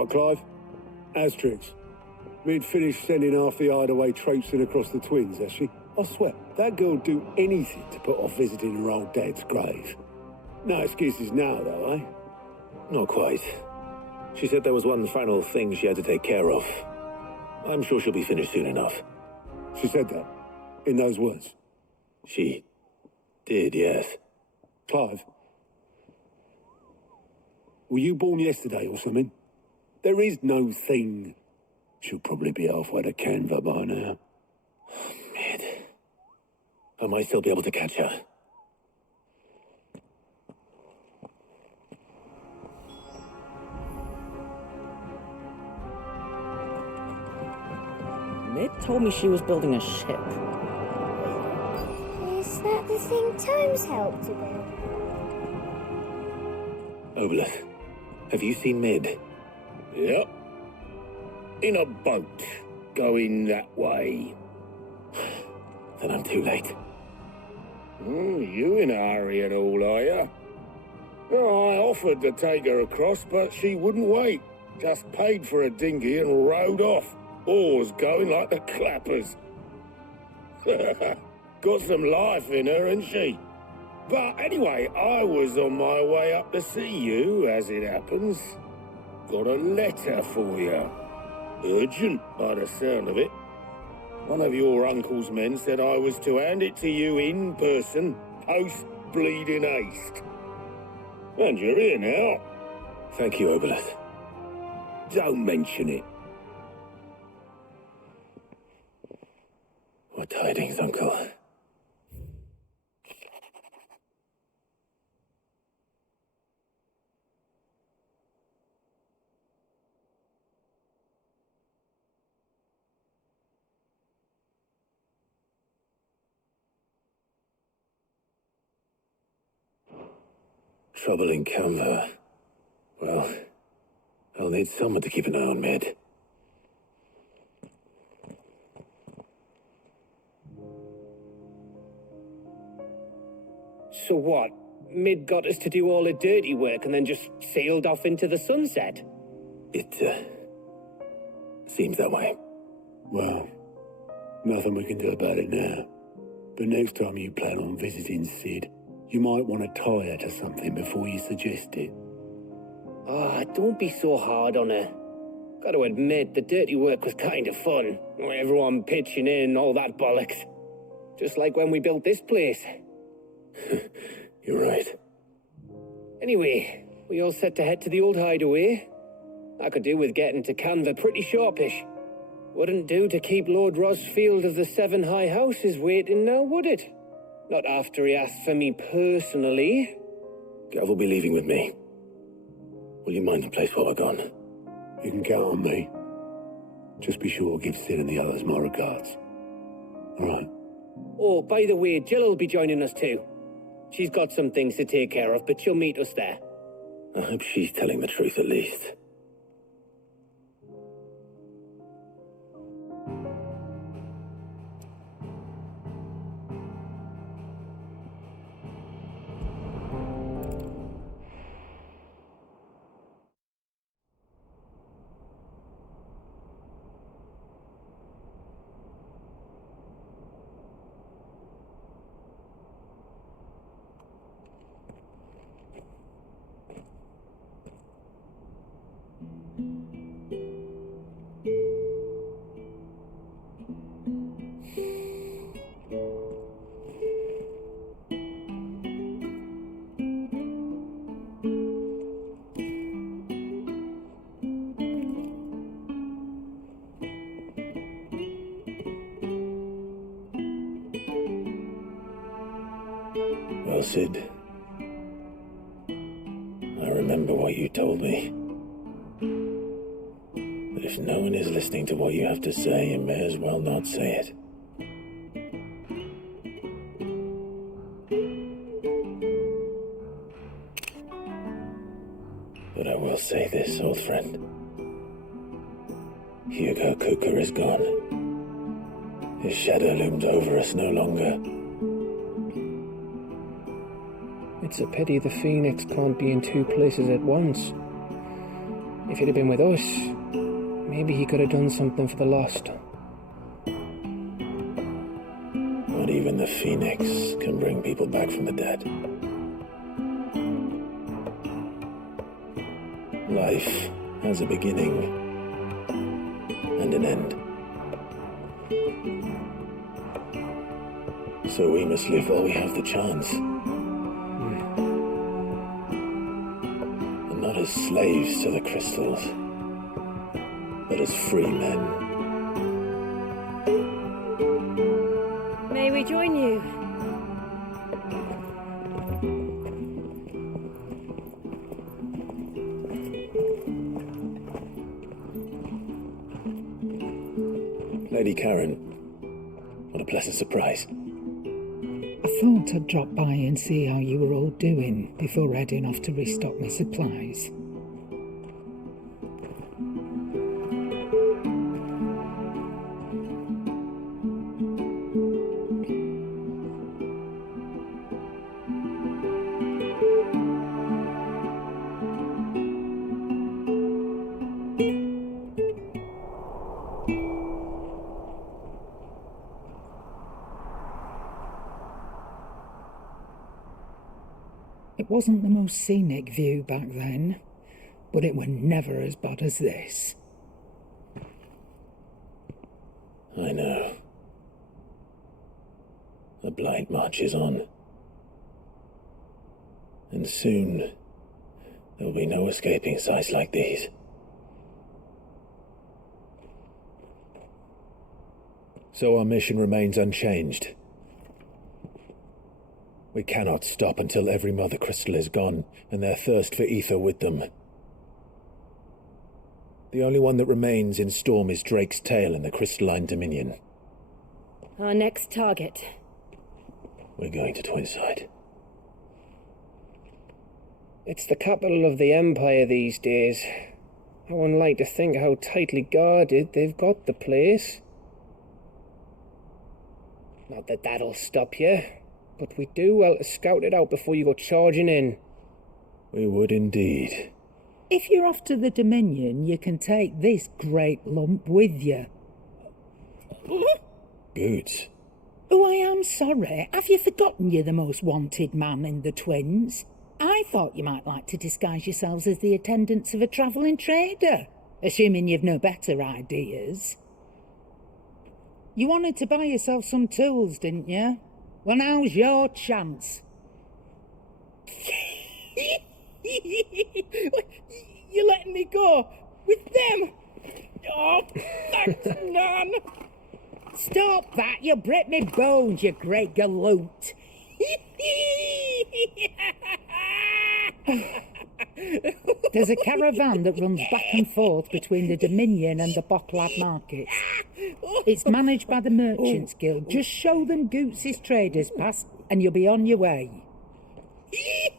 right, Clive? Asterix. Mid finished sending half the hideaway traipsing across the twins, has she? I swear, that girl'd do anything to put off visiting her old dad's grave. No excuses now, though, eh? Not quite. She said there was one final thing she had to take care of. I'm sure she'll be finished soon enough. She said that? In those words? She did, yes. Clive? Were you born yesterday or something? There is no thing. She'll probably be halfway to Canva by now. Mid. I might still be able to catch her. Mid told me she was building a ship. Is that the thing Tomes helped to build? Obeleth, have you seen Mid? Yep. In a boat, going that way. Then I'm too late. You in a hurry and all, are you? Oh, I offered to take her across, but she wouldn't wait. Just paid for a dinghy and rowed off. Oars going like the clappers. Got some life in her, ain't she? But anyway, I was on my way up to see you, as it happens. Got a letter for you. Urgent, by the sound of it. One of your uncle's men said I was to hand it to you in person, post-bleeding haste. And you're here now. Thank you, Obeleth. Don't mention it. What tidings, Uncle? Trouble in Canva. Well, I'll need someone to keep an eye on Mid. So what? Mid got us to do all the dirty work and then just sailed off into the sunset? It, seems that way. Well, nothing we can do about it now. But next time you plan on visiting Sid, you might want to tie her to something before you suggest it. Ah, don't be so hard on her. Gotta admit, the dirty work was kind of fun. Everyone pitching in, all that bollocks. Just like when we built this place. You're right. Anyway, we all set to head to the old hideaway. I could do with getting to Canva pretty sharpish. Wouldn't do to keep Lord Rosfield of the Seven High Houses waiting now, would it? Not after he asked for me personally. Gav will be leaving with me. Will you mind the place while we're gone? You can count on me. Just be sure to give Sid and the others my regards. All right. Oh, by the way, Jill will be joining us too. She's got some things to take care of, but she'll meet us there. I hope she's telling the truth at least. Well, Sid, I remember what you told me. But if no one is listening to what you have to say, you may as well not say it. But I will say this, old friend. Hugo Cooker is gone. His shadow looms over us no longer. It's a pity the Phoenix can't be in two places at once. If he'd have been with us, maybe he could have done something for the lost. Not even the Phoenix can bring people back from the dead. Life has a beginning and an end. So we must live while we have the chance. And not as slaves to the crystals, but as free men. May we join you? Lady Karen, what a pleasant surprise. I thought I'd drop by and see how you were all doing before heading off to restock my supplies. It wasn't the most scenic view back then, but it were never as bad as this. I know. The blight marches on. And soon, there'll be no escaping sights like these. So our mission remains unchanged. We cannot stop until every Mother Crystal is gone, and their thirst for ether with them. The only one that remains in Storm is Drake's tail in the Crystalline Dominion. Our next target. We're going to Twinside. It's the capital of the Empire these days. I wouldn't like to think how tightly guarded they've got the place. Not that that'll stop you, but we do well to scout it out before you go charging in. We would indeed. If you're off to the Dominion, you can take this great lump with you. Goods. Oh, I am sorry. Have you forgotten you're the most wanted man in the Twins? I thought you might like to disguise yourselves as the attendants of a travelling trader, assuming you've no better ideas. You wanted to buy yourself some tools, didn't you? Well, now's your chance. You're letting me go with them? Oh, thanks, Nan. Stop that! You'll break me bones, you great galoot. There's a caravan that runs back and forth between the Dominion and the Bocklad markets. It's managed by the Merchants Guild. Just show them Goots' traders pass and you'll be on your way.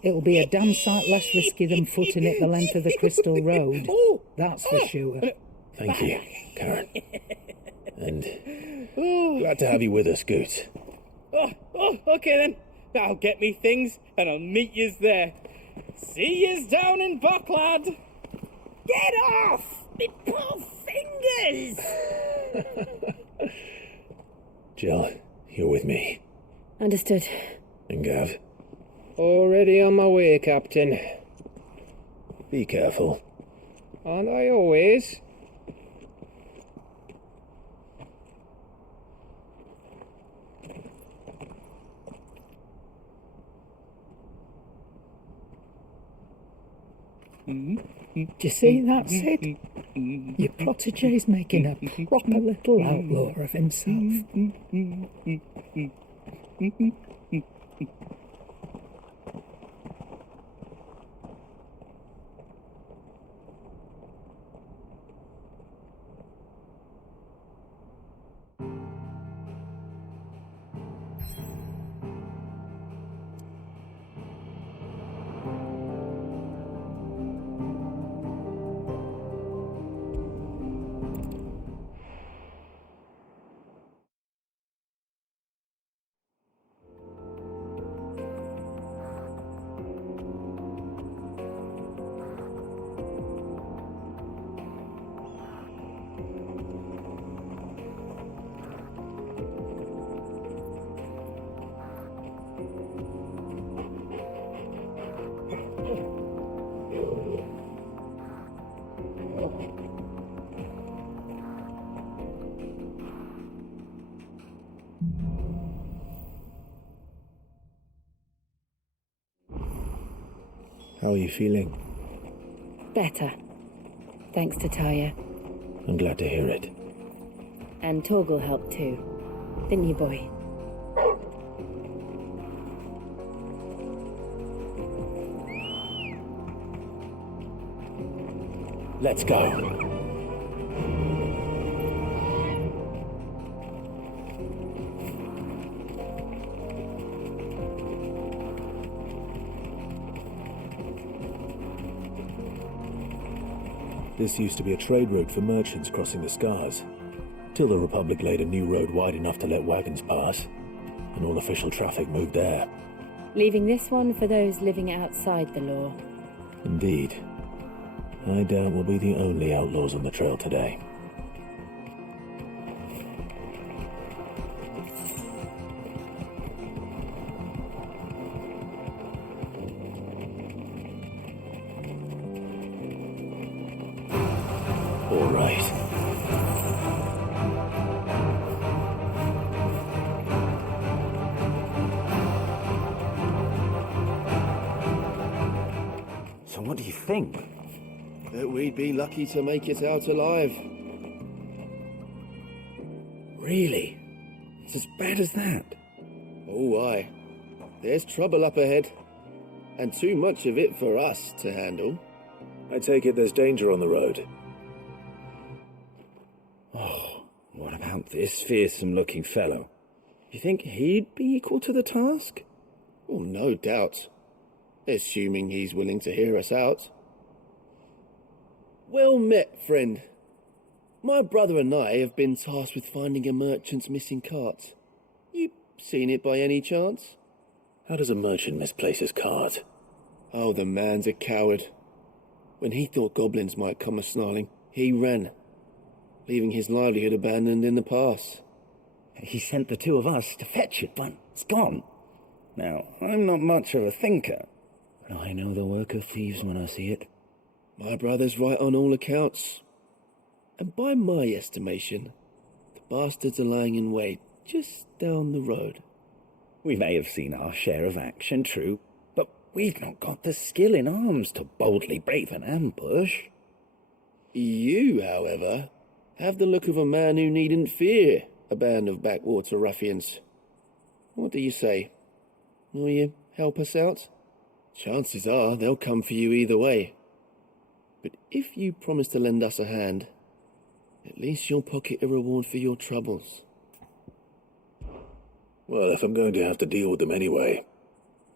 It'll be a damn sight less risky than footing it the length of the Crystal Road. That's for sure. Thank you, Karen. And glad to have you with us, Goots. Okay then. I'll get me things and I'll meet yous there. See yous down in Bocklad. Get off! Me poor fingers! Jill, you're with me. Understood. And Gav, Already on my way, Captain. be careful. Aren't I always? Do you see that, Sid? Your protege's making a proper little outlaw of himself. How are you feeling? Better. Thanks to Taya. I'm glad to hear it. And Torgal helped too. Didn't you, boy? Let's go. This used to be a trade route for merchants crossing the Scars, till the Republic laid a new road wide enough to let wagons pass, and all official traffic moved there. Leaving this one for those living outside the law. Indeed. I doubt we'll be the only outlaws on the trail today. All right. So what do you think? That we'd be lucky to make it out alive. Really? It's as bad as that? Oh, aye. There's trouble up ahead. And too much of it for us to handle. I take it there's danger on the road. Oh, what about this fearsome-looking fellow? Do you think he'd be equal to the task? Oh, no doubt. Assuming he's willing to hear us out. Well met, friend. My brother and I have been tasked with finding a merchant's missing cart. You seen it by any chance? How does a merchant misplace his cart? Oh, the man's a coward. When he thought goblins might come a-snarling, he ran, leaving his livelihood abandoned in the pass. He sent the two of us to fetch it, but it's gone. Now, I'm not much of a thinker, but I know the work of thieves when I see it. My brother's right on all accounts. And by my estimation, the bastards are lying in wait just down the road. We may have seen our share of action, true, but we've not got the skill in arms to boldly brave an ambush. You, however, have the look of a man who needn't fear a band of backwater ruffians. What do you say? Will you help us out? Chances are they'll come for you either way. But if you promise to lend us a hand, at least you'll pocket a reward for your troubles. Well, if I'm going to have to deal with them anyway.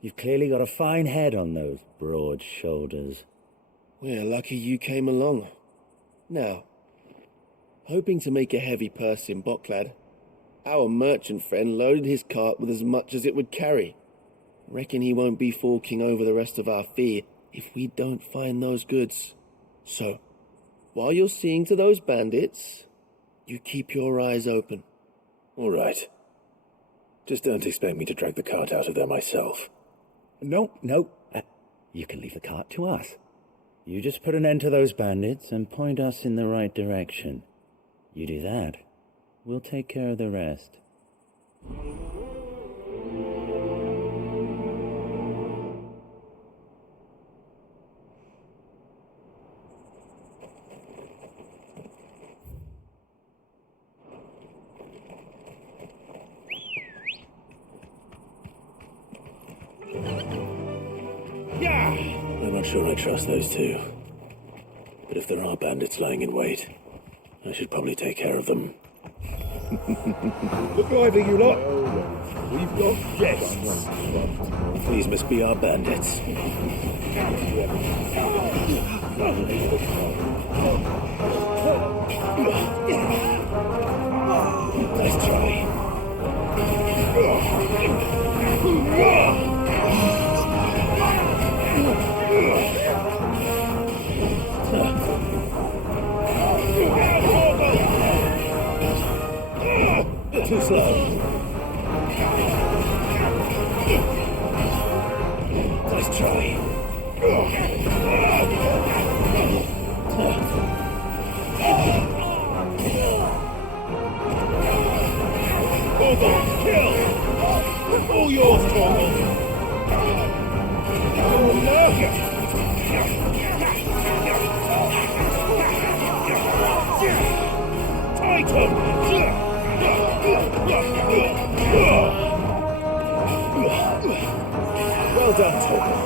You've clearly got a fine head on those broad shoulders. We're lucky you came along. Now, hoping to make a heavy purse in Bocklad, our merchant friend loaded his cart with as much as it would carry. Reckon he won't be forking over the rest of our fee if we don't find those goods. So, while you're seeing to those bandits, you keep your eyes open. All right. Just don't expect me to drag the cart out of there myself. No. You can leave the cart to us. You just put an end to those bandits and point us in the right direction. You do that, we'll take care of the rest. I'm not sure I trust those two. But if there are bandits lying in wait, I should probably take care of them. Good driving, you lot. We've got guests. These must be our bandits. Nice try. Too slow. Nice try. Torgal, kill! All yours, Torgal! Well done, Torkel.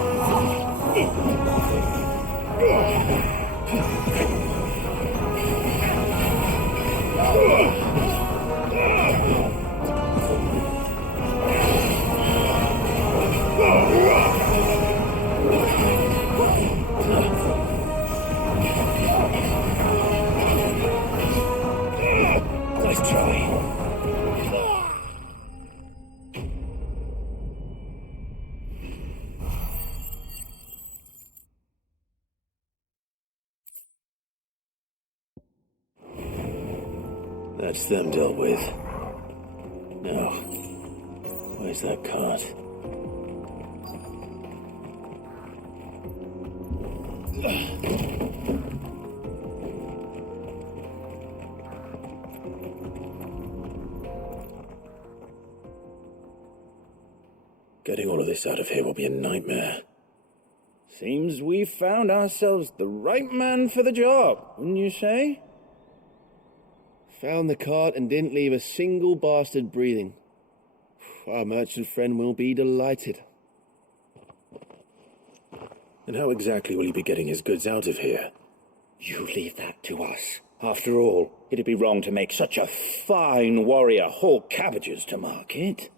Nice try. That's them dealt with. Now, where's that cart? Getting all of this out of here will be a nightmare. Seems we've found ourselves the right man for the job, wouldn't you say? Found the cart and didn't leave a single bastard breathing. Our merchant friend will be delighted. And how exactly will he be getting his goods out of here? You leave that to us. After all, it'd be wrong to make such a fine warrior haul cabbages to market.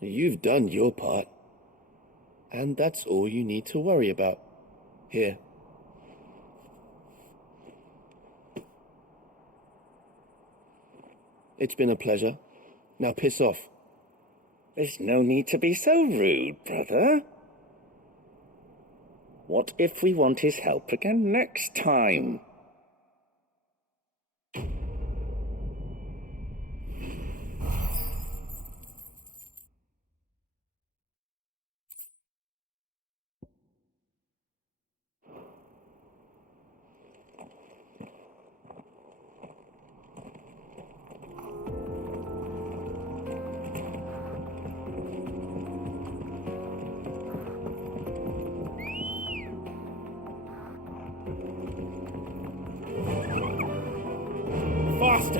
You've done your part. And that's all you need to worry about. Here. It's been a pleasure. Now piss off. There's no need to be so rude, brother. What if we want his help again next time?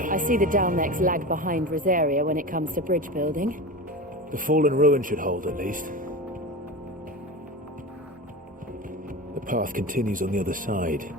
I see the Dalnecs lag behind Rosaria when it comes to bridge building. The fallen ruin should hold, at least. The path continues on the other side.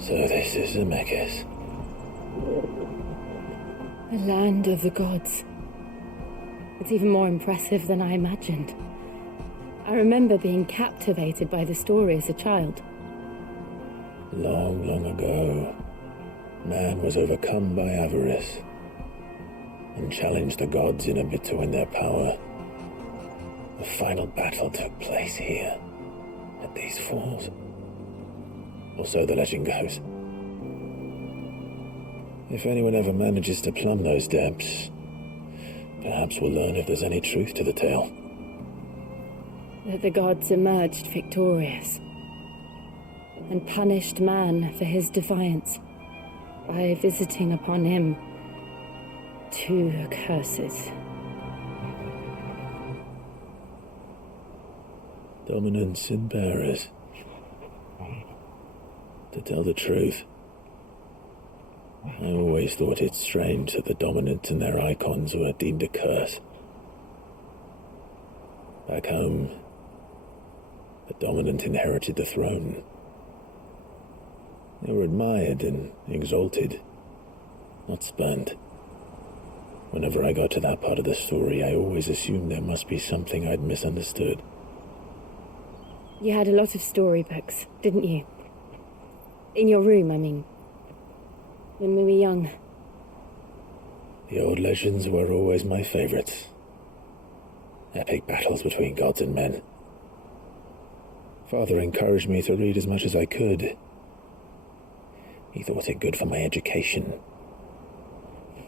So this is Zemeckis. The land of the gods. It's even more impressive than I imagined. I remember being captivated by the story as a child. Long, long ago, man was overcome by avarice and challenged the gods in a bid to win their power. The final battle took place here, at these falls. Or so the legend goes. If anyone ever manages to plumb those depths, perhaps we'll learn if there's any truth to the tale. That the gods emerged victorious and punished man for his defiance by visiting upon him 2 curses. Dominance and bearers. To tell the truth, I always thought it strange that the dominant and their icons were deemed a curse. Back home, the dominant inherited the throne. They were admired and exalted, not spurned. Whenever I got to that part of the story, I always assumed there must be something I'd misunderstood. You had a lot of storybooks, didn't you? In your room, I mean. When we were young. The old legends were always my favorites. Epic battles between gods and men. Father encouraged me to read as much as I could. He thought it good for my education.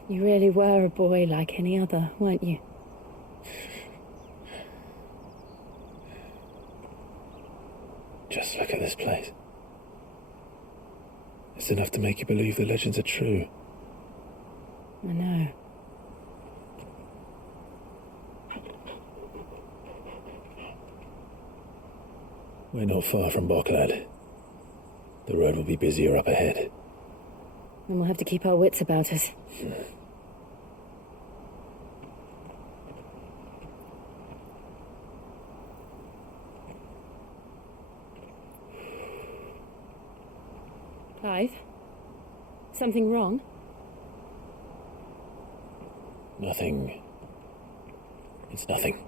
You really were a boy like any other, weren't you? Just look at this place. It's enough to make you believe the legends are true. I know. We're not far from Boklad. The road will be busier up ahead. Then we'll have to keep our wits about us. Clive? Something wrong? Nothing. It's nothing.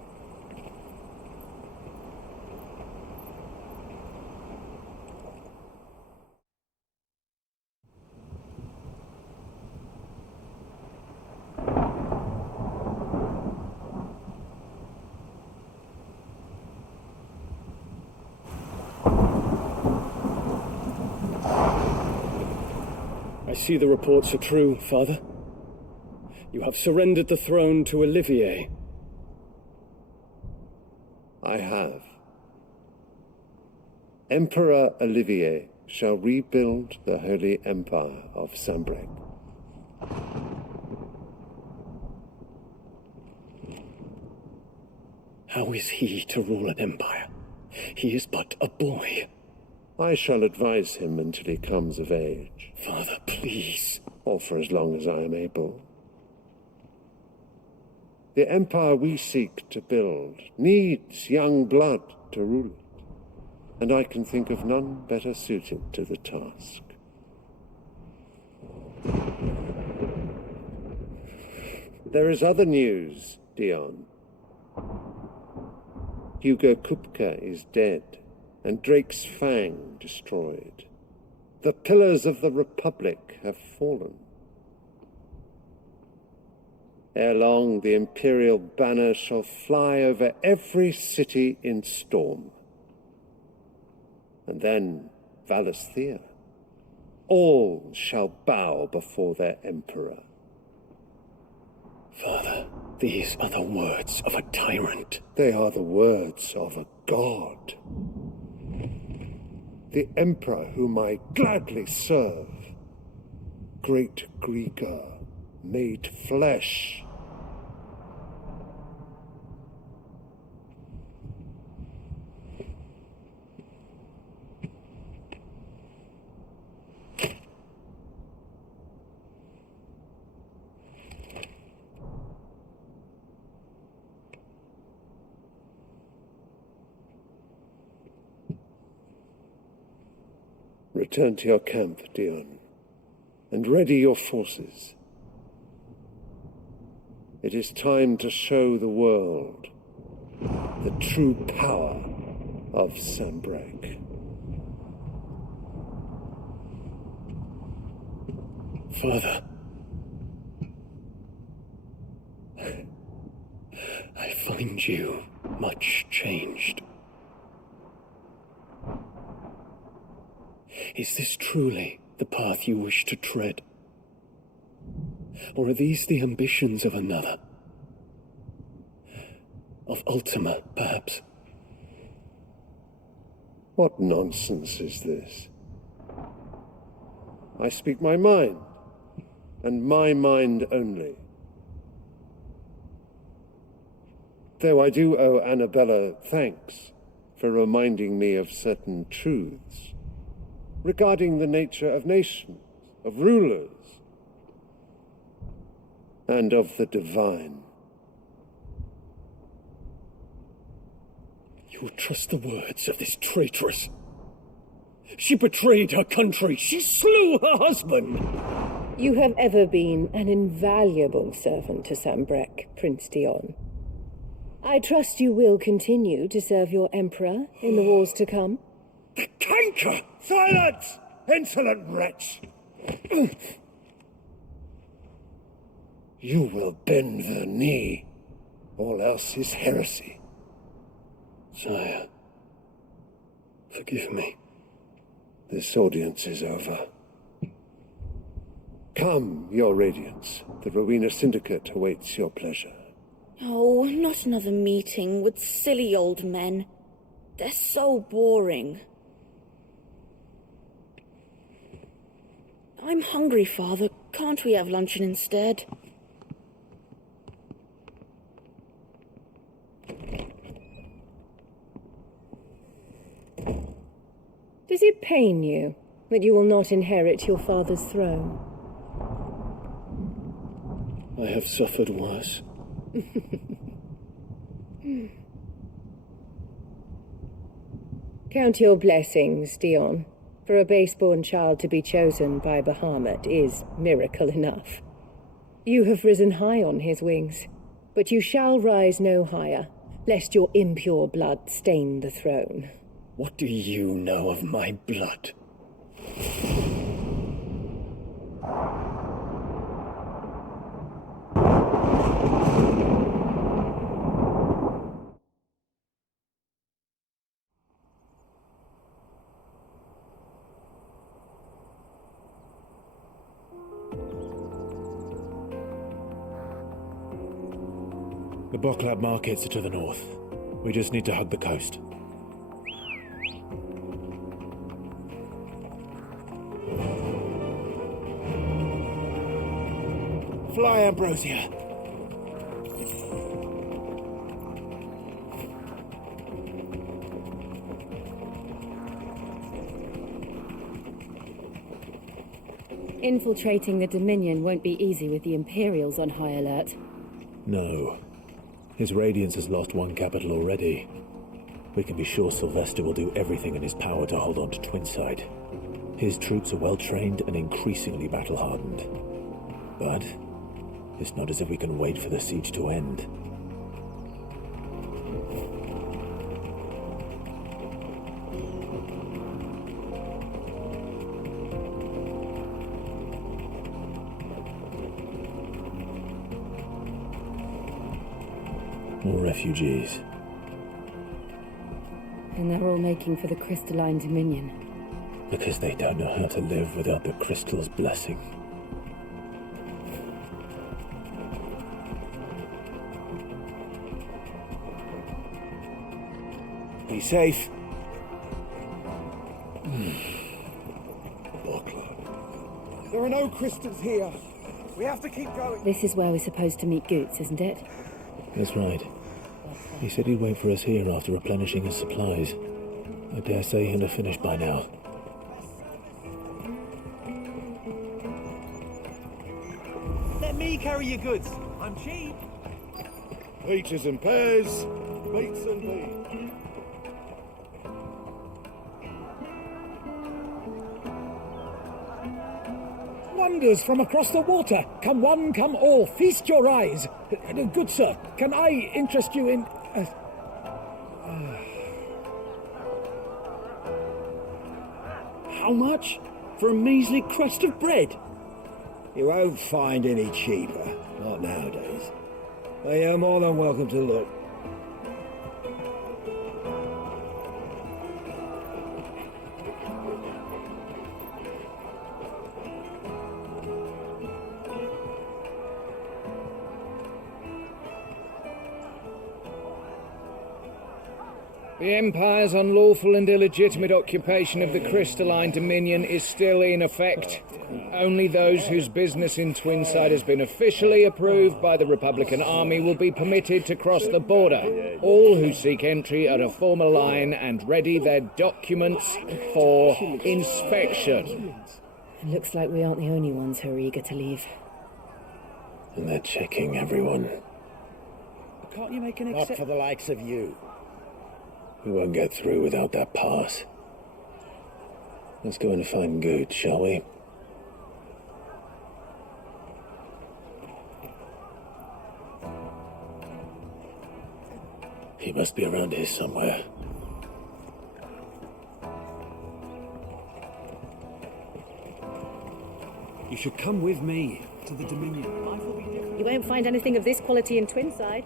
I see the reports are true, Father. You have surrendered the throne to Olivier. I have. Emperor Olivier shall rebuild the Holy Empire of Sambrek. How is he to rule an empire? He is but a boy. I shall advise him until he comes of age. Father, please. Or for as long as I am able. The empire we seek to build needs young blood to rule it, and I can think of none better suited to the task. There is other news, Dion. Hugo Kupka is dead, and Drake's Fang destroyed. The pillars of the Republic have fallen. Ere long, the Imperial banner shall fly over every city in Storm. And then Valisthea. All shall bow before their Emperor. Father, these are the words of a tyrant. They are the words of a god. The Emperor whom I gladly serve. Great Grieger, made flesh. Return to your camp, Dion, and ready your forces. It is time to show the world the true power of Sambrek. Father, I find you much changed. Is this truly the path you wish to tread? Or are these the ambitions of another? Of Ultima, perhaps? What nonsense is this? I speak my mind, and my mind only. Though I do owe Annabella thanks for reminding me of certain truths regarding the nature of nations, of rulers, and of the divine. You would trust the words of this traitress? She betrayed her country. She slew her husband. You have ever been an invaluable servant to Sambrek, Prince Dion. I trust you will continue to serve your Emperor in the wars to come. The canker! Silence! Insolent wretch! You will bend the knee All else is heresy. Sire, forgive me. This audience is over. Come, your radiance. The Rowena Syndicate awaits your pleasure. Oh, not another meeting with silly old men. They're so boring. I'm hungry, Father. Can't we have luncheon instead? Does it pain you that you will not inherit your father's throne? I have suffered worse. Count your blessings, Dion. For a base-born child to be chosen by Bahamut is miracle enough. You have risen high on his wings, but you shall rise no higher, lest your impure blood stain the throne. What do you know of my blood? The Boklab markets are to the north. We just need to hug the coast. Fly, Ambrosia! Infiltrating the Dominion won't be easy with the Imperials on high alert. No. His Radiance has lost one capital already. We can be sure Sylvester will do everything in his power to hold on to Twinside. His troops are well-trained and increasingly battle-hardened. But it's not as if we can wait for the siege to end. More refugees. And they're all making for the Crystalline Dominion. Because they don't know how to live without the Crystal's blessing. Be safe. There are no crystals here. We have to keep going. This is where we're supposed to meet Goots, isn't it? That's right. He said he'd wait for us here after replenishing his supplies. I dare say he'll have finished by now. Let me carry your goods. I'm cheap. Peaches and pears, meats and beans. Wonders from across the water. Come one, come all. Feast your eyes. Good sir, can I interest you in... How much? For a measly crust of bread? You won't find any cheaper. Not nowadays. But you're more than welcome to look. The Empire's unlawful and illegitimate occupation of the Crystalline Dominion is still in effect. Only those whose business in Twinside has been officially approved by the Republican Army will be permitted to cross the border. All who seek entry are to form a line and ready their documents for inspection. It looks like we aren't the only ones who are eager to leave. And they're checking everyone. Can't you make an Not exception? for the likes of you. We won't get through without that pass. Let's go and find Good, shall we? He must be around here somewhere. You should come with me to the Dominion. You won't find anything of this quality in Twinside.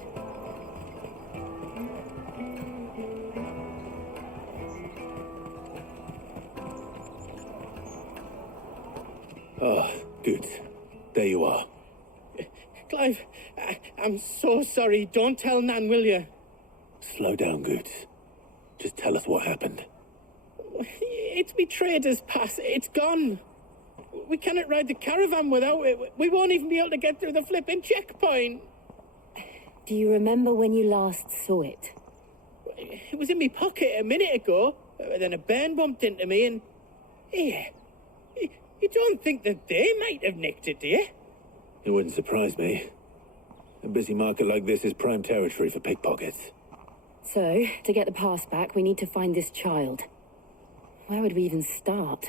Ah, good. There you are. Clive, I'm so sorry. Don't tell Nan, will you? Slow down, Goots. Just tell us what happened. It's me trader's pass. It's gone. We cannot ride the caravan without it. We won't even be able to get through the flipping checkpoint. Do you remember when you last saw it? It was in my pocket a minute ago. Then a bairn bumped into me and... Here. You don't think that they might have nicked it, do you? It wouldn't surprise me. A busy market like this is prime territory for pickpockets. So, to get the pass back, we need to find this child. Where would we even start?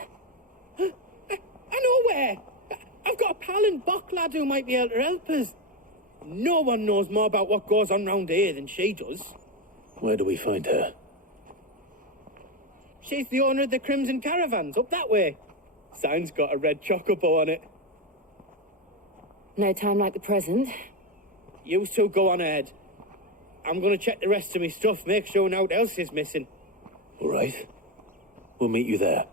I know where! I've got a pal in Bock lad who might be able to help us. No one knows more about what goes on round here than she does. Where do we find her? She's the owner of the Crimson Caravans, up that way. Sign's got a red chocobo on it. No time like the present. You two go on ahead. I'm gonna check the rest of my stuff, make sure naught else is missing. All right. We'll meet you there.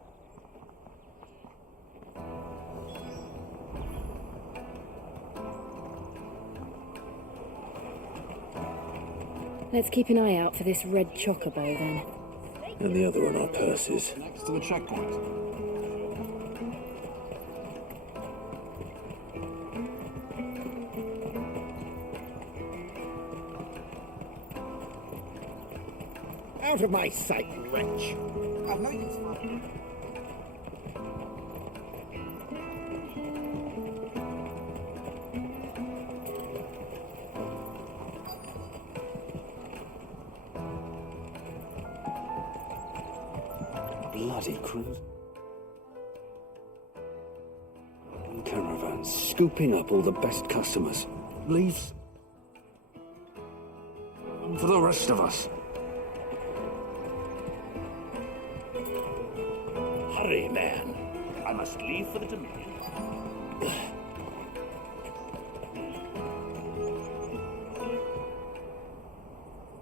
Let's keep an eye out for this red chocobo, then. And the other on our purses. Next to the checkpoint. Out of my sight, wretch! I've no use for it. Bloody cruise. Caravans scooping up all the best customers. Leaves. And for the rest of us. Hurry, man. I must leave for the Dominion.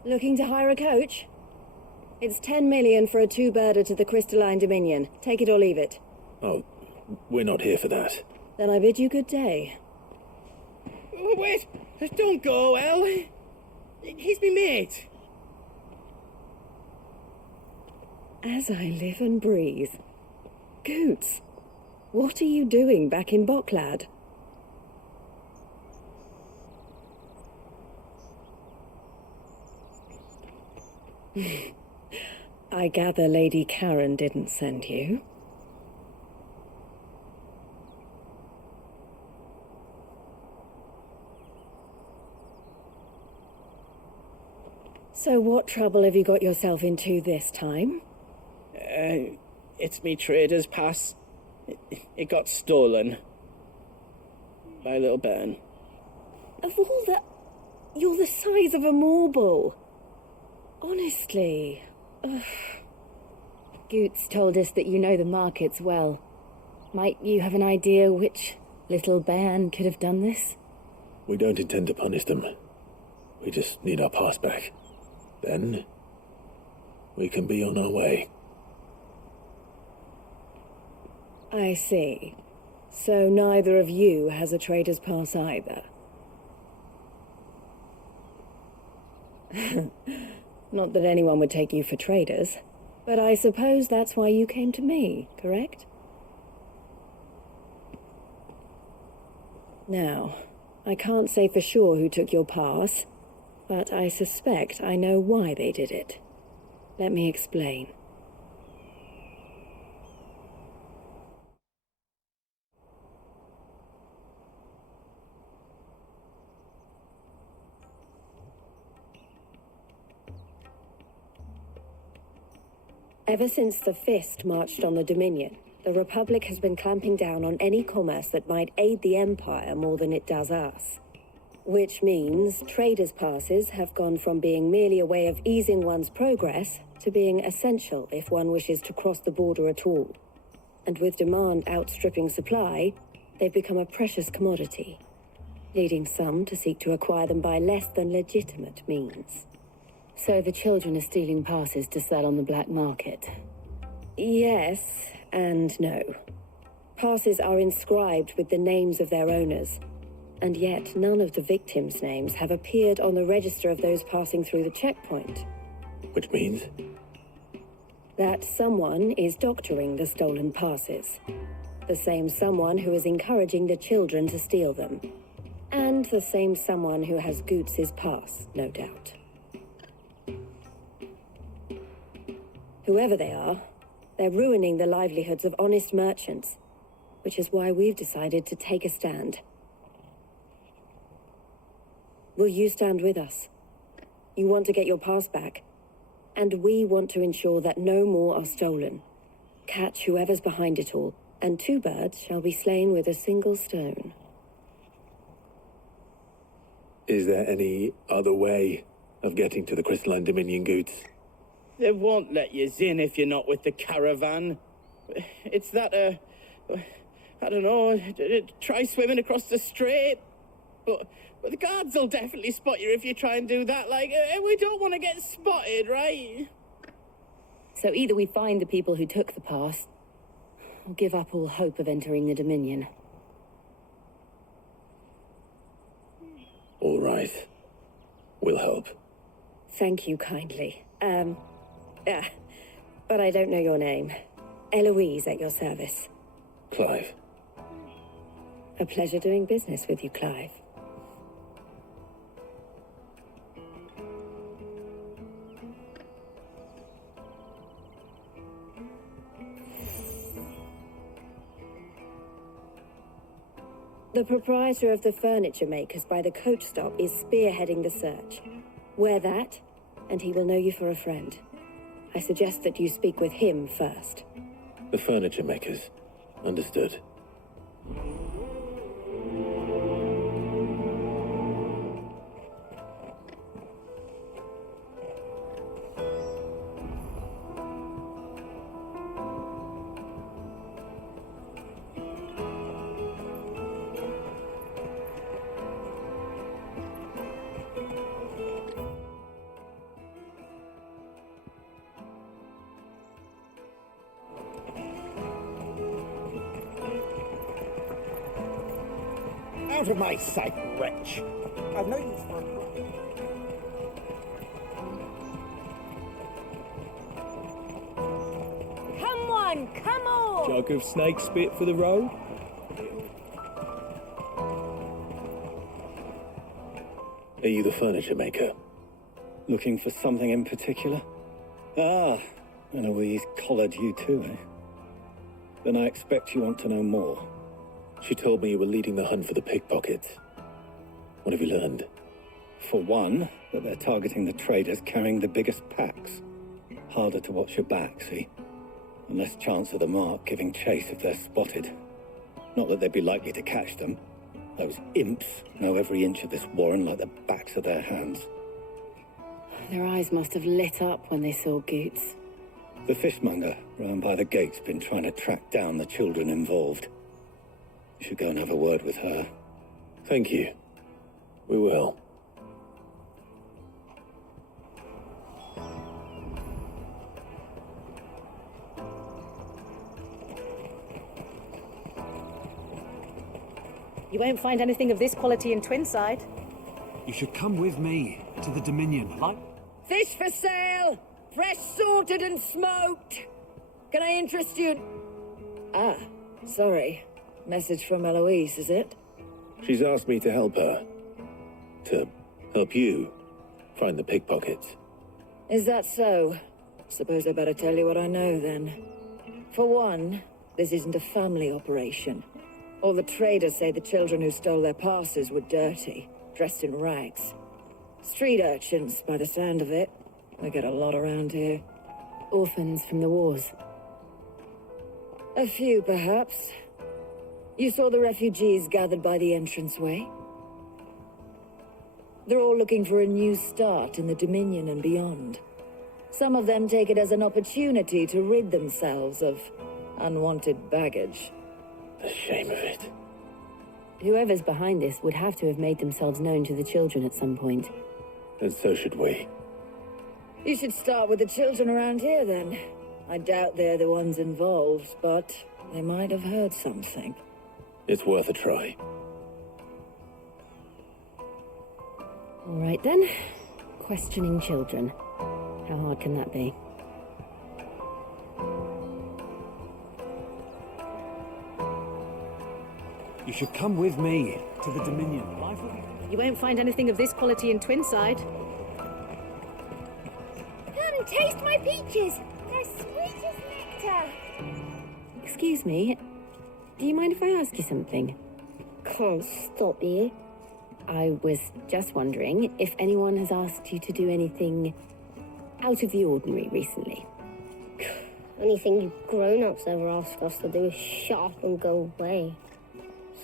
Looking to hire a coach? It's 10 million for a two-birder to the Crystalline Dominion. Take it or leave it. Oh, we're not here for that. Then I bid you good day. Wait! Don't go, El. He's me mate. As I live and breathe. Goots, what are you doing back in Bocklad? I gather Lady Karen didn't send you. So what trouble have you got yourself into this time? It's me trader's pass. It got stolen. By a little bairn. Of all the... You're the size of a marble. Honestly. Ugh. Goots told us that you know the markets well. Might you have an idea which little bairn could have done this? We don't intend to punish them. We just need our pass back. Then, we can be on our way. I see. So neither of you has a trader's pass either. Not that anyone would take you for traders, but I suppose that's why you came to me, correct? Now, I can't say for sure who took your pass, but I suspect I know why they did it. Let me explain. Ever since the Fist marched on the Dominion, the Republic has been clamping down on any commerce that might aid the Empire more than it does us. Which means traders' passes have gone from being merely a way of easing one's progress to being essential if one wishes to cross the border at all. And with demand outstripping supply, they've become a precious commodity, leading some to seek to acquire them by less than legitimate means. So the children are stealing passes to sell on the black market? Yes and no. Passes are inscribed with the names of their owners, and yet none of the victims' names have appeared on the register of those passing through the checkpoint. Which means? That someone is doctoring the stolen passes. The same someone who is encouraging the children to steal them. And the same someone who has Goots's pass, no doubt. Whoever they are, they're ruining the livelihoods of honest merchants, which is why we've decided to take a stand. Will you stand with us? You want to get your pass back, and we want to ensure that no more are stolen. Catch whoever's behind it all, and 2 birds shall be slain with a single stone. Is there any other way of getting to the Crystalline Dominion Goods? They won't let you in if you're not with the caravan. It's that, I don't know, try swimming across the strait. But the guards will definitely spot you if you try and do that. Like, we don't want to get spotted, right? So either we find the people who took the pass, or give up all hope of entering the Dominion. All right. We'll help. Thank you kindly. But I don't know your name. Eloise at your service. Clive. A pleasure doing business with you, Clive. The proprietor of the furniture makers by the coach stop is spearheading the search. Wear that, and he will know you for a friend. I suggest that you speak with him first. The furniture makers. Understood. Out of my sight, wretch! I've no use for Come on, come on! Jug of snake spit for the road? Are you the furniture maker? Looking for something in particular? Ah, Eloise collared you too, eh? Then I expect you want to know more. She told me you were leading the hunt for the pickpockets. What have you learned? For one, that they're targeting the traders carrying the biggest packs. Harder to watch your back, see? And less chance of the mark giving chase if they're spotted. Not that they'd be likely to catch them. Those imps know every inch of this warren like the backs of their hands. Their eyes must have lit up when they saw Goots. The fishmonger round by the gate's been trying to track down the children involved. You should go and have a word with her. Thank you. We will. You won't find anything of this quality in Twinside. You should come with me to the Dominion, like... Fish for sale! Fresh sorted and smoked! Can I interest you? Ah, sorry. Message from Eloise, is it? She's asked me to help her. To help you find the pickpockets. Is that so? Suppose I better tell you what I know, then. For one, this isn't a family operation. All the traders say the children who stole their passes were dirty, dressed in rags. Street urchins, by the sound of it. I get a lot around here. Orphans from the wars. A few, perhaps. You saw the refugees gathered by the entranceway? They're all looking for a new start in the Dominion and beyond. Some of them take it as an opportunity to rid themselves of unwanted baggage. The shame of it. Whoever's behind this would have to have made themselves known to the children at some point. And so should we. You should start with the children around here, then. I doubt they're the ones involved, but They might have heard something. It's worth a try. All right then. Questioning children. How hard can that be? You should come with me to the Dominion. You won't find anything of this quality in Twinside. Come, taste my peaches. They're sweet as nectar. Excuse me. Do you mind if I ask you something? Can't stop you. I was just wondering if anyone has asked you to do anything out of the ordinary recently. Anything you grown-ups ever ask us to do is shut up and go away.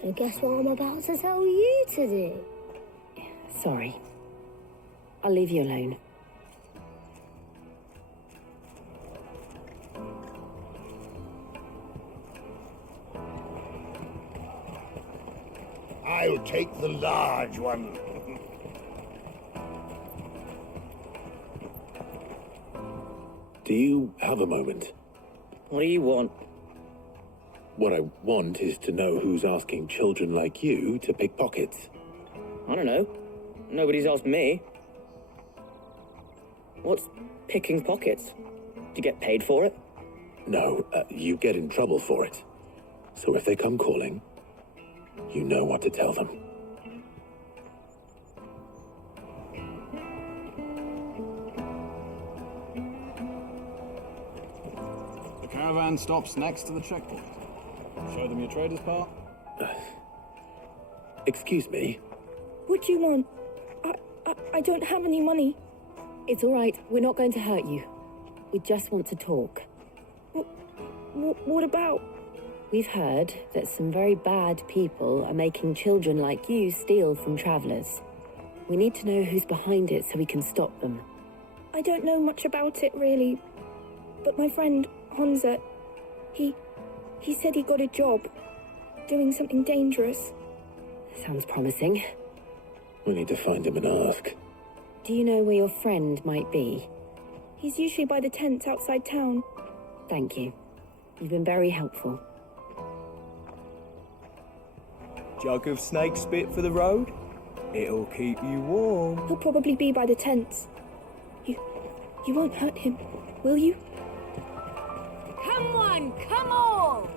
So guess what I'm about to tell you to do? Sorry. I'll leave you alone. I'll take the large one. Do you have a moment? What do you want? What I want is to know who's asking children like you to pick pockets. I don't know. Nobody's asked me. What's picking pockets? Do you get paid for it? No, you get in trouble for it. So if they come calling, you know what to tell them. The caravan stops next to the checkpoint. Show them your trader's part. Excuse me? What do you want? I don't have any money. It's all right. We're not going to hurt you. We just want to talk. What about? We've heard that some very bad people are making children like you steal from travelers. We need to know who's behind it so we can stop them. I don't know much about it, really. But my friend, Hansa, he said he got a job doing something dangerous. Sounds promising. We need to find him and ask. Do you know where your friend might be? He's usually by the tents outside town. Thank you. You've been very helpful. Jug of snake spit for the road? It'll keep you warm. He'll probably be by the tents. You won't hurt him, will you? Come one, come all!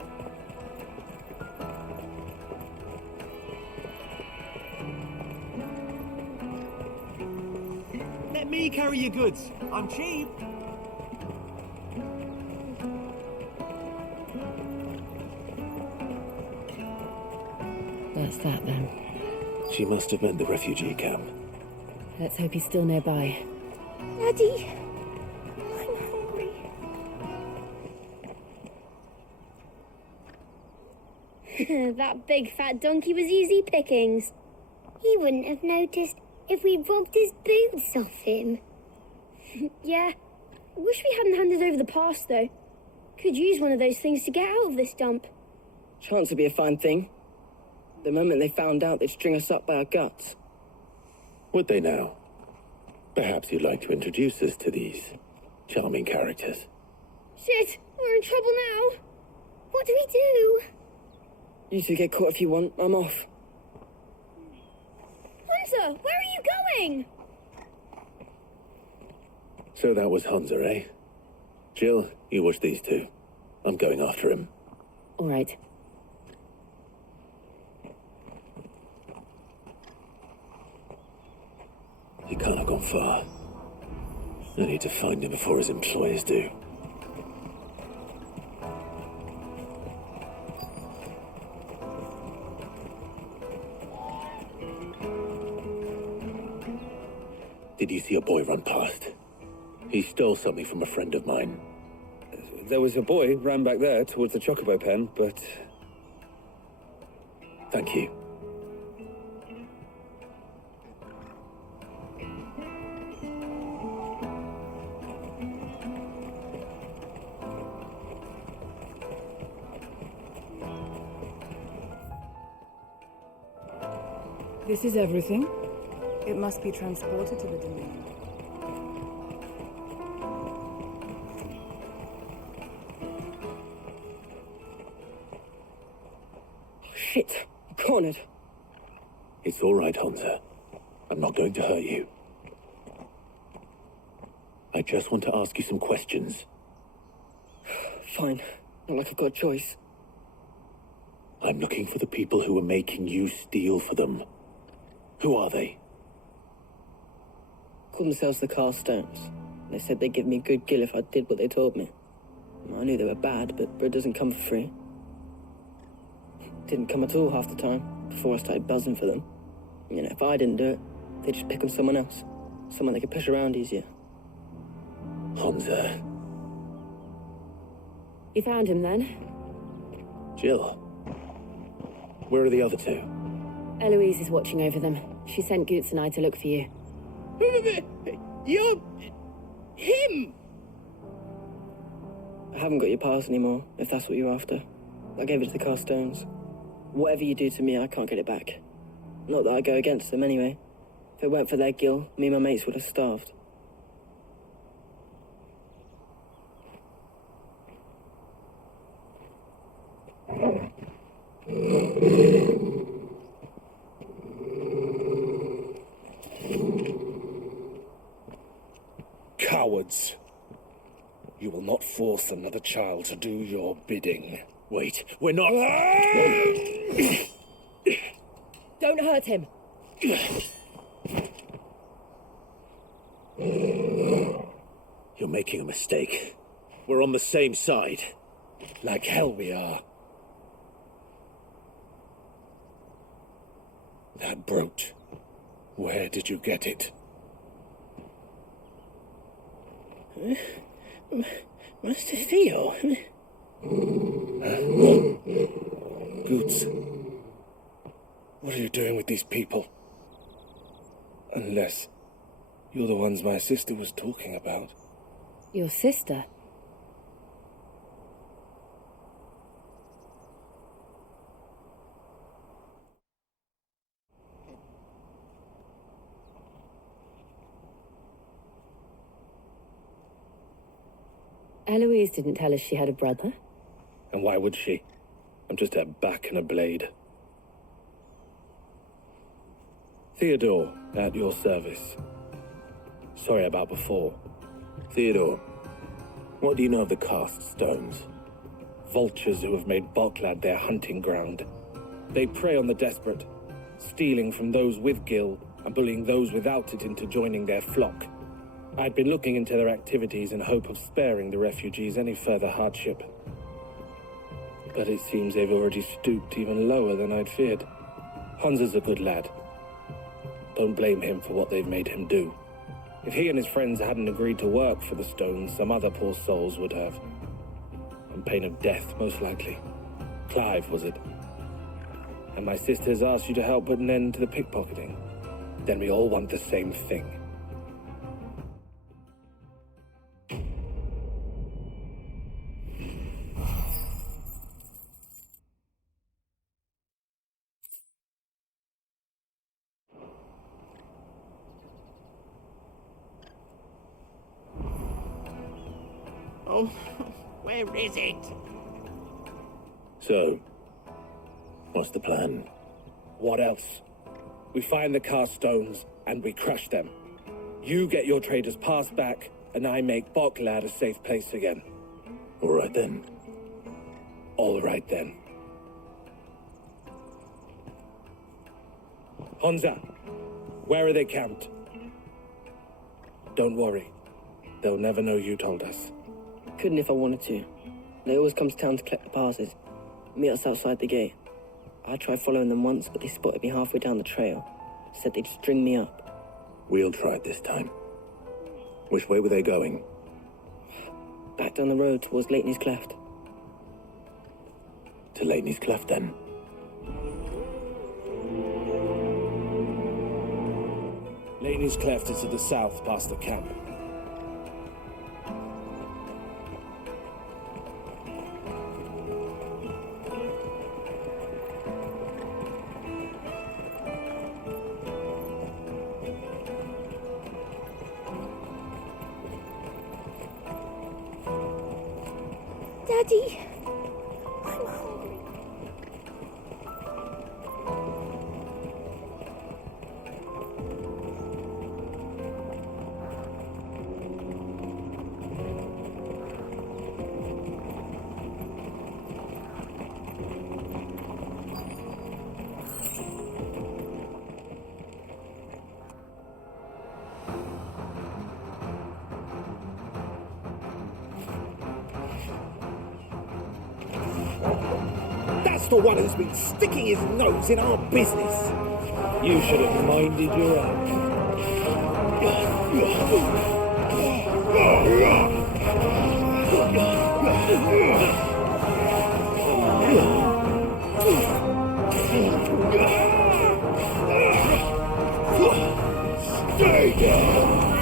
Let me carry your goods. I'm cheap. That's that then. She must have meant the refugee camp. Let's hope he's still nearby. Daddy, I'm hungry. That big fat donkey was easy pickings. He wouldn't have noticed if we robbed his boots off him. Yeah. Wish we hadn't handed over the pass, though. Could use one of those things to get out of this dump. Chance would be a fine thing. The moment they found out, they'd string us up by our guts. Would they now? Perhaps you'd like to introduce us to these charming characters. Shit, we're in trouble now. What do we do? You two get caught if you want. I'm off. Hansa, where are you going? So that was Hansa, eh? Jill, you watch these two. I'm going after him. All right. He can't have gone far. I need to find him before his employers do. Did you see a boy run past? He stole something from a friend of mine. There was a boy ran back there towards the chocobo pen, but... Thank you. This is everything. It must be transported to the Dominion. Shit, I'm cornered. It's all right, Hansa. I'm not going to hurt you. I just want to ask you some questions. Fine. Not like I've got a choice. I'm looking for the people who are making you steal for them. Who are they? Called themselves the Carstones. They said they'd give me good gill if I did what they told me. I knew they were bad, but bread doesn't come for free. Didn't come at all half the time, before I started buzzing for them. You know, if I didn't do it, they'd just pick on someone else. Someone they could push around easier. Hansa. You found him then? Jill. Where are the other two? Eloise is watching over them. She sent Goots and I to look for you. You're... him! I haven't got your pass anymore, if that's what you're after. I gave it to the Carstones. Whatever you do to me, I can't get it back. Not that I go against them anyway. If it weren't for their gill, me and my mates would have starved. Cowards. You will not force another child to do your bidding. Wait, we're not... Don't hurt him. You're making a mistake. We're on the same side. Like hell we are. That brooch. Where did you get it? Master Theo? Goots. What are you doing with these people? Unless you're the ones my sister was talking about. Your sister? Eloise didn't tell us she had a brother. And why would she? I'm just a back and a blade. Theodore, at your service. Sorry about before. Theodore, what do you know of the Cast Stones? Vultures who have made Boklad their hunting ground. They prey on the desperate, stealing from those with gill and bullying those without it into joining their flock. I'd been looking into their activities in hope of sparing the refugees any further hardship. But it seems they've already stooped even lower than I'd feared. Hansa's a good lad. Don't blame him for what they've made him do. If he and his friends hadn't agreed to work for the Stones, some other poor souls would have. On pain of death, most likely. Clive, was it? And my sisters asked you to help put an end to the pickpocketing. Then we all want the same thing. Oh, where is it? So, what's the plan? What else? We find the Carstones and we crush them. You get your trader's pass back, and I make Boklad a safe place again. All right then. All right then. Hansa, where are they camped? Don't worry. They'll never know you told us. Couldn't if I wanted to. They always come to town to collect the passes. Meet us outside the gate. I tried following them once, but they spotted me halfway down the trail. Said they'd string me up. We'll try it this time. Which way were they going? Back down the road towards Leighton's Cleft. To Leighton's Cleft, then? Leighton's Cleft is to the south, past the camp. Daddy, I'm hungry. the one who's been sticking his nose in our business. You should have minded your own. Stay down!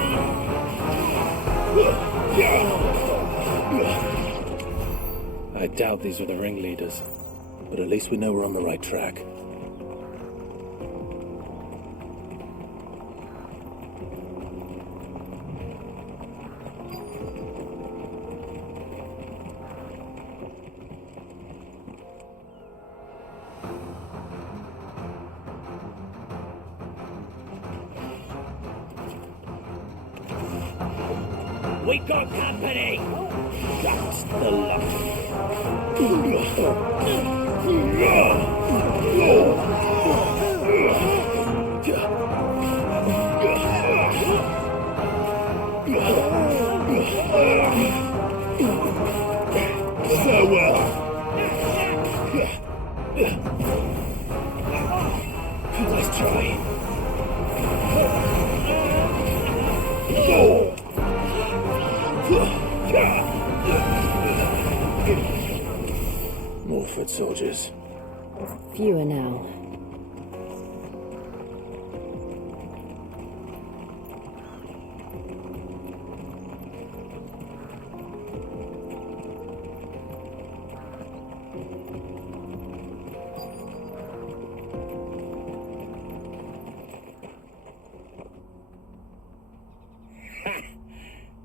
I doubt these were the ringleaders, but at least we know we're on the right track. We got company! That's the luck. Farewell. Let's try. More foot soldiers. Fewer now.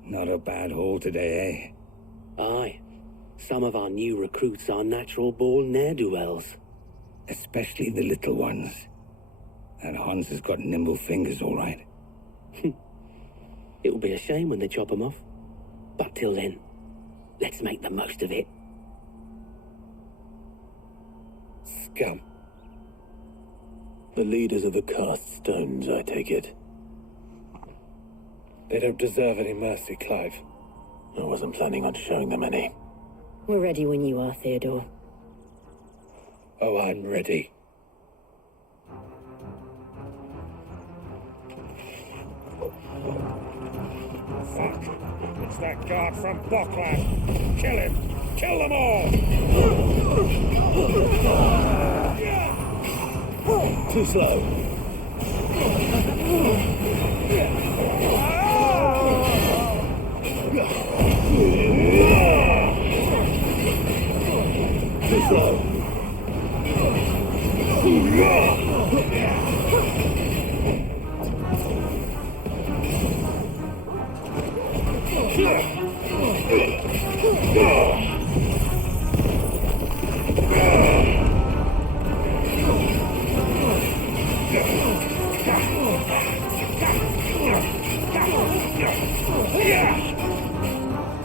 Not a bad haul today, eh? Aye. Some of our new recruits are natural-born ne'er-do-wells. Especially the little ones. And Hans has got nimble fingers, all right. It'll be a shame when they chop them off. But till then, let's make the most of it. Scum. The leaders of the cast stones, I take it. They don't deserve any mercy, Clive. I wasn't planning on showing them any. We're ready when you are, Theodore. Oh, I'm ready. Fuck. It's that guard from Bockland. Kill him. Kill them all. Too slow. Too slow.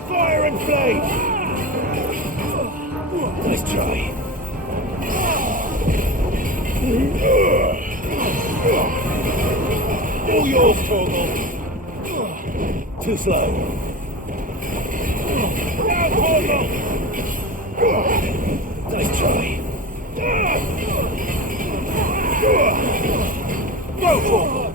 Fire and flame! Nice try. All yours, Torgal. Too slow. Nice try. Go, Torgal!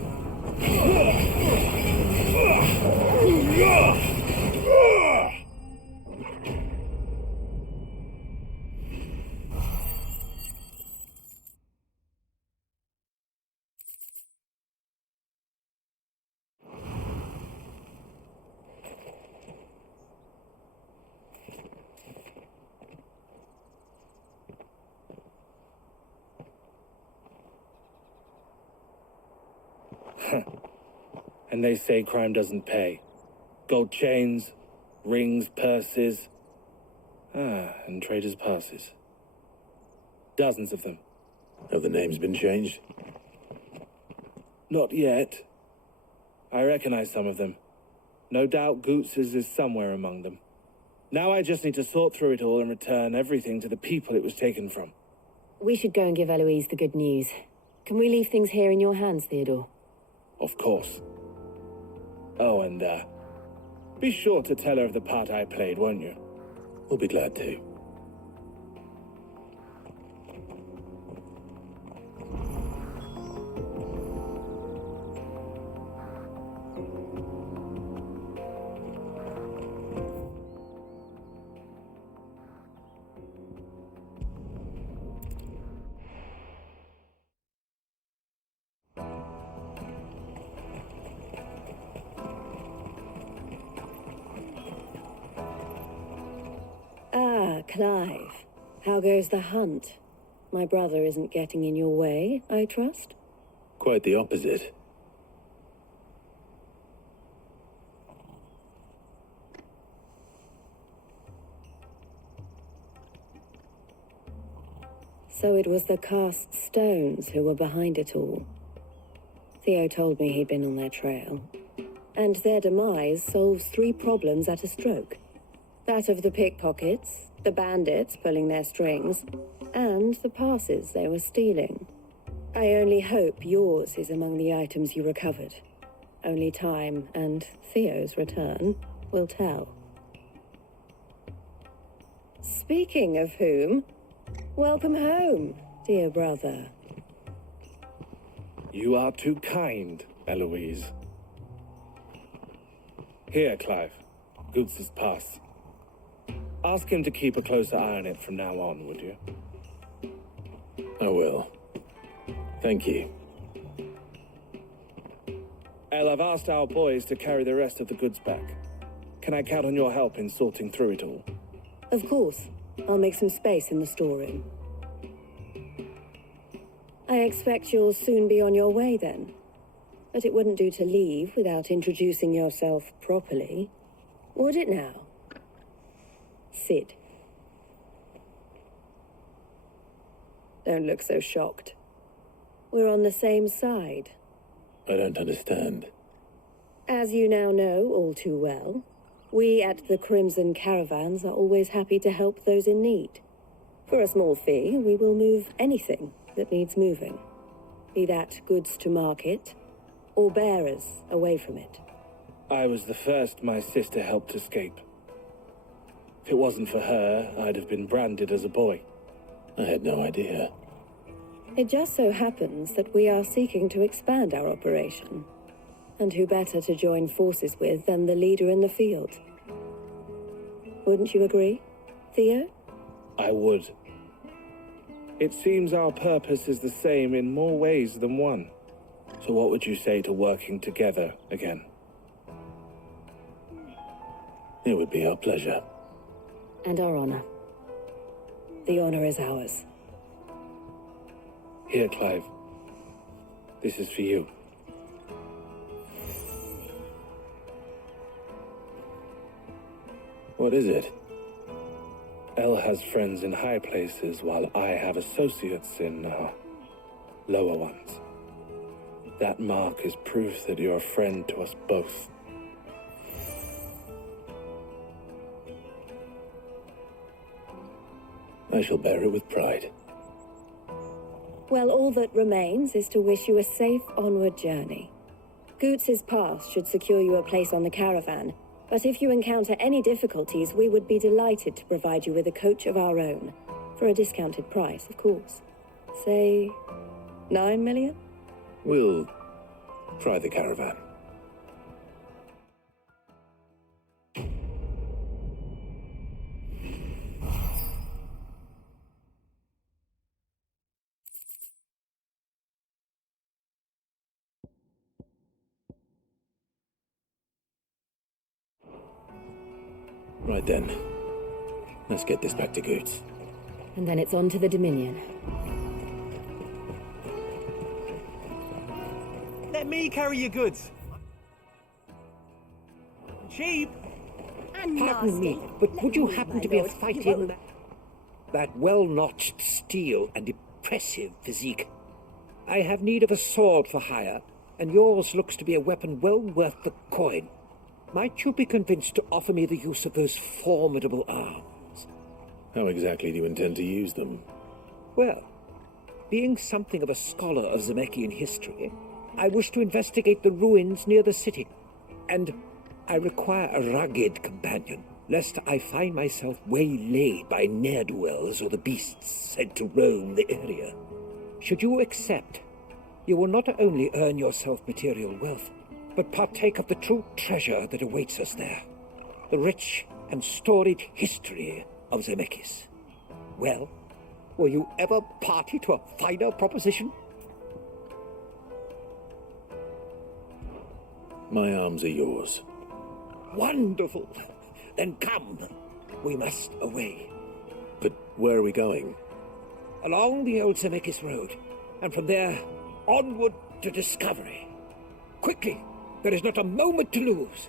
And they say crime doesn't pay. Gold chains, rings, purses. And traders' passes. Dozens of them. Have the names been changed? Not yet. I recognize some of them. No doubt Goots's is somewhere among them. Now I just need to sort through it all and return everything to the people it was taken from. We should go and give Eloise the good news. Can we leave things here in your hands, Theodore? Of course. Oh, and, be sure to tell her of the part I played, won't you? We'll be glad to. Clive. How goes the hunt? My brother isn't getting in your way, I trust? Quite the opposite. So it was the cast stones who were behind it all. Theo told me he'd been on their trail. And their demise solves 3 problems at a stroke. That of the pickpockets, the bandits pulling their strings, and the passes they were stealing. I only hope yours is among the items you recovered. Only time and Theo's return will tell. Speaking of whom, welcome home, dear brother. You are too kind, Eloise. Here, Clive. Goots' pass. Ask him to keep a closer eye on it from now on, would you? I will. Thank you. El, I've asked our boys to carry the rest of the goods back. Can I count on your help in sorting through it all? Of course. I'll make some space in the storeroom. I expect you'll soon be on your way then. But it wouldn't do to leave without introducing yourself properly. Would it now? Sid. Don't look so shocked. We're on the same side. I don't understand. As you now know all too well, we at the Crimson Caravans are always happy to help those in need. For a small fee, we will move anything that needs moving. Be that goods to market, or bearers away from it. I was the first my sister helped escape. If it wasn't for her, I'd have been branded as a boy. I had no idea. It just so happens that we are seeking to expand our operation. And who better to join forces with than the leader in the field? Wouldn't you agree, Theo? I would. It seems our purpose is the same in more ways than one. So what would you say to working together again? It would be our pleasure. And our honor. The honor is ours. Here, Clive. This is for you. What is it? El has friends in high places, while I have associates in, lower ones. That mark is proof that you're a friend to us both. I shall bear it with pride. Well, all that remains is to wish you a safe onward journey. Goots' pass should secure you a place on the caravan, but if you encounter any difficulties, we would be delighted to provide you with a coach of our own. For a discounted price, of course. Say, 9 million? We'll try the caravan. Right then. Let's get this back to Goots. And then it's on to the Dominion. Let me carry your goods. Cheap. Pardon me, but would you happen to be fighting that well-notched steel and impressive physique? I have need of a sword for hire, and yours looks to be a weapon well worth the coin. Might you be convinced to offer me the use of those formidable arms? How exactly do you intend to use them? Well, being something of a scholar of Zemeckis history, I wish to investigate the ruins near the city, and I require a rugged companion, lest I find myself waylaid by ne'er-do-wells or the beasts sent to roam the area. Should you accept, you will not only earn yourself material wealth, but partake of the true treasure that awaits us there. The rich and storied history of Zemeckis. Well, were you ever party to a finer proposition? My arms are yours. Wonderful. Then come. We must away. but where are we going? Along the old Zemeckis Road, and from there, onward to discovery. Quickly! There is not a moment to lose.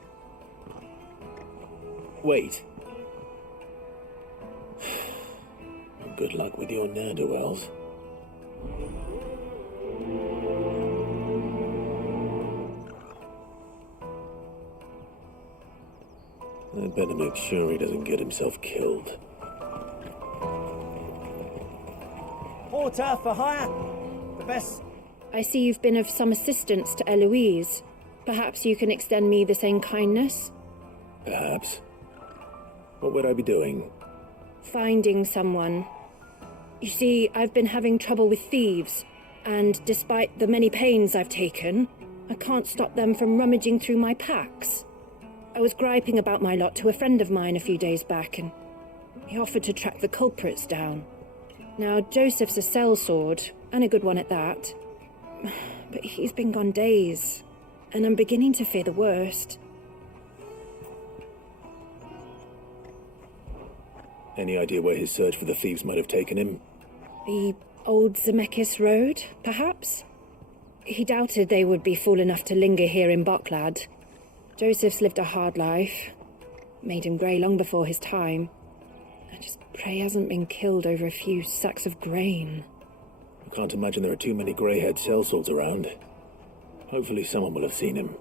Wait. Good luck with your ne'er-do-wells. I'd better make sure he doesn't get himself killed. Porter for hire. The best. I see you've been of some assistance to Eloise. Perhaps you can extend me the same kindness? Perhaps. What would I be doing? Finding someone. You see, I've been having trouble with thieves, and despite the many pains I've taken, I can't stop them from rummaging through my packs. I was griping about my lot to a friend of mine a few days back, and he offered to track the culprits down. Now, Joseph's a sellsword, and a good one at that. But he's been gone days, and I'm beginning to fear the worst. Any idea where his search for the thieves might have taken him? The old Zemeckis Road, perhaps? He doubted they would be fool enough to linger here in Bocklad. Joseph's lived a hard life. Made him grey long before his time. I just pray he hasn't been killed over a few sacks of grain. I can't imagine there are too many grey-haired sellswords around. Hopefully someone will have seen him.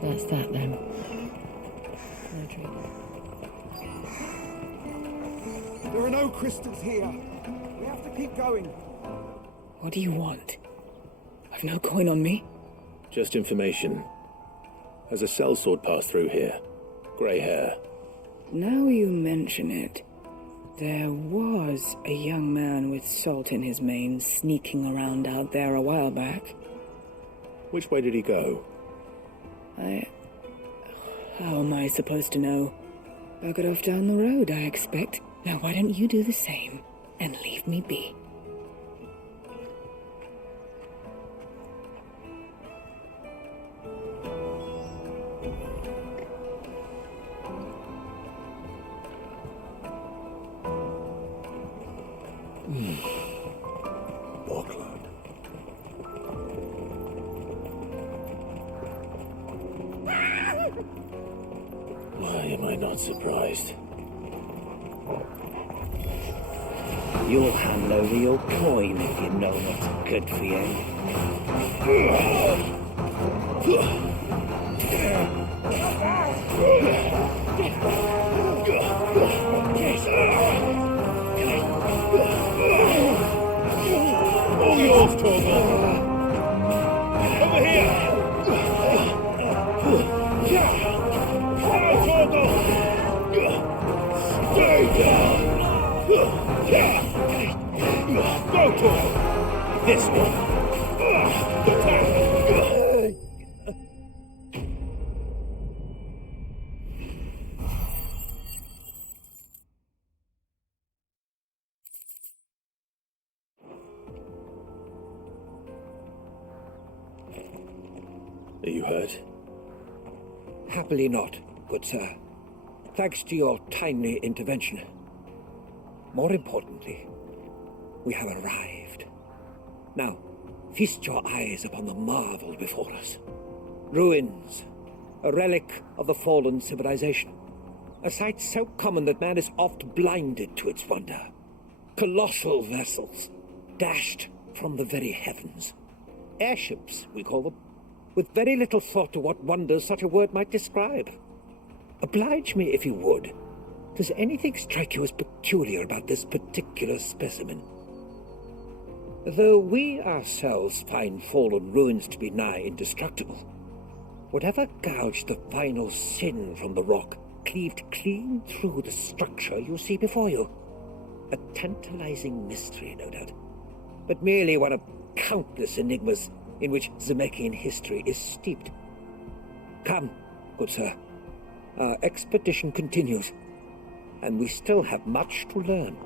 That's that then. No tree. There are no crystals here. We have to keep going. What do you want? I've no coin on me. Just information. Has a sellsword passed through here? Grey hair. Now you mention it, there was a young man with salt in his mane sneaking around out there a while back. Which way did he go? How am I supposed to know? I got off down the road, I expect. Now why don't you do the same and leave me be? Bocklad. Why am I not surprised? You'll hand over your coin if you know what's good for you. All yours, Torgal. Over here. Stay down. Go, Torgal. This one. Are you hurt? Happily not, good sir. Thanks to your timely intervention. More importantly, we have arrived. Now, feast your eyes upon the marvel before us. Ruins, a relic of the fallen civilization. A sight so common that man is oft blinded to its wonder. Colossal vessels, dashed from the very heavens. Airships, we call them, with very little thought to what wonders such a word might describe. Oblige me, if you would. Does anything strike you as peculiar about this particular specimen? Though we ourselves find fallen ruins to be nigh indestructible, whatever gouged the final sin from the rock cleaved clean through the structure you see before you. A tantalizing mystery, no doubt, but merely one of countless enigmas in which Zemeckis history is steeped. Come, good sir. Our expedition continues. and we still have much to learn.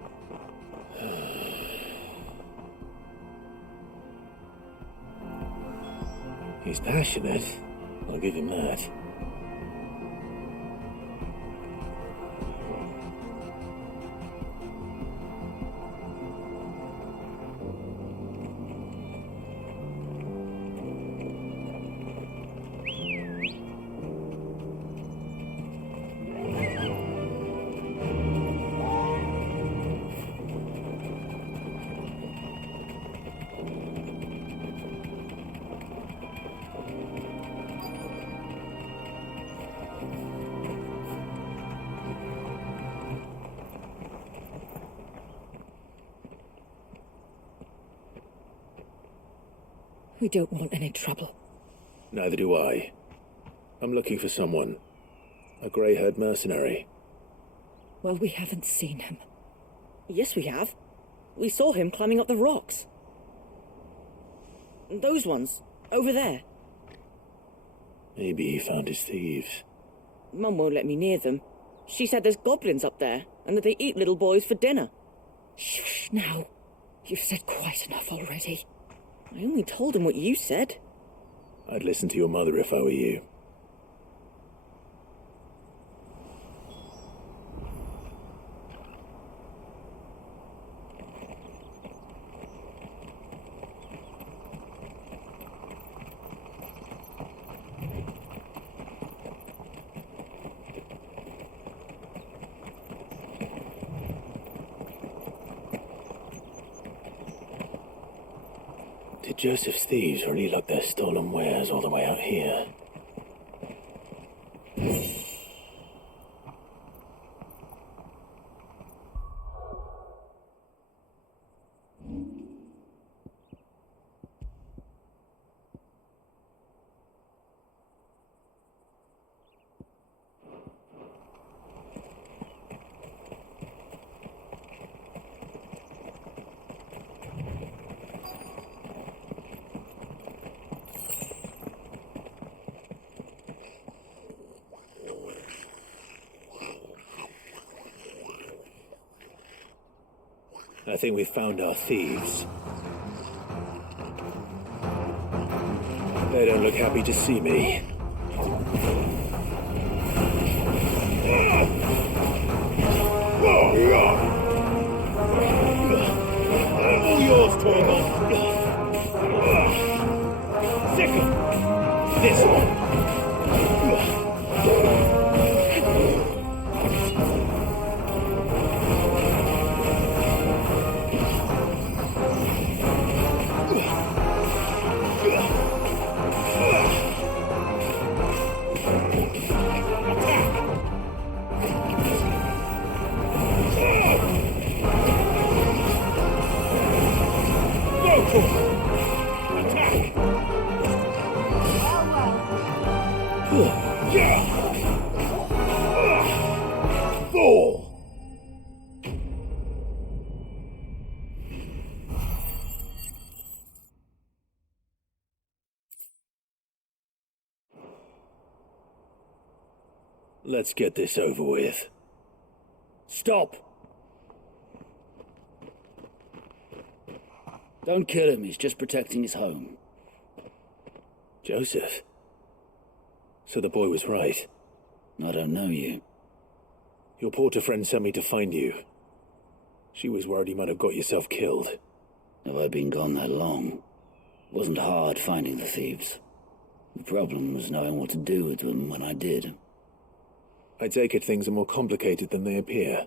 He's passionate. I'll give him that. We don't want any trouble. Neither do I. I'm looking for someone. A grey-haired mercenary. Well, we haven't seen him. Yes, we have. We saw him climbing up the rocks. Those ones, over there. Maybe he found his thieves. Mum won't let me near them. She said there's goblins up there, and that they eat little boys for dinner. Shush, now. You've said quite enough already. I only told him what you said. I'd listen to your mother if I were you. Did Joseph's thieves really lug their stolen wares all the way out here? I think we've found our thieves. They don't look happy to see me. All yours, Torgal. Sick of this one. Let's get this over with. Stop! Don't kill him, he's just protecting his home. Joseph? So the boy was right. I don't know you. Your porter friend sent me to find you. She was worried you might have got yourself killed. Have I been gone that long? It wasn't hard finding the thieves. The problem was knowing what to do with them when I did. I take it things are more complicated than they appear.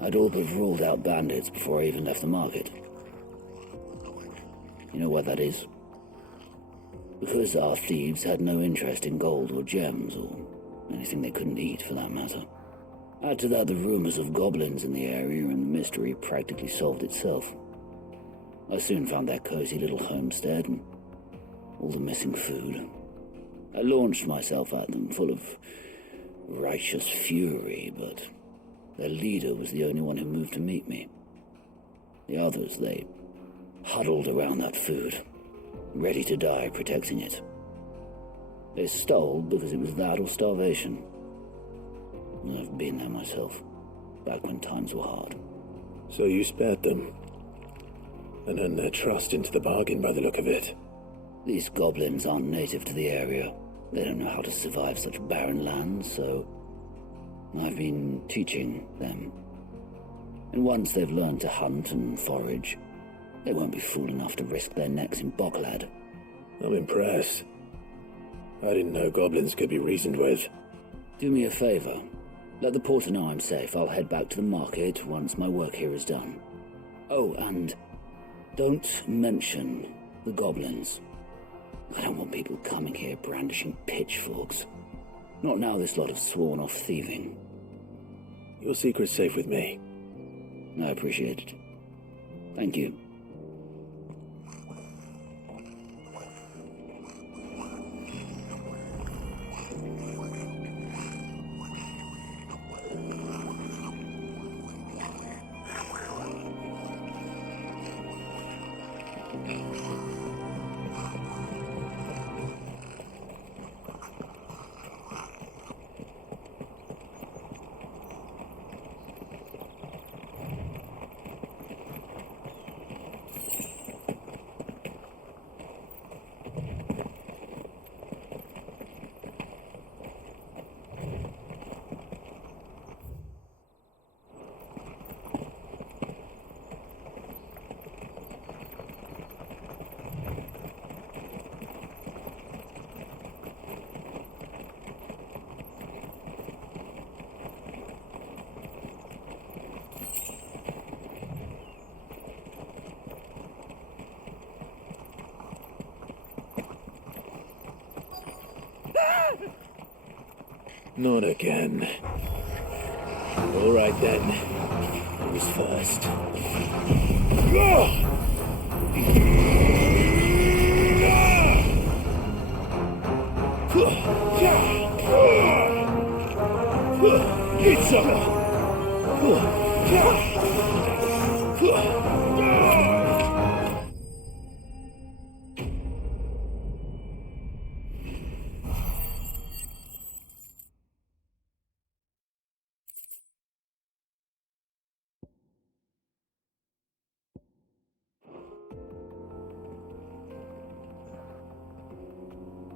I'd all but ruled out bandits before I even left the market. You know why that is? Because our thieves had no interest in gold or gems, or anything they couldn't eat for that matter. Add to that the rumors of goblins in the area, and the mystery practically solved itself. I soon found their cozy little homestead and all the missing food. I launched myself at them, full of righteous fury, but their leader was the only one who moved to meet me. The others, they huddled around that food, ready to die protecting it. They stole because it was that or starvation. I've been there myself, back when times were hard. So you spared them, and earned their trust into the bargain by the look of it. These goblins aren't native to the area. They don't know how to survive such barren lands, so I've been teaching them. And once they've learned to hunt and forage, they won't be fool enough to risk their necks in Bocklad. I'm impressed. I didn't know goblins could be reasoned with. Do me a favor. Let the porter know I'm safe. I'll head back to the market once my work here is done. Oh, and don't mention the goblins. I don't want people coming here brandishing pitchforks. Not now this lot have sworn off thieving. Your secret's safe with me. I appreciate it. Thank you. Not again. All right then. Who's first? Get some!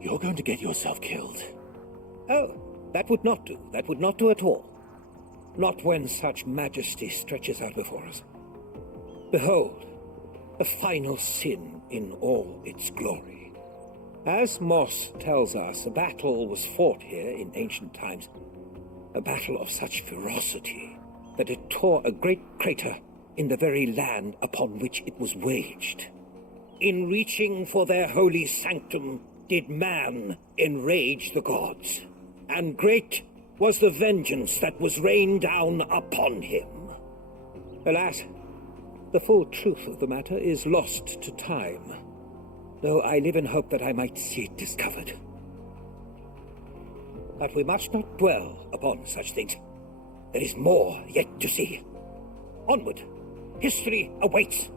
You're going to get yourself killed. Oh, that would not do. That would not do at all. Not when such majesty stretches out before us. Behold, a final sin in all its glory. As Moss tells us, a battle was fought here in ancient times. A battle of such ferocity that it tore a great crater in the very land upon which it was waged. In reaching for their holy sanctum, did man enrage the gods, and great was the vengeance that was rained down upon him. Alas, the full truth of the matter is lost to time, though I live in hope that I might see it discovered. But we must not dwell upon such things. There is more yet to see. Onward! History awaits!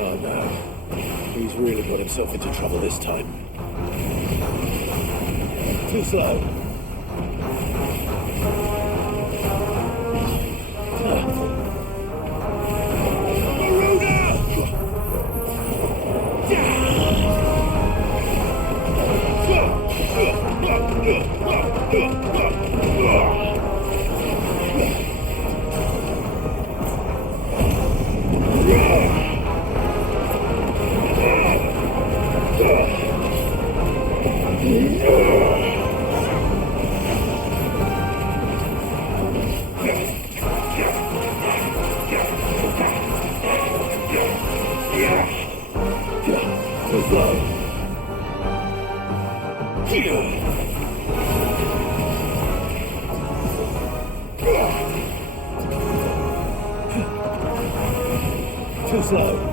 Oh no. He's really got himself into trouble this time. Too slow. Too slow. Too slow.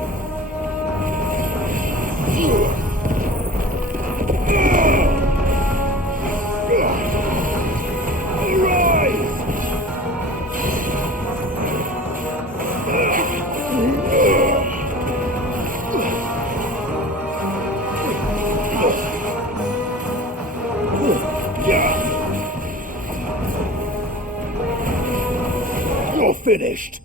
You're finished.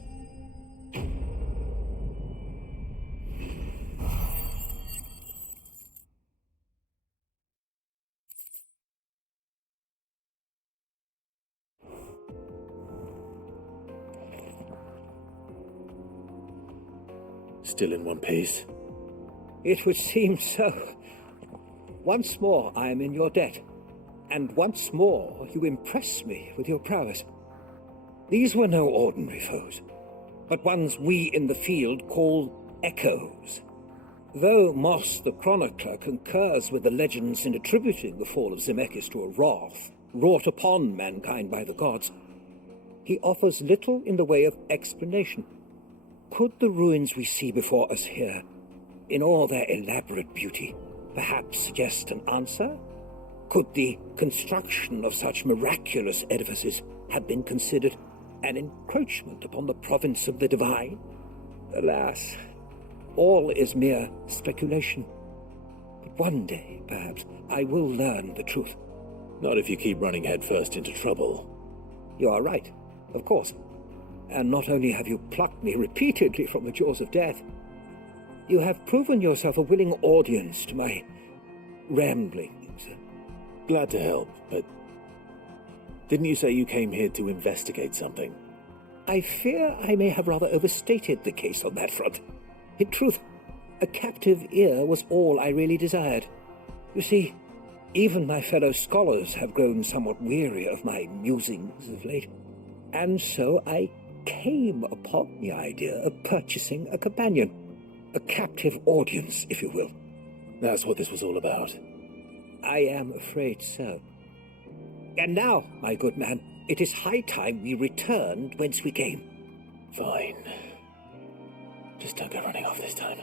Still in one piece? It would seem so. Once more I am in your debt, and once more you impress me with your prowess. These were no ordinary foes, but ones we in the field call echoes. Though Moss the Chronicler concurs with the legends in attributing the fall of Zemeckis to a wrath wrought upon mankind by the gods, he offers little in the way of explanation. Could the ruins we see before us here, in all their elaborate beauty, perhaps suggest an answer? Could the construction of such miraculous edifices have been considered an encroachment upon the province of the divine? Alas, all is mere speculation. But one day, perhaps, I will learn the truth. Not if you keep running headfirst into trouble. You are right, of course. And not only have you plucked me repeatedly from the jaws of death, you have proven yourself a willing audience to my ramblings. Glad to help, but didn't you say you came here to investigate something? I fear I may have rather overstated the case on that front. In truth, a captive ear was all I really desired. You see, even my fellow scholars have grown somewhat weary of my musings of late, and so I came upon the idea of purchasing a companion. A captive audience, if you will. That's what this was all about. I am afraid so. And now, my good man, it is high time we returned whence we came. Fine. Just don't go running off this time.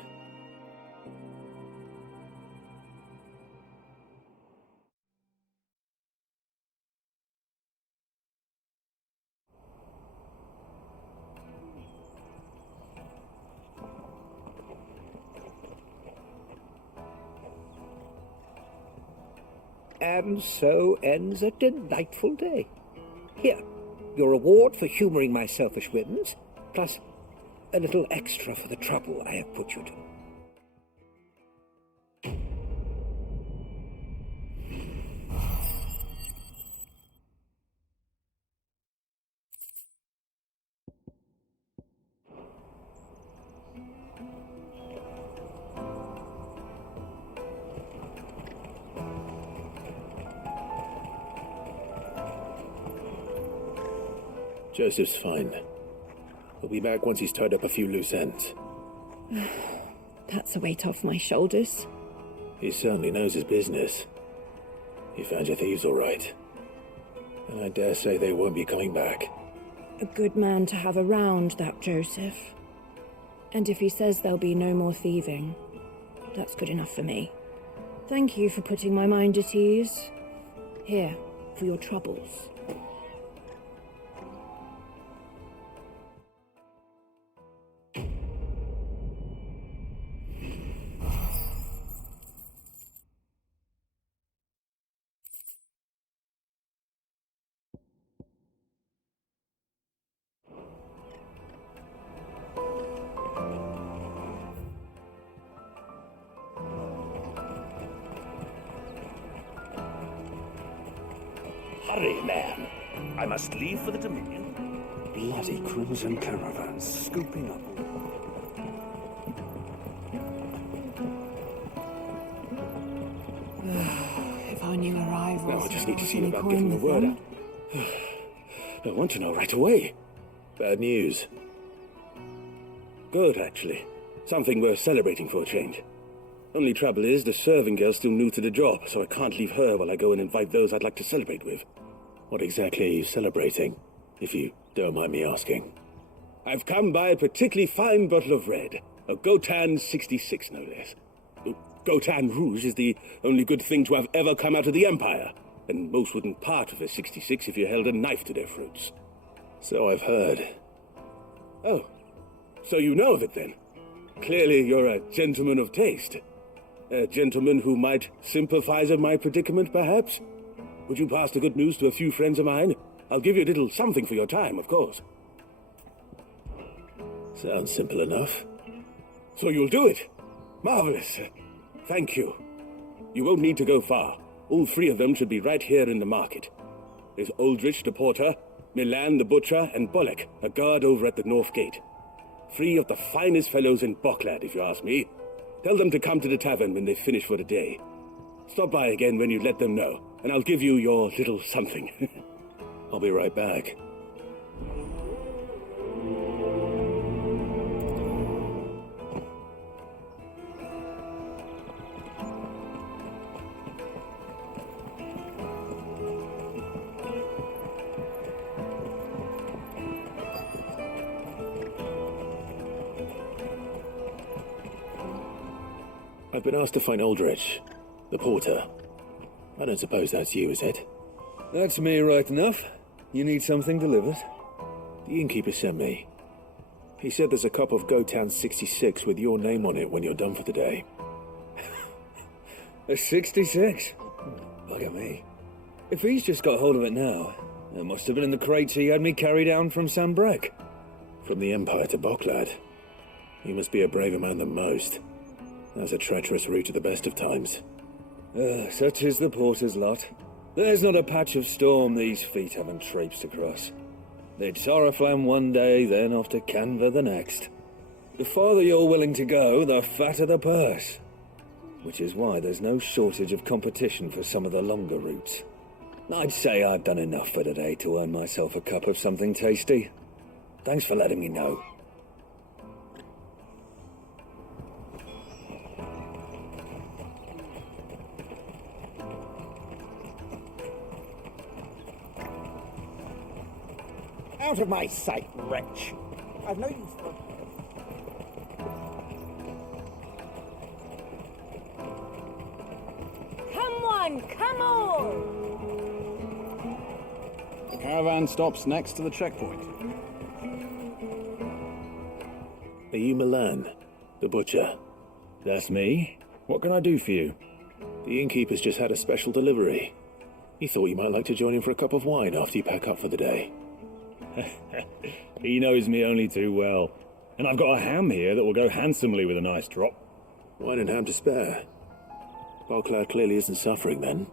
And so ends a delightful day. Here, your reward for humouring my selfish whims, plus a little extra for the trouble I have put you to. Joseph's fine. He'll be back once he's tied up a few loose ends. That's a weight off my shoulders. He certainly knows his business. He found your thieves all right. And I dare say they won't be coming back. A good man to have around, that Joseph. And if he says there'll be no more thieving, that's good enough for me. Thank you for putting my mind at ease. Here, for your troubles. Hurry, man. I must leave for the Dominion. Bloody crimson caravans scooping up. If I knew arrivals... Now I just need to see about giving the word out. I want to know right away. Bad news. Good, actually. Something worth celebrating for a change. Only trouble is, the serving girl's still new to the job, so I can't leave her while I go and invite those I'd like to celebrate with. What exactly are you celebrating, if you don't mind me asking? I've come by a particularly fine bottle of red. A Gotan 66, no less. Gotan Rouge is the only good thing to have ever come out of the Empire, and most wouldn't part with a 66 if you held a knife to their throats. So I've heard. Oh, so you know of it then? Clearly you're a gentleman of taste. A gentleman who might sympathize with my predicament, perhaps? Would you pass the good news to a few friends of mine? I'll give you a little something for your time, of course. Sounds simple enough. So you'll do it? Marvelous. Thank you. You won't need to go far. All three of them should be right here in the market. There's Aldrich the porter, Milan the butcher, and Bollock, a guard over at the north gate. Three of the finest fellows in Bocklad, if you ask me. Tell them to come to the tavern when they finish for the day. Stop by again when you let them know, and I'll give you your little something. I'll be right back. I've been asked to find Aldrich, the porter. I don't suppose that's you, is it? That's me right enough. You need something delivered? The innkeeper sent me. He said there's a cup of Gotan 66 with your name on it when you're done for the day. A 66? Bugger me. If he's just got hold of it now, it must have been in the crates he had me carry down from Sambrek. From the Empire to Bocklad. He must be a braver man than most. That's a treacherous route at the best of times. Such is the porter's lot. There's not a patch of storm these feet haven't traipsed across. They'd Soraflam one day, then off to Canva the next. The farther you're willing to go, the fatter the purse. Which is why there's no shortage of competition for some of the longer routes. I'd say I've done enough for today to earn myself a cup of something tasty. Thanks for letting me know. Out of my sight, wretch! I've no use for... Come one, come all! The caravan stops next to the checkpoint. Are you Milan, the butcher? That's me. What can I do for you? The innkeeper's just had a special delivery. He thought you might like to join him for a cup of wine after you pack up for the day. He knows me only too well. And I've got a ham here that will go handsomely with a nice drop. Wine and ham to spare. Bocklad clearly isn't suffering then.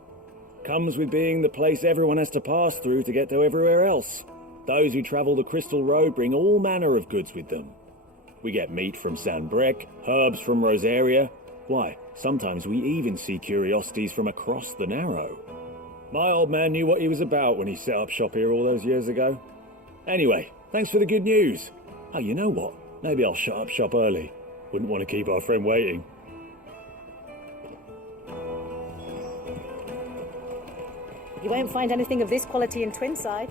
Comes with being the place everyone has to pass through to get to everywhere else. Those who travel the Crystal Road bring all manner of goods with them. We get meat from Sanbrek, herbs from Rosaria. Why, sometimes we even see curiosities from across the Narrow. My old man knew what he was about when he set up shop here all those years ago. Anyway, thanks for the good news. Oh, you know what? Maybe I'll shut up shop early. Wouldn't want to keep our friend waiting. You won't find anything of this quality in Twinside.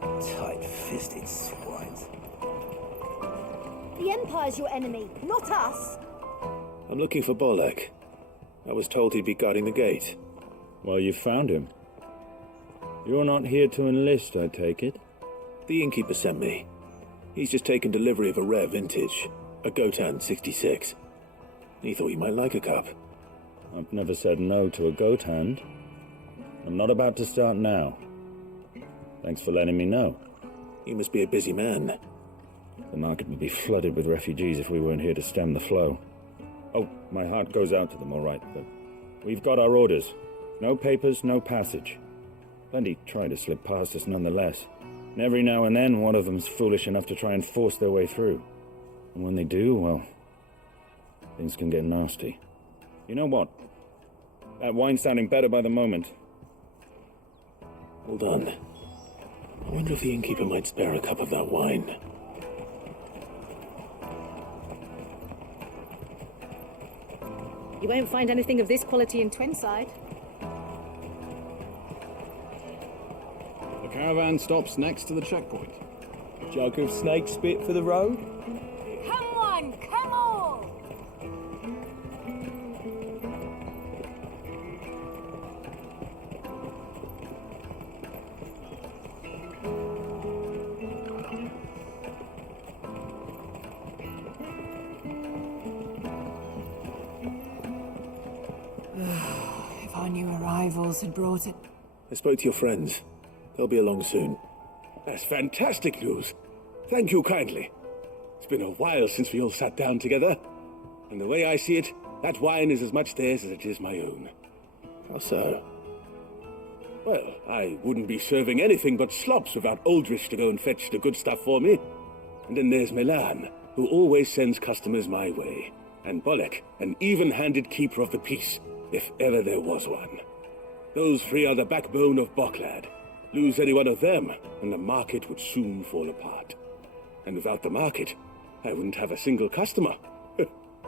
Tight-fisted swines. The Empire's your enemy, not us. I'm looking for Bollock. I was told he'd be guarding the gate. Well, you found him. You're not here to enlist, I take it? The innkeeper sent me. He's just taken delivery of a rare vintage, a Gotan 66. He thought you might like a cup. I've never said no to a goat hand. I'm not about to start now. Thanks for letting me know. You must be a busy man. The market would be flooded with refugees if we weren't here to stem the flow. Oh, my heart goes out to them, all right, but we've got our orders. No papers, no passage. Plenty try to slip past us nonetheless. And every now and then, one of them's foolish enough to try and force their way through. And when they do, well, things can get nasty. You know what? That wine's sounding better by the moment. Hold on. I wonder if the innkeeper might spare a cup of that wine. You won't find anything of this quality in Twinside. The caravan stops next to the checkpoint. Jug of snake spit for the road? Come on, come on! If I knew arrivals had brought it. I spoke to your friends. They'll be along soon. That's fantastic news. Thank you kindly. It's been a while since we all sat down together. And the way I see it, that wine is as much theirs as it is my own. How so? Well, I wouldn't be serving anything but slops without Aldrich to go and fetch the good stuff for me. And then there's Milan, who always sends customers my way. And Bolek, an even-handed keeper of the peace, if ever there was one. Those three are the backbone of Boklad. Lose any one of them, and the market would soon fall apart. And without the market, I wouldn't have a single customer.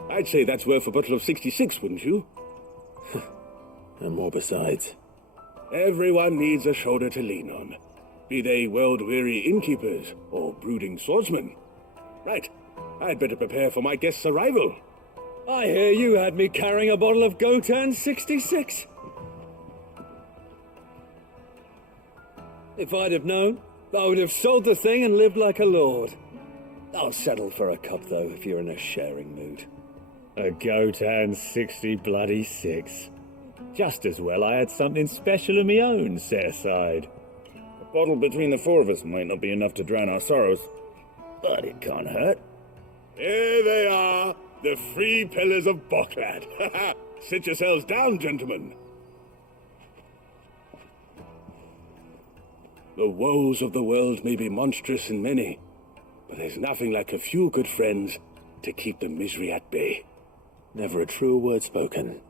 I'd say that's worth a bottle of 66, wouldn't you? And more besides. Everyone needs a shoulder to lean on. Be they world-weary innkeepers or brooding swordsmen. Right, I'd better prepare for my guest's arrival. I hear you had me carrying a bottle of Gotan 66. If I'd have known, I would have sold the thing and lived like a lord. I'll settle for a cup, though, if you're in a sharing mood. A Gotan 60 bloody 6. Just as well I had something special of my own set aside. A bottle between the four of us might not be enough to drown our sorrows, but it can't hurt. Here they are, the three pillars of Boklad. Sit yourselves down, gentlemen. The woes of the world may be monstrous and many, but there's nothing like a few good friends to keep the misery at bay. Never a truer word spoken.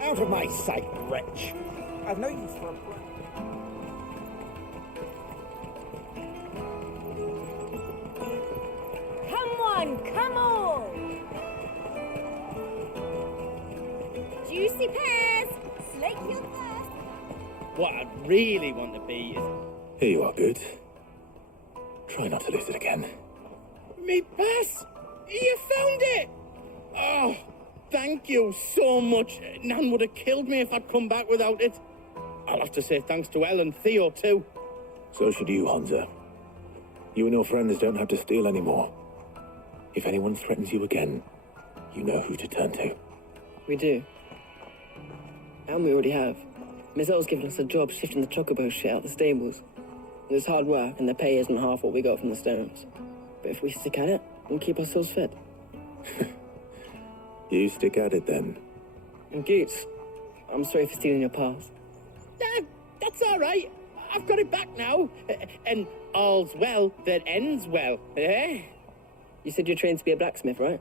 Out of my sight, wretch! I've no use for a Come on, come on! Juicy pears! Slake your thirst! What I really want to be is... Here you are, good. Try not to lose it again. Me pass! You found it! Oh, thank you so much. Nan would have killed me if I'd come back without it. I'll have to say thanks to Elle and Theo, too. So should you, Hansa. You and your friends don't have to steal anymore. If anyone threatens you again, you know who to turn to. We do. And we already have. Miss Earl's given us a job shifting the chocobo shit out the stables. It's hard work, and the pay isn't half what we got from the stones. But if we stick at it, we'll keep ourselves fed. You stick at it, then. And Goots, I'm sorry for stealing your pass. That's all right. I've got it back now. And all's well that ends well, eh? You said you're trained to be a blacksmith, right?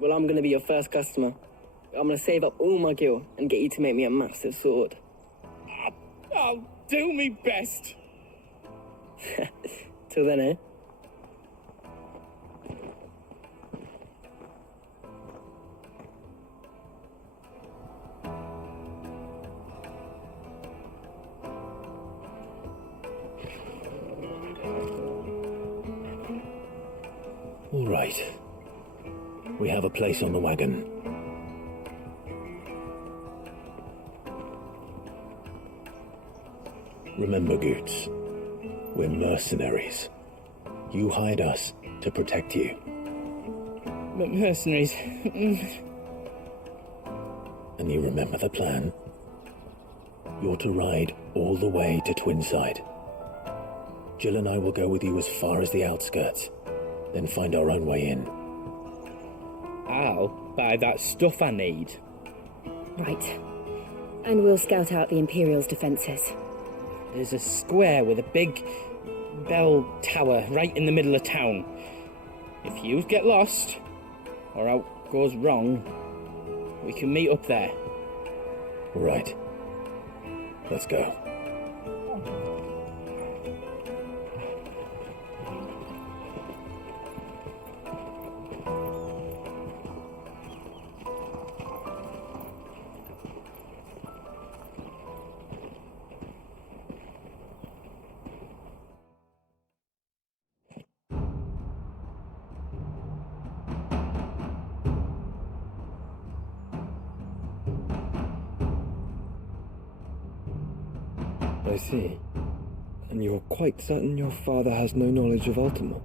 Well, I'm going to be your first customer. I'm going to save up all my gil and get you to make me a massive sword. I'll do me best. Till then, eh? All right. We have a place on the wagon. Remember, Goots, we're mercenaries. You hired us to protect you. But mercenaries... And you remember the plan? You're to ride all the way to Twinside. Jill and I will go with you as far as the outskirts, then find our own way in. I'll buy that stuff I need. Right. And we'll scout out the Imperial's defences. There's a square with a big bell tower right in the middle of town. If you get lost, or out goes wrong, we can meet up there. Right. Let's go. I see. And you're quite certain your father has no knowledge of Ultima?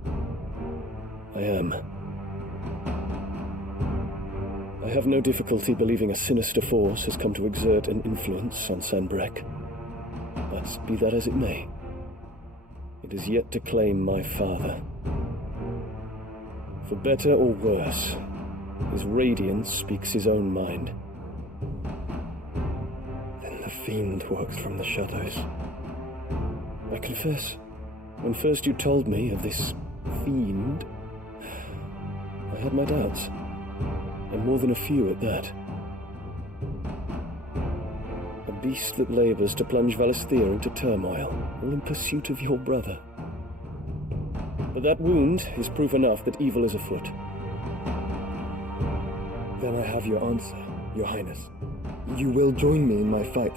I am. I have no difficulty believing a sinister force has come to exert an influence on Sanbrek. But be that as it may, it is yet to claim my father. For better or worse, his radiance speaks his own mind. Then the fiend works from the shadows. I confess, when first you told me of this fiend, I had my doubts, and more than a few at that. A beast that labours to plunge Valisthea into turmoil, all in pursuit of your brother. But that wound is proof enough that evil is afoot. Then I have your answer, Your Highness. You will join me in my fight.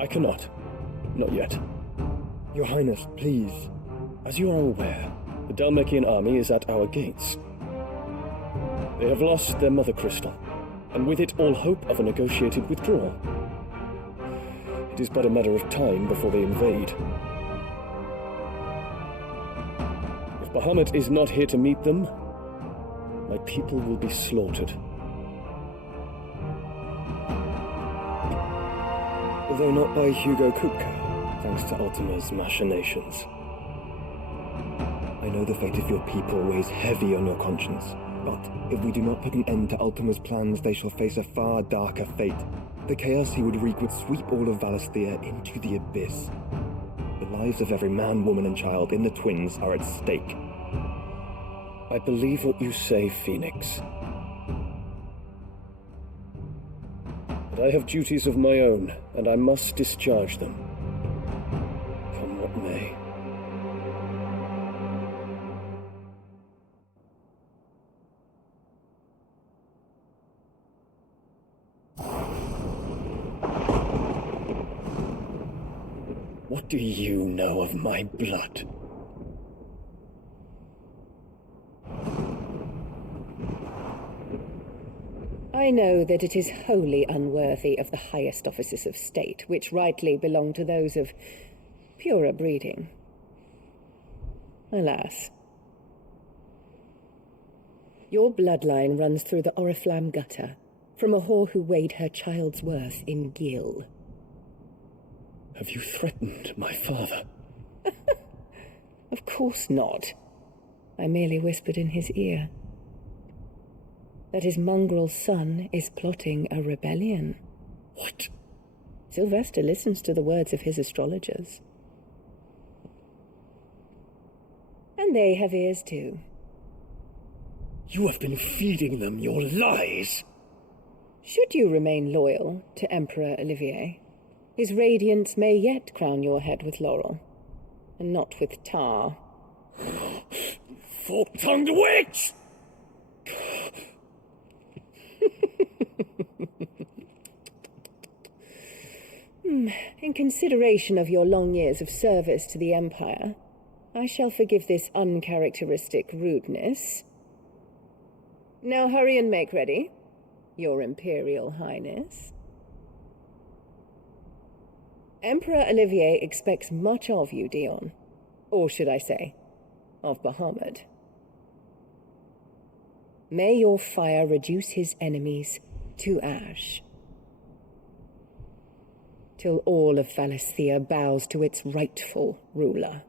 I cannot. Not yet. Your Highness, please. As you are aware, the Dhalmekian army is at our gates. They have lost their mother crystal, and with it all hope of a negotiated withdrawal. It is but a matter of time before they invade. If Bahamut is not here to meet them, my people will be slaughtered. Though not by Hugo Kupka, thanks to Ultima's machinations. I know the fate of your people weighs heavy on your conscience, but if we do not put an end to Ultima's plans, they shall face a far darker fate. The chaos he would wreak would sweep all of Valisthea into the abyss. The lives of every man, woman, and child in the Twins are at stake. I believe what you say, Phoenix. But I have duties of my own, and I must discharge them. Come what may. What do you know of my blood? I know that it is wholly unworthy of the highest offices of state, which rightly belong to those of purer breeding. Alas. Your bloodline runs through the Oriflamme gutter, from a whore who weighed her child's worth in gil. Have you threatened my father? Of course not. I merely whispered in his ear that his mongrel son is plotting a rebellion. What? Sylvester listens to the words of his astrologers. And they have ears too. You have been feeding them your lies! Should you remain loyal to Emperor Olivier, his radiance may yet crown your head with laurel, and not with tar. Fork-tongued witch! In consideration of your long years of service to the Empire, I shall forgive this uncharacteristic rudeness. Now hurry and make ready, Your Imperial Highness. Emperor Olivier expects much of you, Dion. Or should I say, of Bahamut. May your fire reduce his enemies to ash, till all of Valisthea bows to its rightful ruler.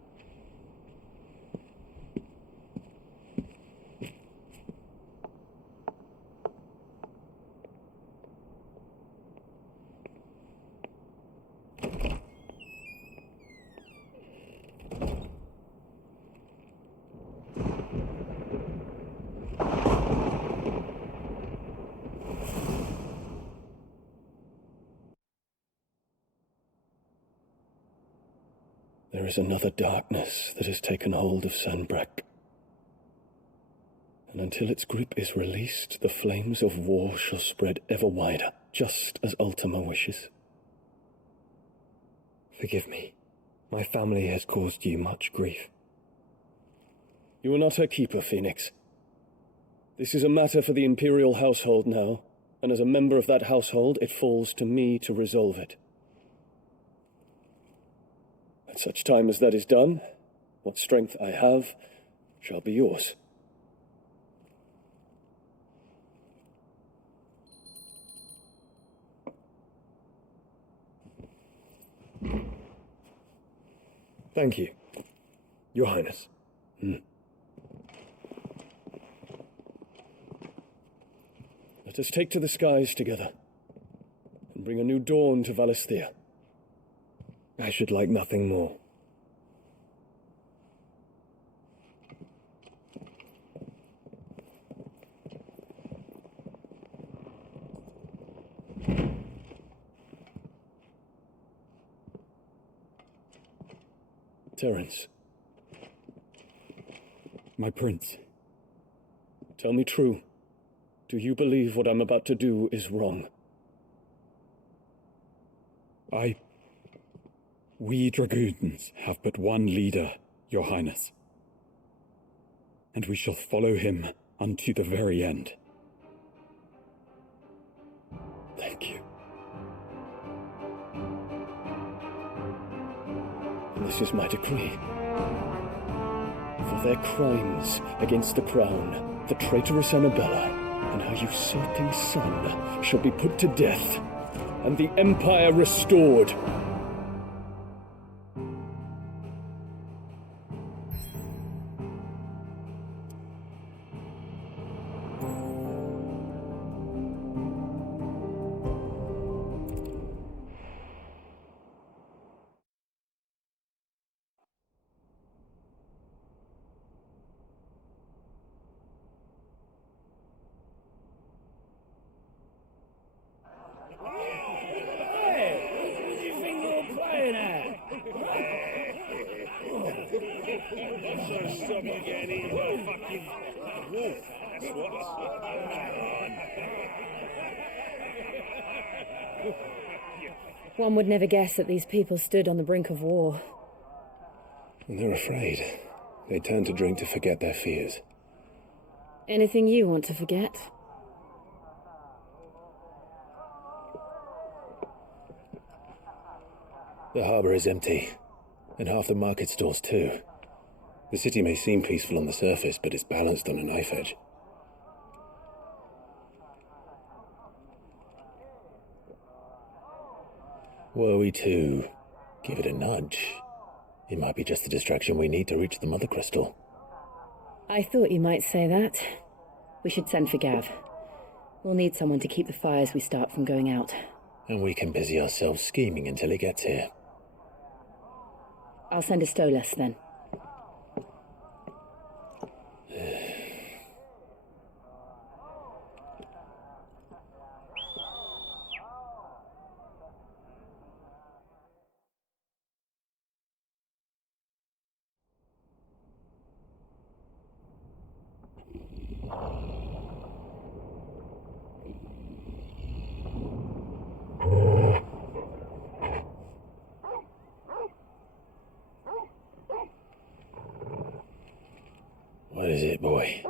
There is another darkness that has taken hold of Sanbreque. And until its grip is released, the flames of war shall spread ever wider, just as Ultima wishes. Forgive me. My family has caused you much grief. You are not her keeper, Phoenix. This is a matter for the Imperial household now, and as a member of that household, it falls to me to resolve it. At such time as that is done, what strength I have shall be yours. Thank you, Your Highness. Let us take to the skies together, and bring a new dawn to Valisthea. I should like nothing more. Terence. My prince. Tell me true. Do you believe what I'm about to do is wrong? We dragoons have but one leader, Your Highness. And we shall follow him unto the very end. Thank you. And this is my decree. For their crimes against the crown, the traitorous Annabella and her usurping son shall be put to death, and the Empire restored. One would never guess that these people stood on the brink of war. And they're afraid. They turn to drink to forget their fears. Anything you want to forget? The harbour is empty, and half the market stalls too. The city may seem peaceful on the surface, but it's balanced on a knife edge. Were we to give it a nudge, it might be just the distraction we need to reach the Mother Crystal. I thought you might say that. We should send for Gav. We'll need someone to keep the fires we start from going out. And we can busy ourselves scheming until he gets here. I'll send a Stolas then. What is it, boy?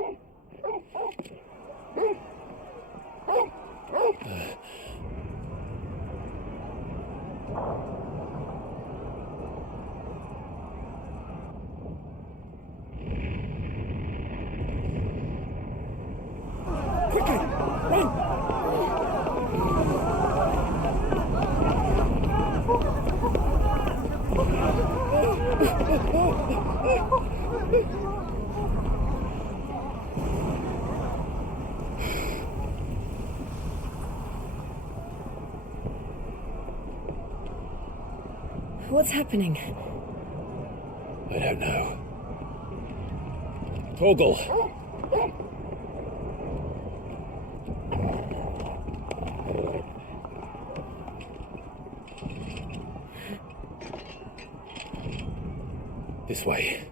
Quickly! Run! What's happening? I don't know. Torgal! This way.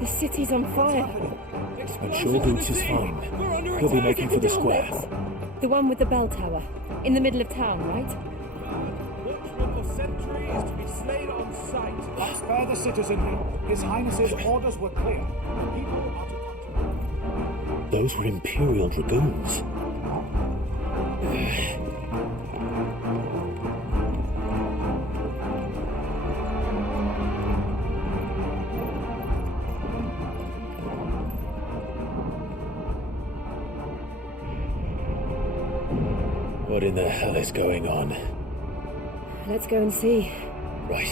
The city's on fire. I'm sure Boots is fine. He'll be making for the square. The one with the bell tower. In the middle of town, right? Watchman for centuries to be slain on sight. Spare the citizenry. His Highness's orders were clear. People are to... Those were Imperial Dragoons. What in the hell is going on? Let's go and see. Right.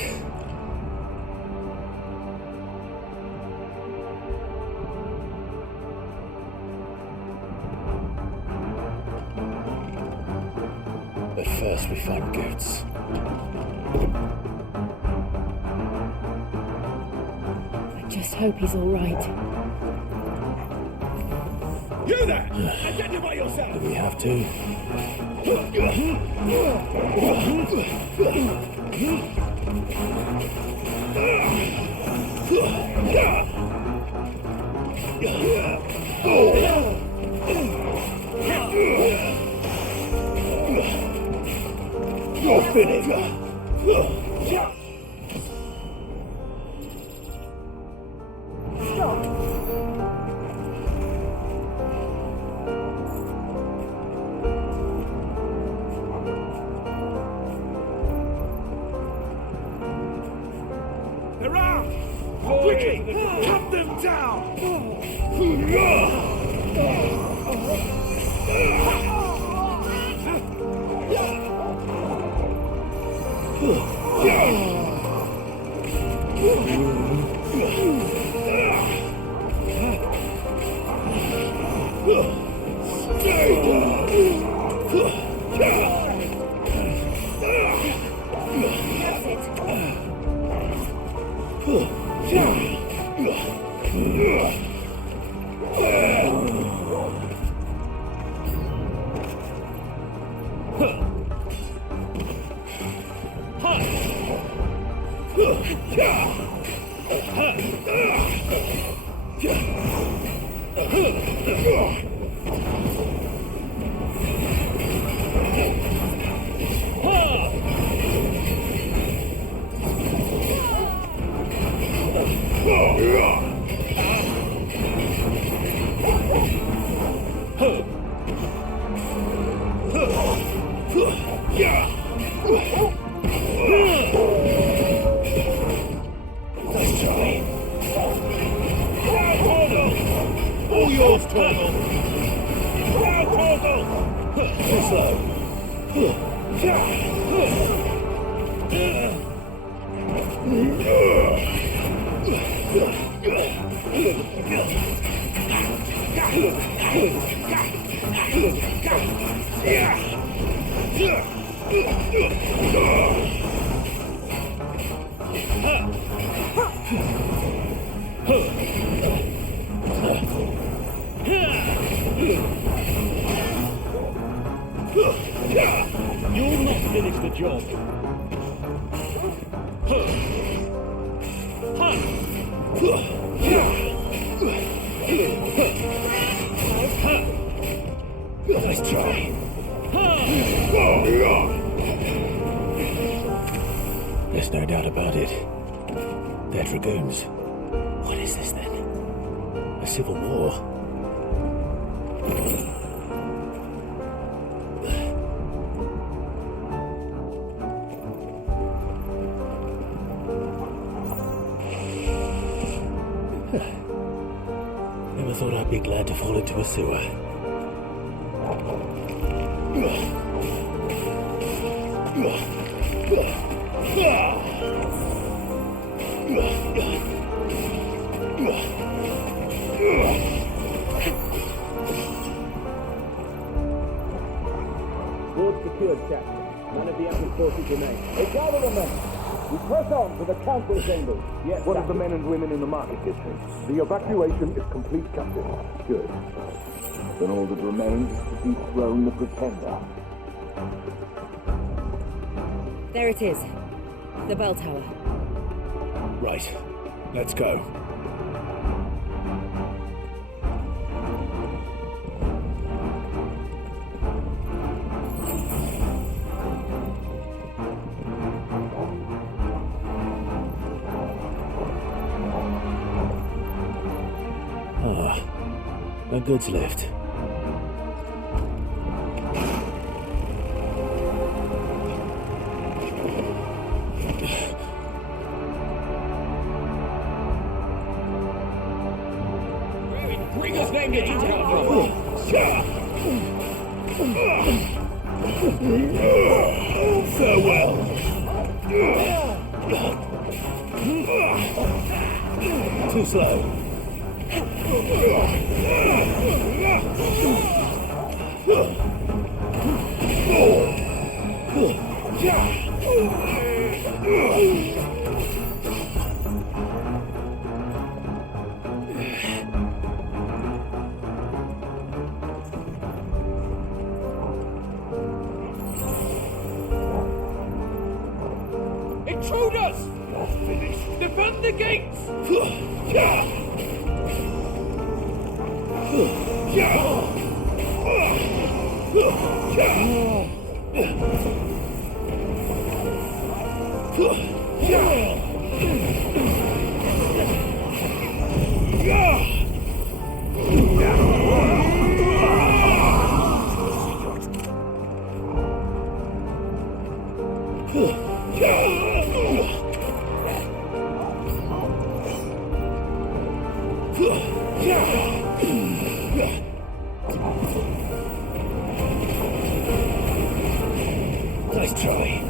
But first we find Goots. I just hope he's all right. You there! Identify yourself! Do we have to? You're finished! Stop! They're out! Quickly! Cut them down! All yours, Torgal! Now, Torgal! Too You'll not finish the job. slow! Their dragoons. What is this then? A civil war? Never thought I'd be glad to fall into a sewer. Ward secured, Captain. None of the Emperor's forces remain. They gather the men. We press on to the council chambers. Yes, what of the men and women in the market district? The evacuation is complete, Captain. Good. Then all that remains is to dethrone the Pretender. There it is. The bell tower. Right. Let's go. A goods lift. Bring us name that you Farewell. Too slow. Intruders! You're finished. Defend the gates! Nice try.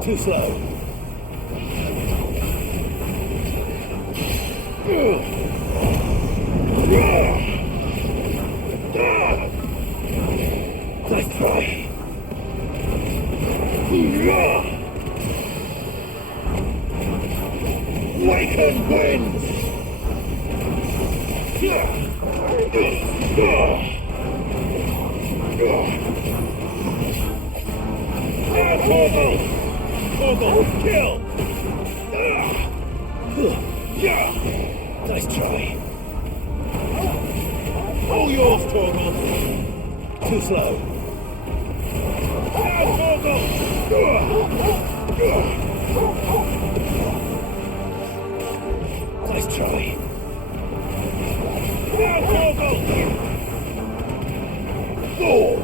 Too slow. Nice try. Waken winds! Torgal! Kill! Nice try. All yours, Torgal! Too slow. Nice try. Lord!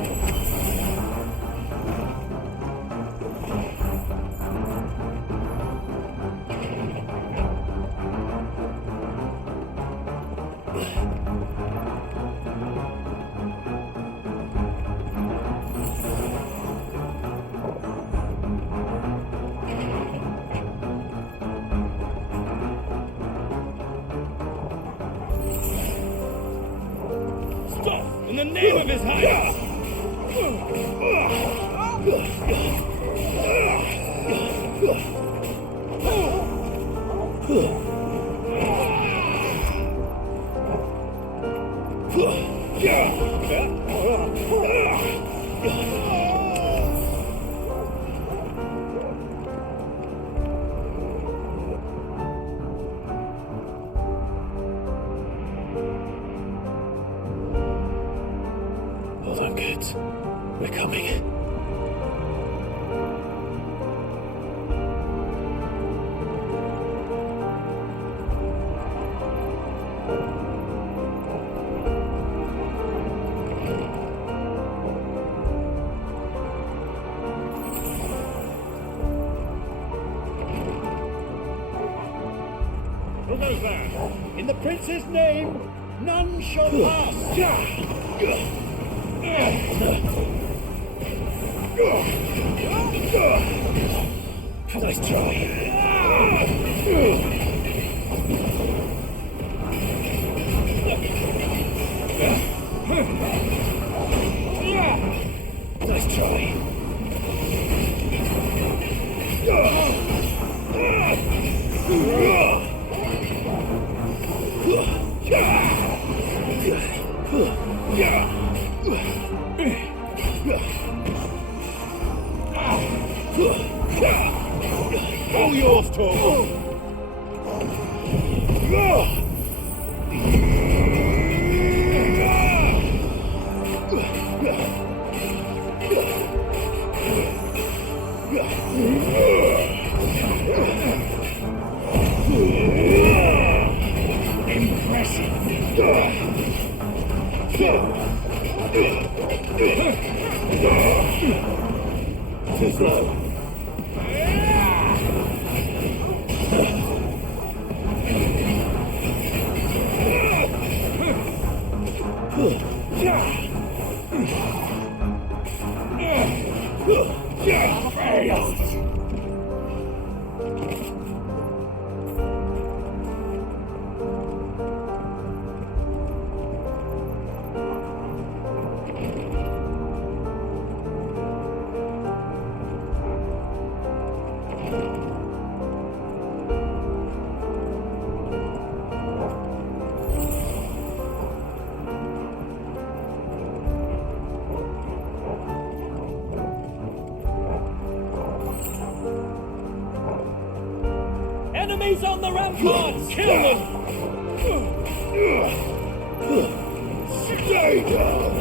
Stop! In the name of His Highness! so good. We're coming. Who goes there? In the prince's name, none shall pass. Nice try. Nice try. All yours, Torvald. Too slow. Enemies on the ramparts! Kill them! Stay down!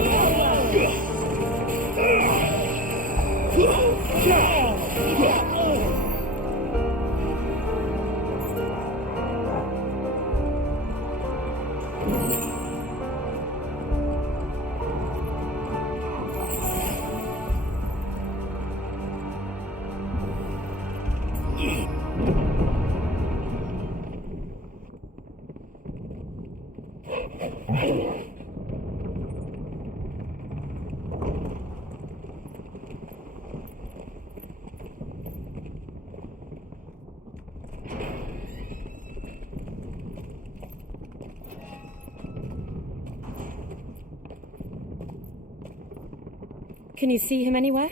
Can you see him anywhere?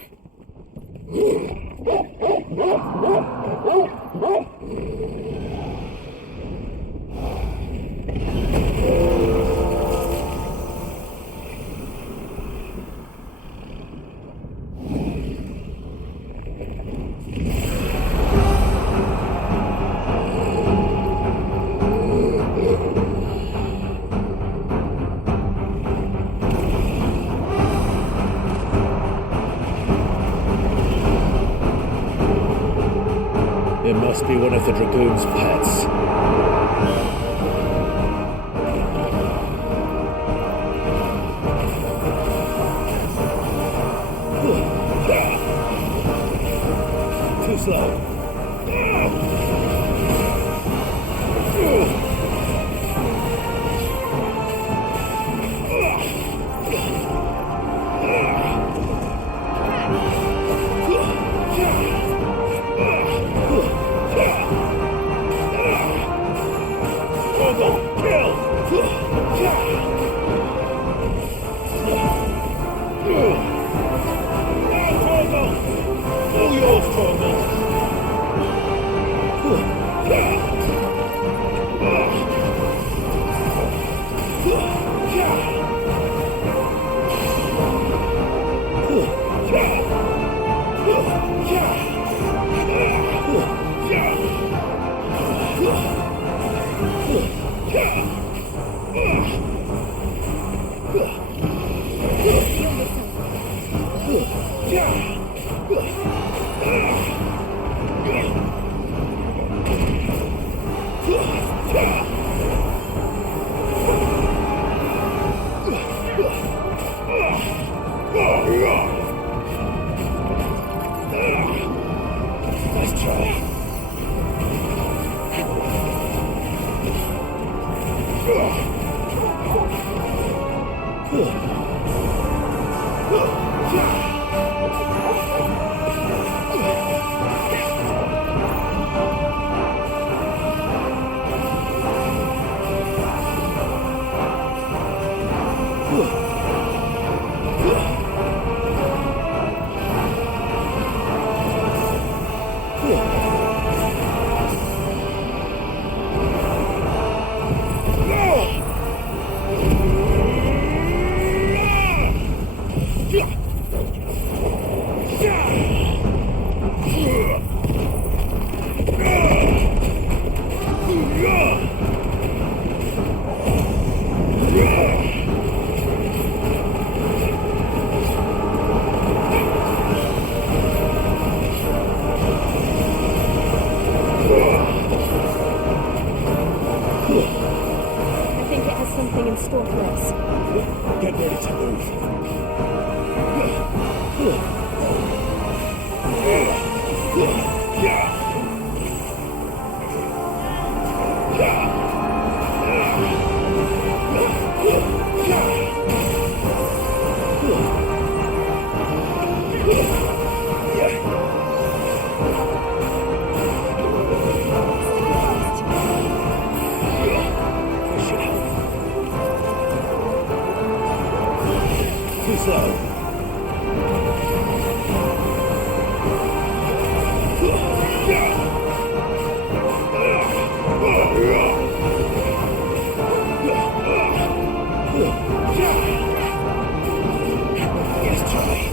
It must be one of the Dragoon's pets. Too slow. I think it has something in store for us. Get ready to Too slow. Yes, Charlie.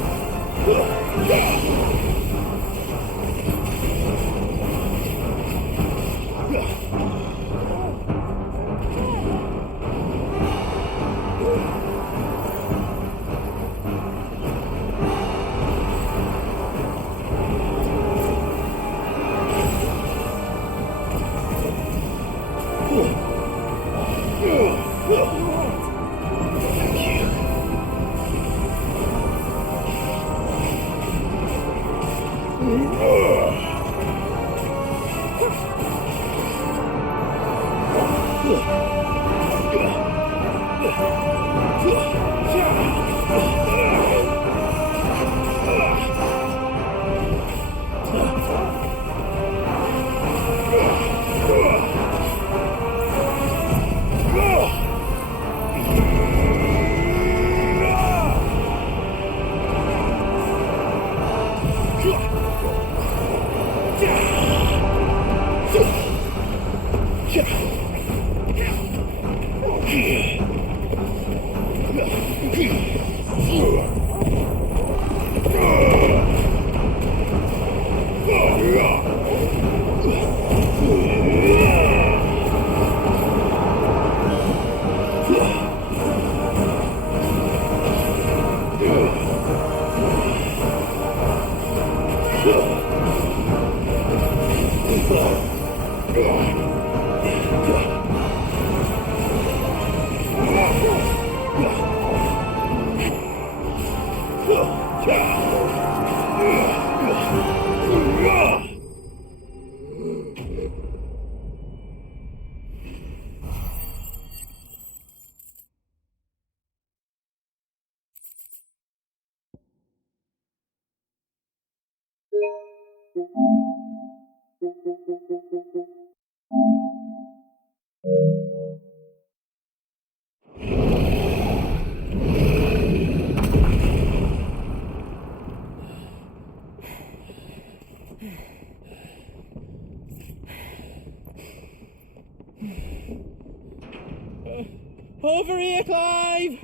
Over here, Clive!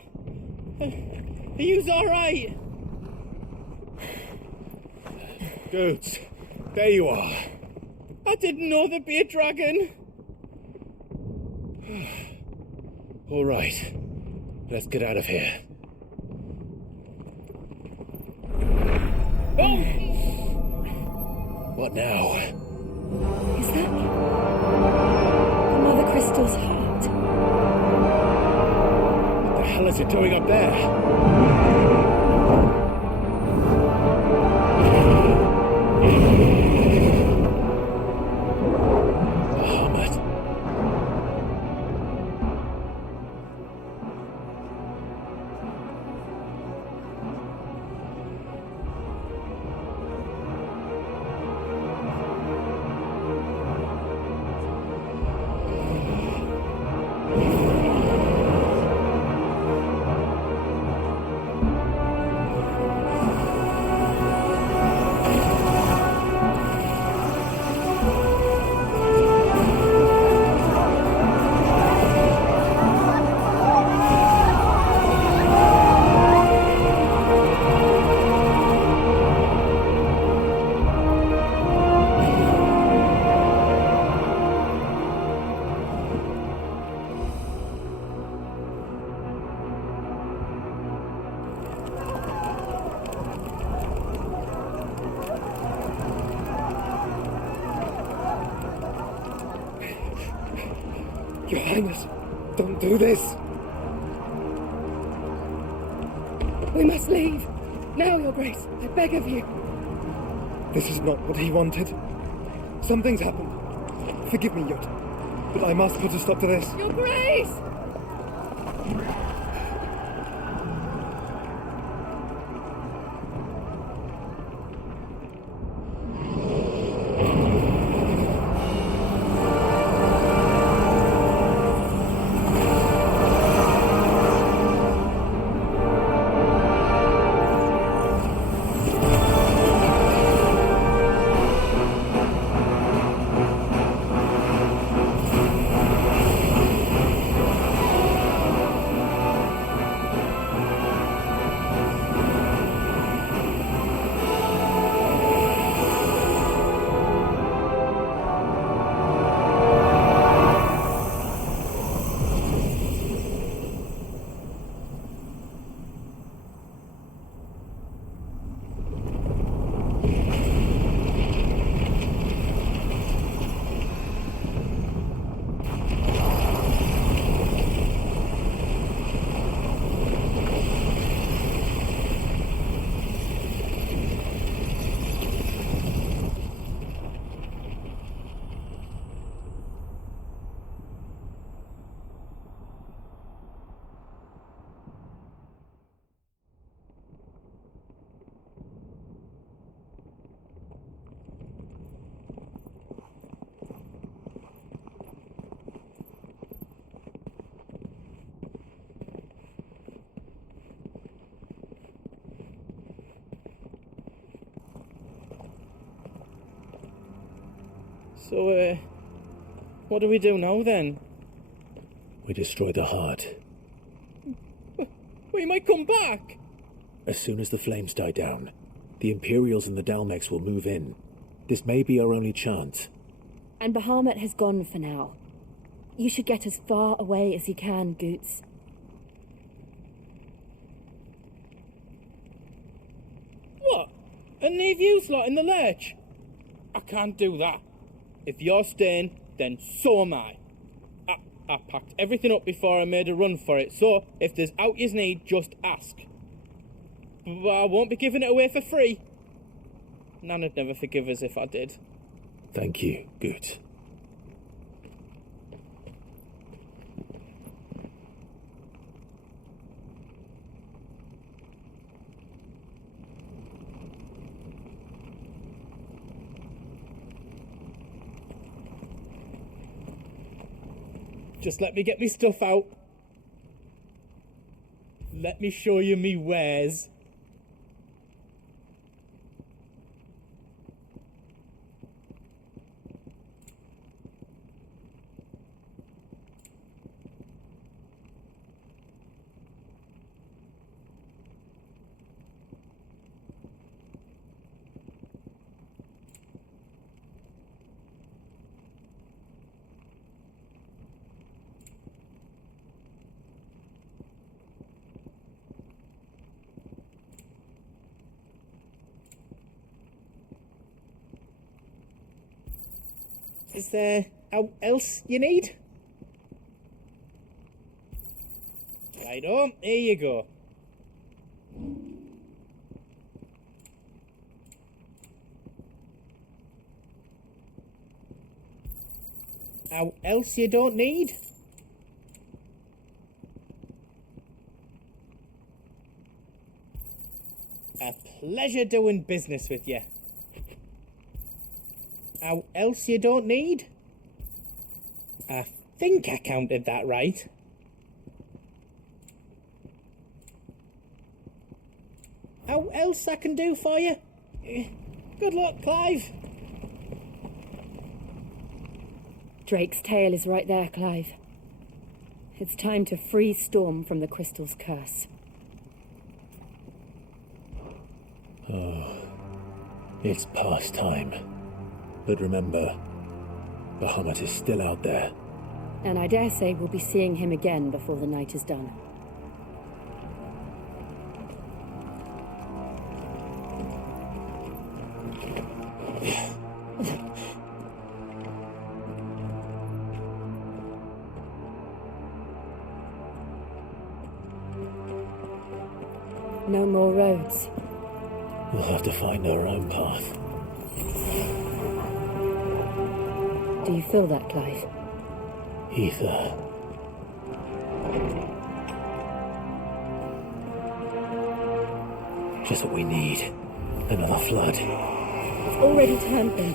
Are you alright? Goats, there you are. I didn't know there'd be a dragon. All right, let's get out of here. What now? Is that the Mother Crystal's heart? What the hell is it doing up there? Highness, don't do this! We must leave. Now, Your Grace, I beg of you. This is not what he wanted. Something's happened. Forgive me, Yot, but I must put a stop to this. Your Grace! So, what do we do now, then? We destroy the heart. We might come back! As soon as the flames die down, the Imperials and the Dalmex will move in. This may be our only chance. And Bahamut has gone for now. You should get as far away as you can, Goots. What? And leave you lot in the lurch? I can't do that. If you're staying, then so am I. I packed everything up before I made a run for it, so if there's out you need, just ask. But I won't be giving it away for free. Nana'd never forgive us if I did. Thank you, Goots. Just let me get me stuff out. Let me show you me wares. Is there out else you need? Righto, here you go. Out else you don't need? A pleasure doing business with you. Out else you don't need? I think I counted that right. Out else I can do for you? Good luck, Clive. Drake's tail is right there, Clive. It's time to free Storm from the Crystal's curse. Oh, it's past time. But remember, Bahamut is still out there. And I dare say we'll be seeing him again before the night is done. No more roads. We'll have to find our own path. Do you feel that, Clive? Ether. Just what we need. Another flood. It's already turned them.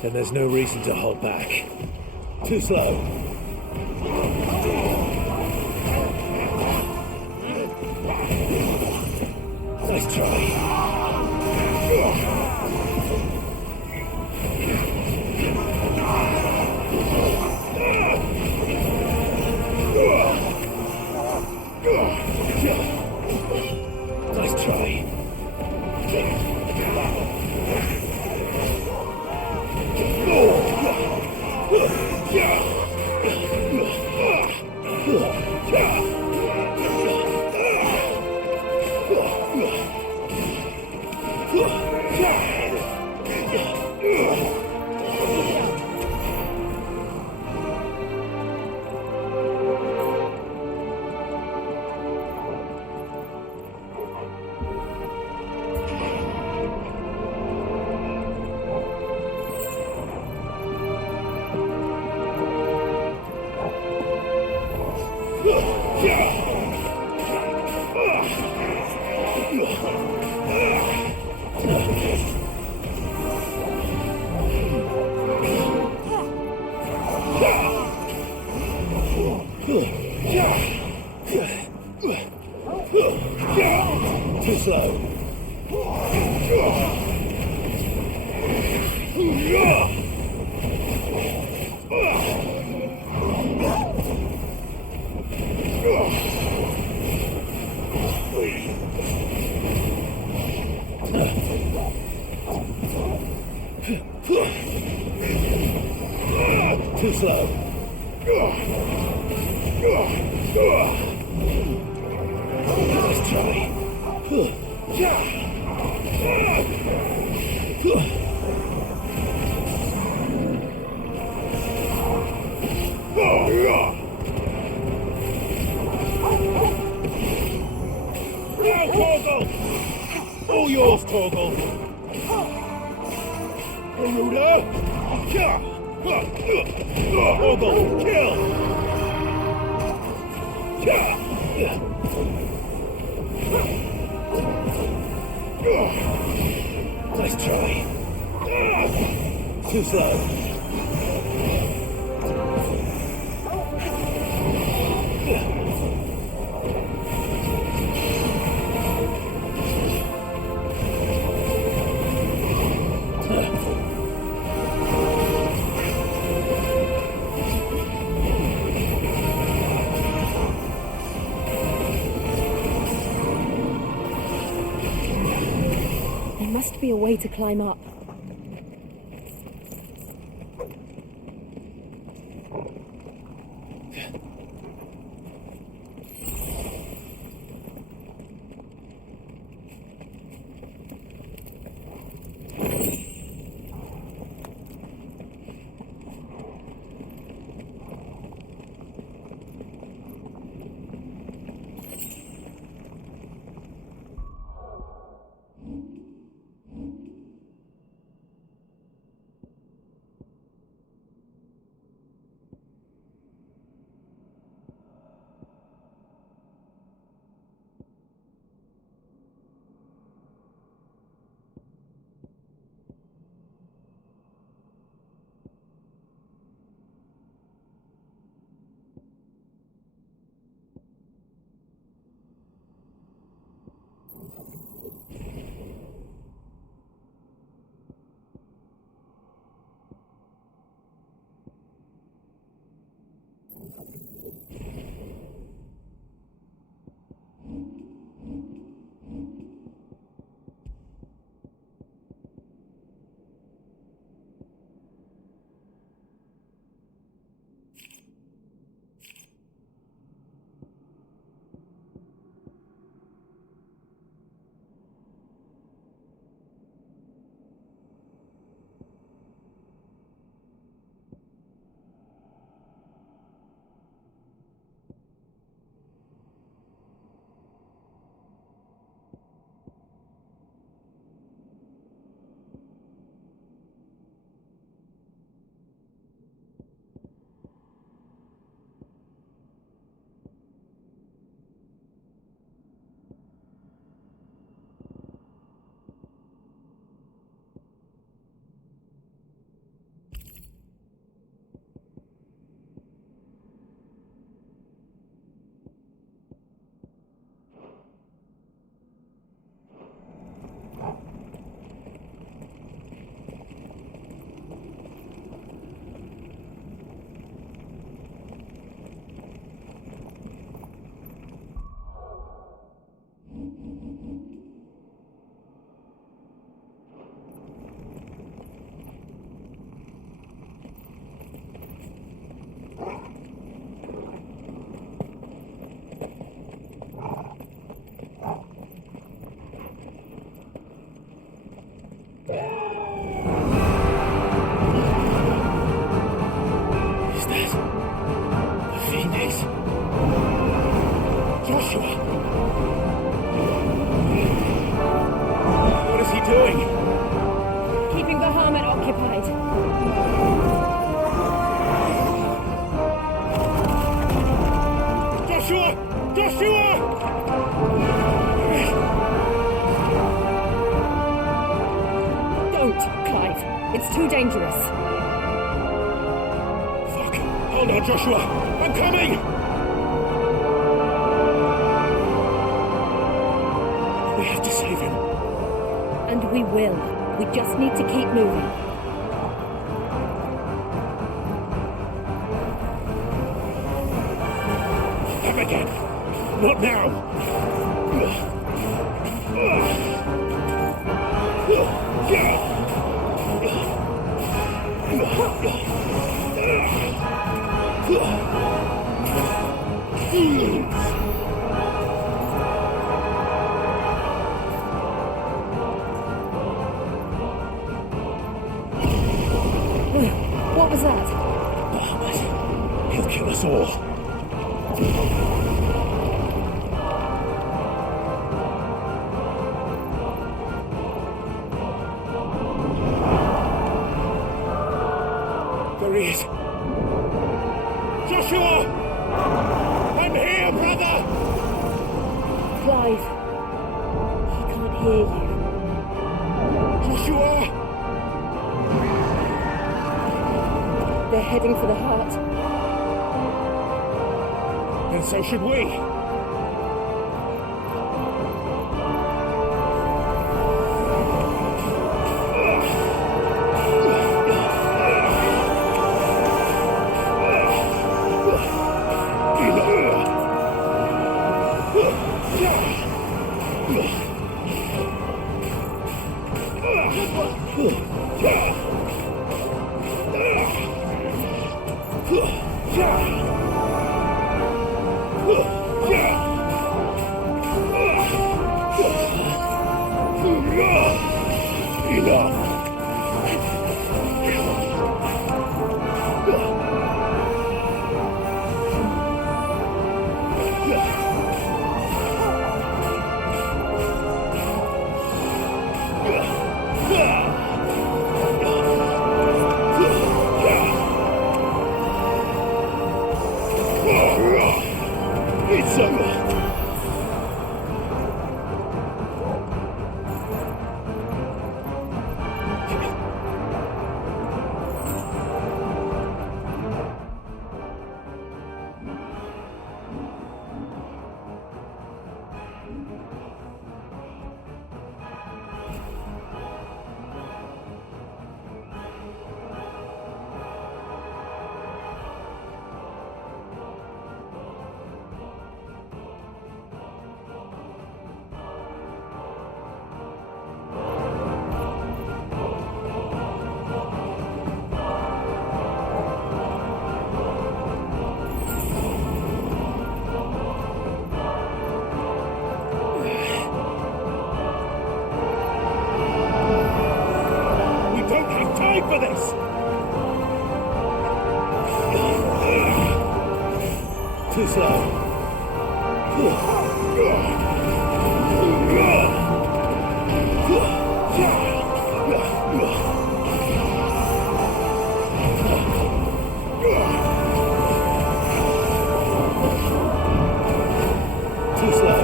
Then there's no reason to hold back. Too slow. Nice try. Nice try. Too slow. Too slow. Nice try. Now, Torgal! All yours, Torgal! Garuda! Torgal, kill! Nice try. Too slow. There must be a way to climb up. Joshua! What is he doing? Keeping the hermit occupied. Joshua! Joshua! Don't, Clive. It's too dangerous. Fuck! Hold on, Joshua! I'm coming! We have to save him. And we will. We just need to keep moving. Come again! Not now! What was that? He'll kill us all. There he is. Joshua! I'm here, brother! Clive. He can't hear you. Joshua! They're heading for the heart. Then so should we. It's over. For this! Too slow. Too slow.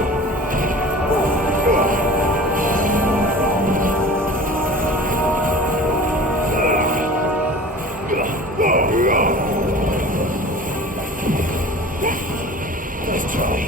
Let's try.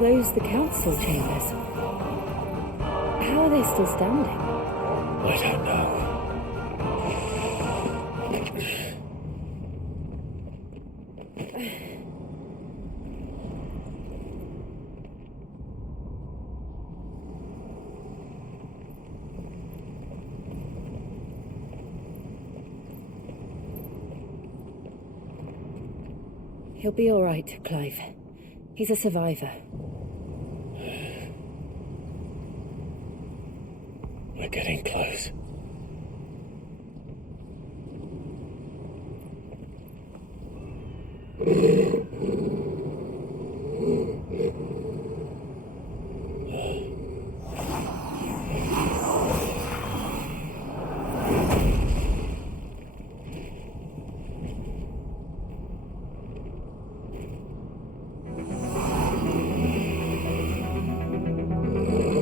those the council chambers? How are they still standing? I don't know. He'll be all right, Clive. He's a survivor. We're getting close.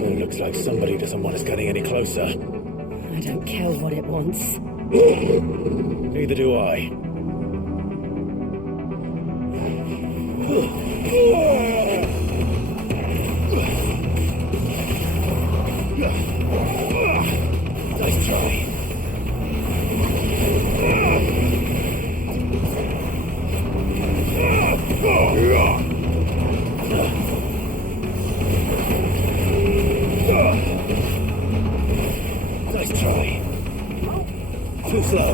It looks like somebody doesn't want us getting any closer. I don't care what it wants. Neither do I. Nice try. Nice try. Too slow.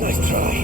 Nice try.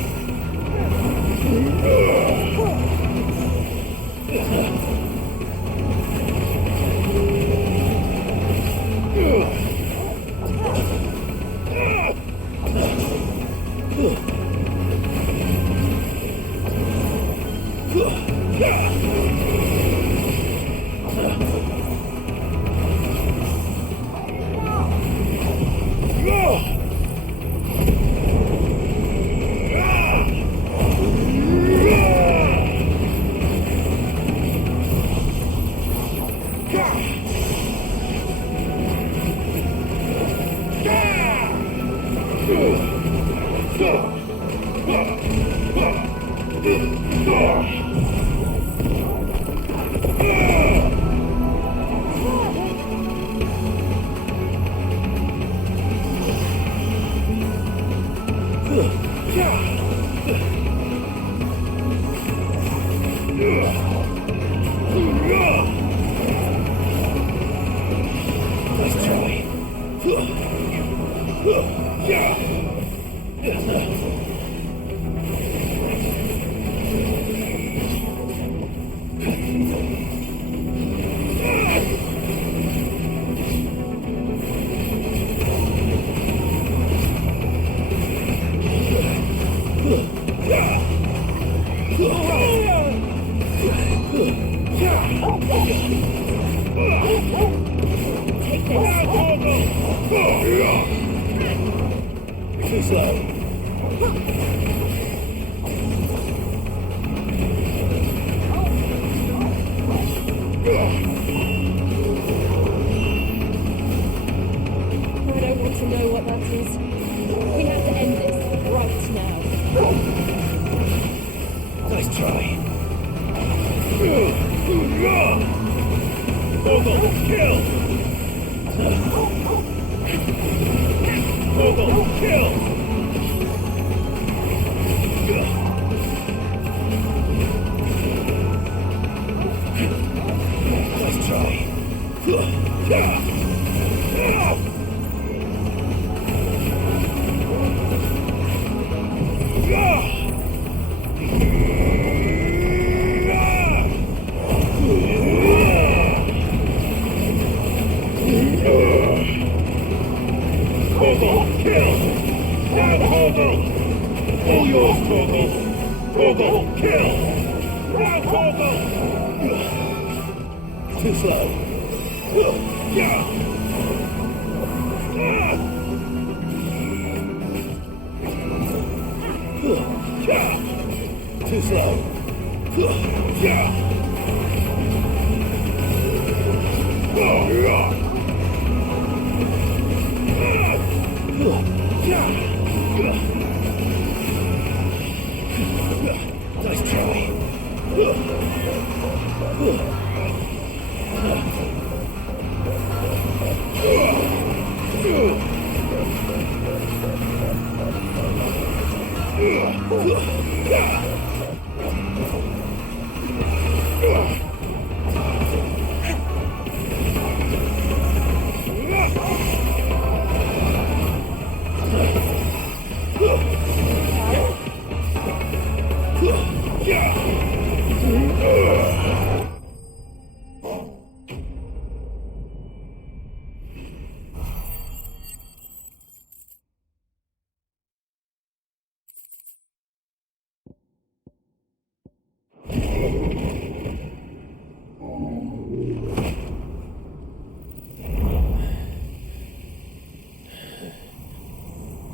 Too slow. I don't want to know what that is. We have to end this right now. Nice try. Kill! Kill! Nice try. All yours, Torgal! Torgal, kill! Now, Torgal! Too slow. Too slow. Nice try.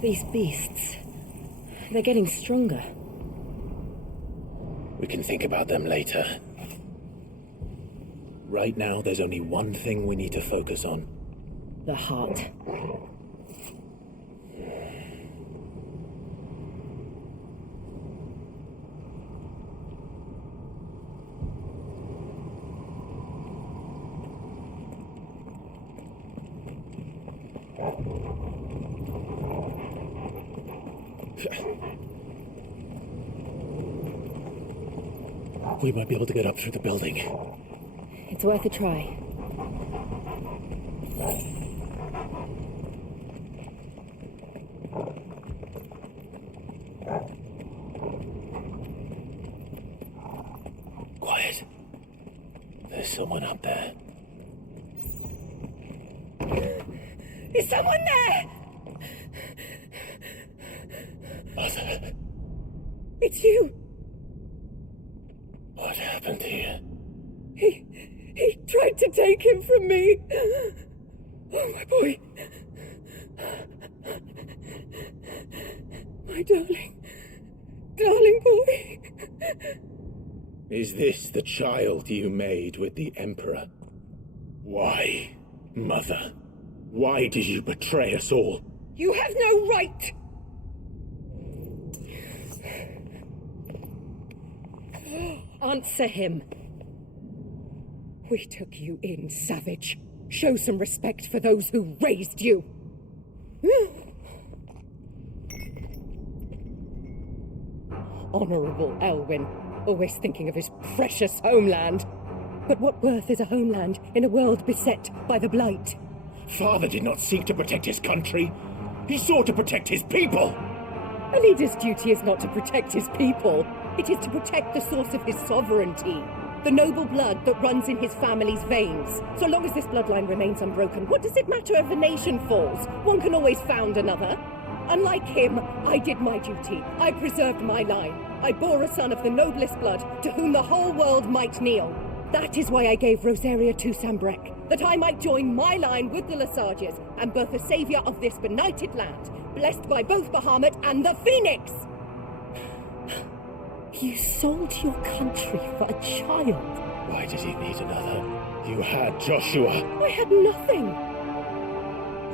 These beasts, they're getting stronger. We can think about them later. Right now, there's only one thing we need to focus on. The heart. We might be able to get up through the building. It's worth a try. Quiet. There's someone up there. Is someone there? Mother. It's you. What happened here? He tried to take him from me. Oh, my boy. My darling boy. Is this the child you made with the Emperor? Why, Mother? Why did you betray us all? You have no right. Answer him. We took you in, savage. Show some respect for those who raised you. Honorable Elwyn, always thinking of his precious homeland. But what worth is a homeland in a world beset by the Blight? Father did not seek to protect his country. He sought to protect his people. A leader's duty is not to protect his people. It is to protect the source of his sovereignty. The noble blood that runs in his family's veins. So long as this bloodline remains unbroken, what does it matter if a nation falls? One can always found another. Unlike him, I did my duty. I preserved my line. I bore a son of the noblest blood, to whom the whole world might kneel. That is why I gave Rosaria to Sambrek, that I might join my line with the Lesages and birth a savior of this benighted land, blessed by both Bahamut and the Phoenix! You sold your country for a child. Why did he need another? You had Joshua. I had nothing.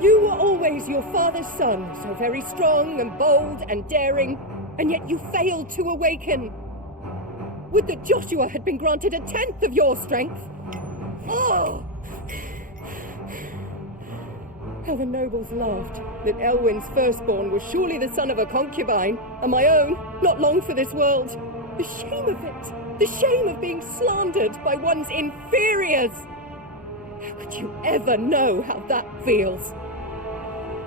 You were always your father's son, so very strong and bold and daring, and yet you failed to awaken. Would that Joshua had been granted 1/10 of your strength. Oh! How the nobles laughed that Elwyn's firstborn was surely the son of a concubine, and my own, not long for this world. The shame of it! The shame of being slandered by one's inferiors! How could you ever know how that feels?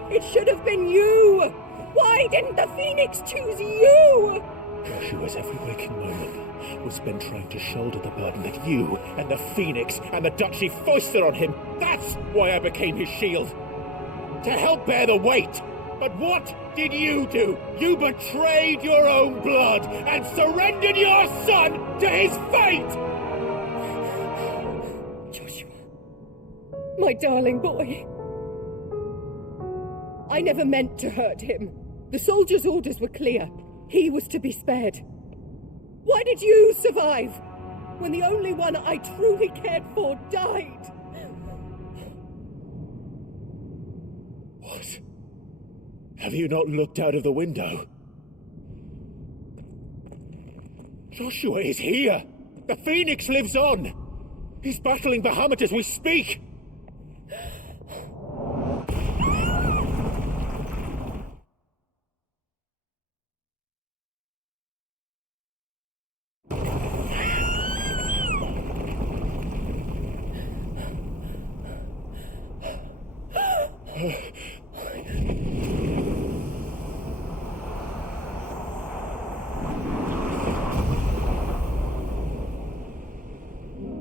It should have been you! Why didn't the Phoenix choose you? Joshua's every waking moment was spent trying to shoulder the burden that you and the Phoenix and the Duchy foisted on him. That's why I became his shield. To help bear the weight. But what did you do? You betrayed your own blood and surrendered your son to his fate! Joshua, my darling boy. I never meant to hurt him. The soldiers' orders were clear. He was to be spared. Why did you survive when the only one I truly cared for died? What? Have you not looked out of the window? Joshua is here! The Phoenix lives on! He's battling Bahamut as we speak!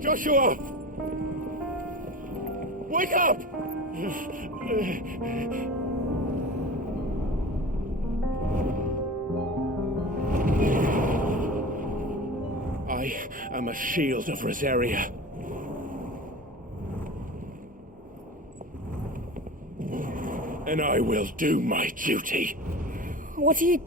Joshua! Wake up! I am a shield of Rosaria. And I will do my duty. What are you...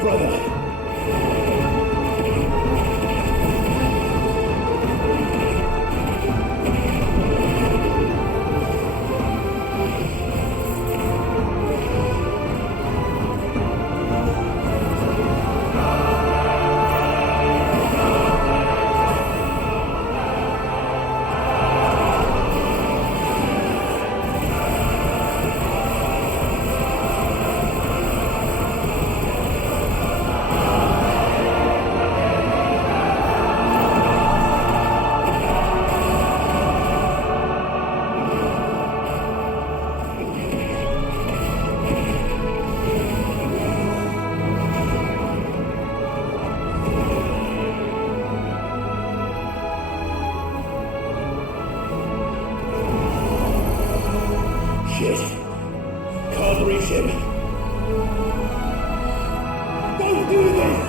brother. Shit. Can't reach him. Don't do this!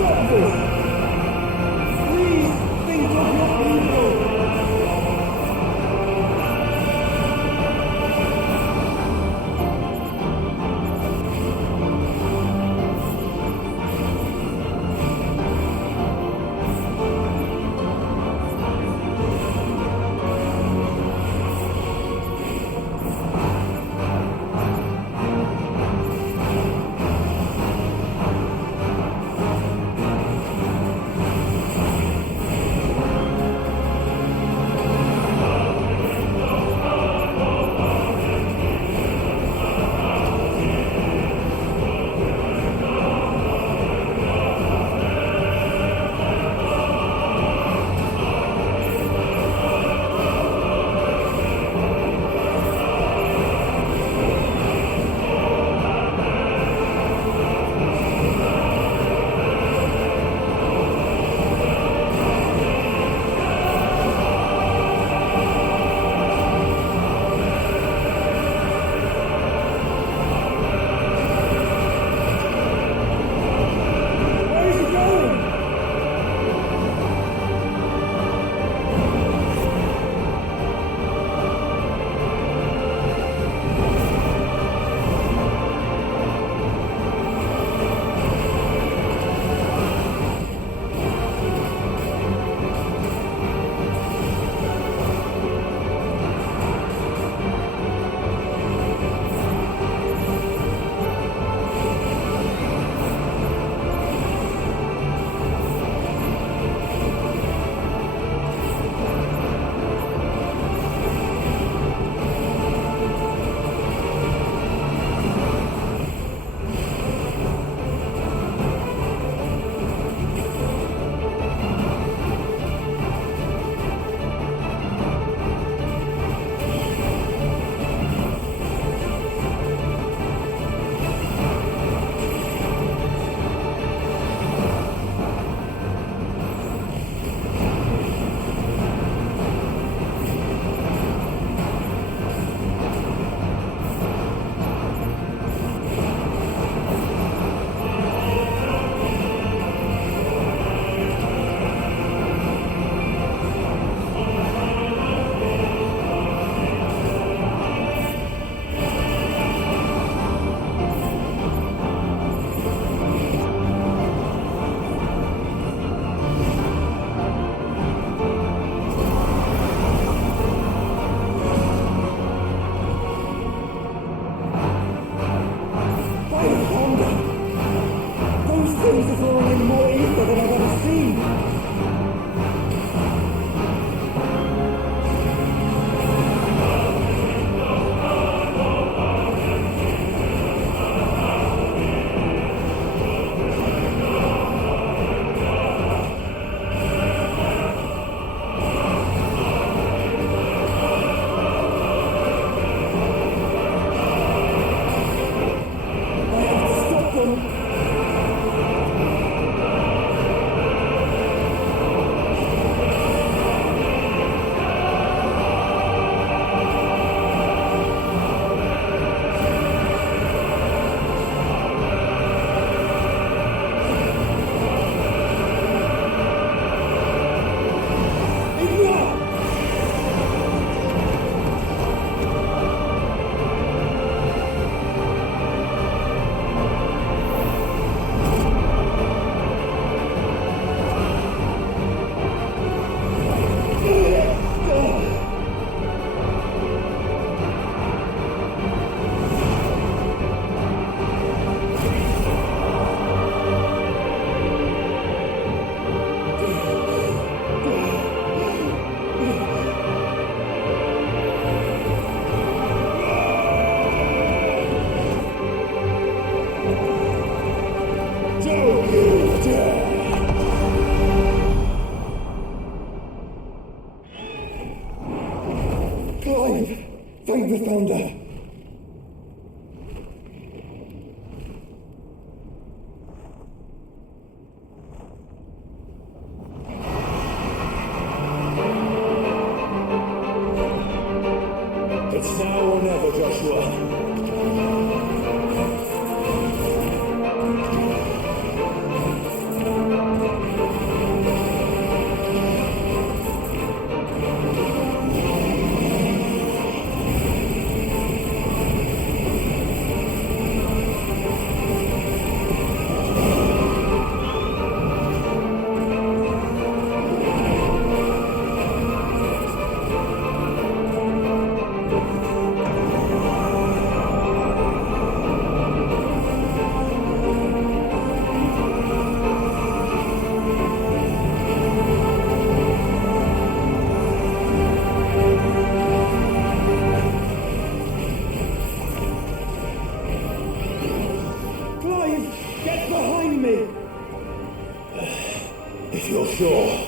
Stop this! faster than I've ever seen. Thank the Founder. It's now or never, Joshua. If you're sure.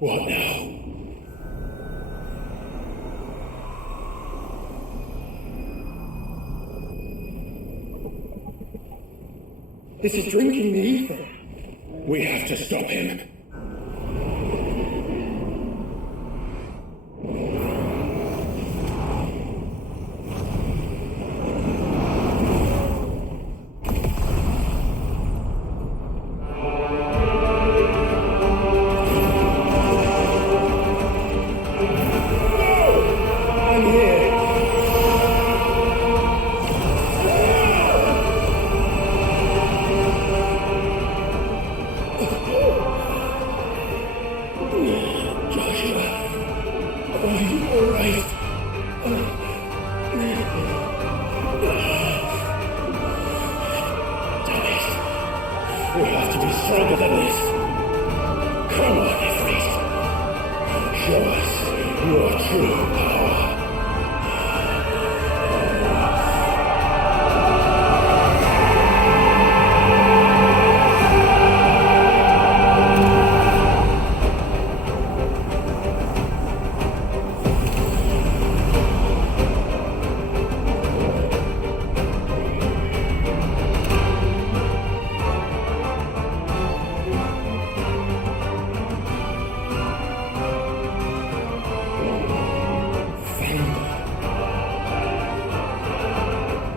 What now? This is drinking the ether. We have to stop him. We have to be stronger than this. Come on, Ifrit. Show us your true power.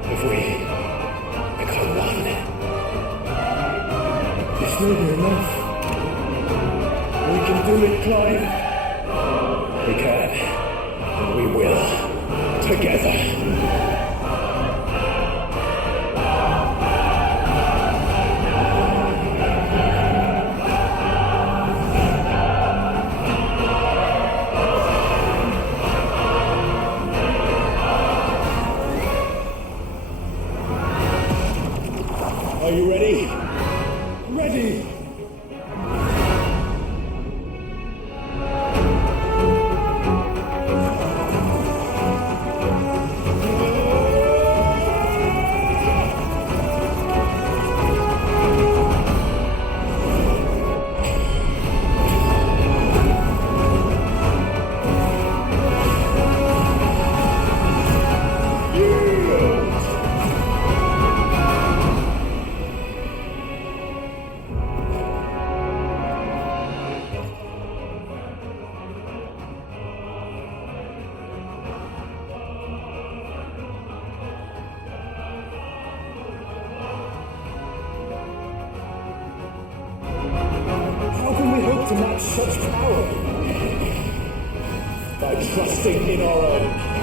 If we become one, It's never enough. We can do it, Clive. we can, and we will, together. Are you ready? Ready! How can we hope to match such power? By trusting in our own.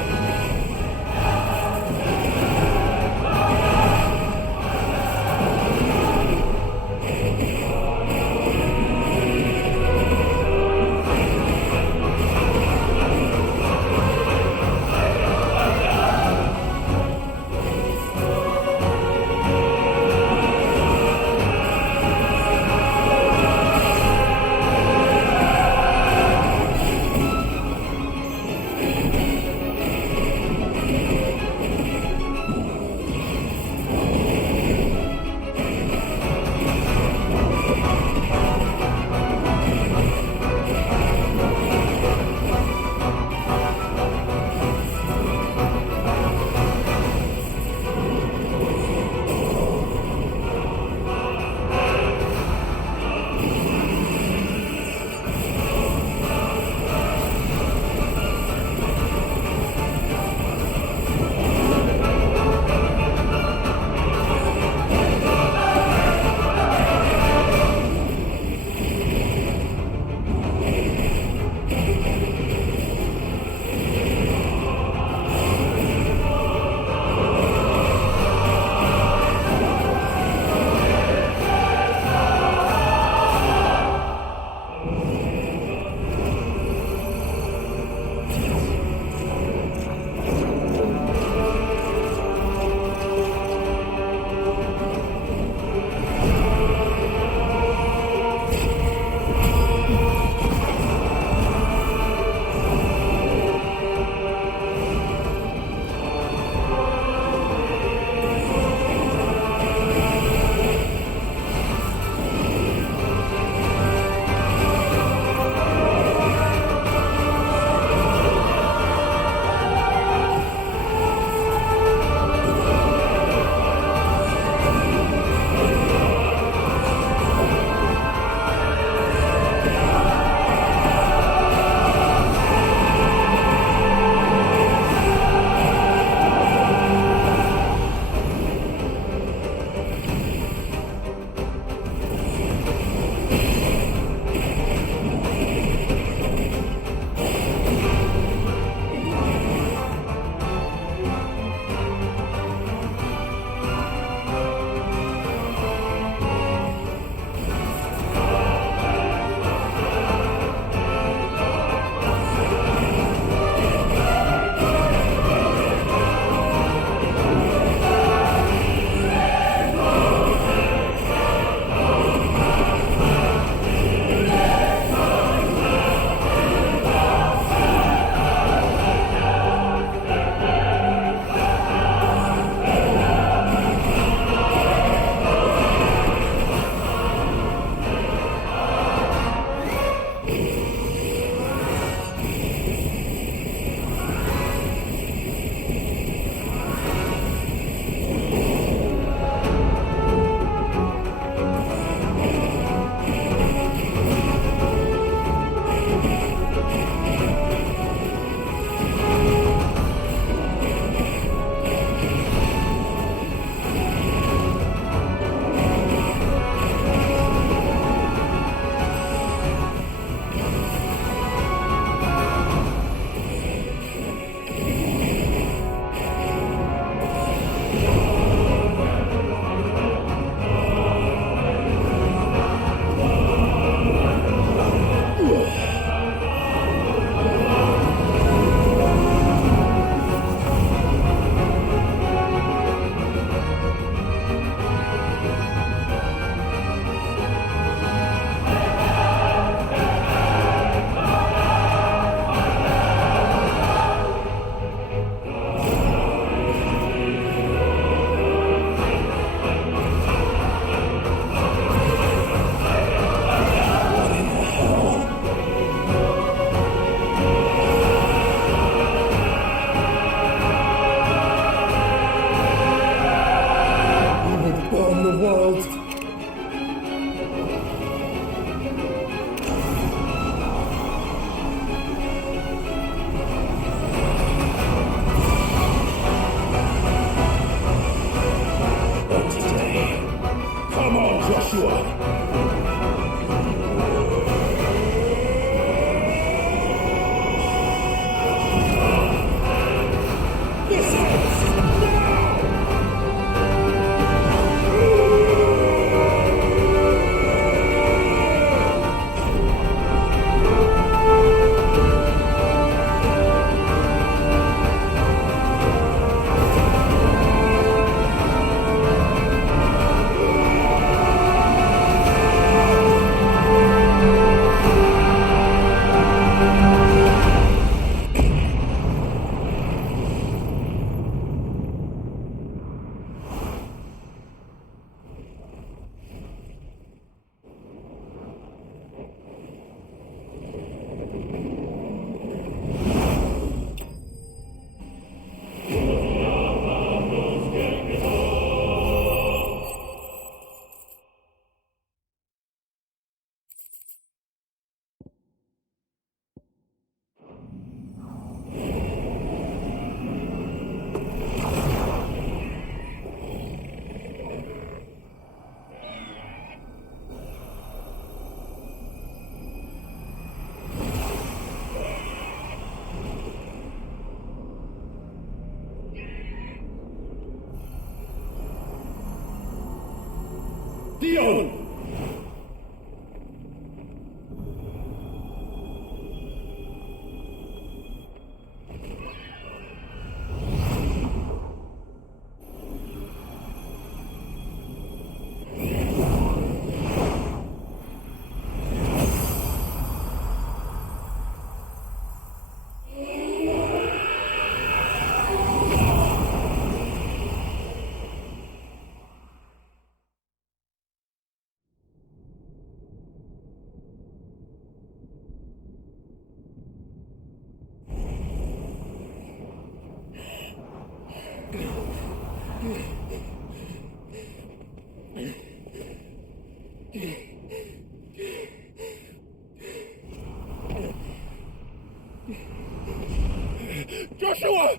Joshua!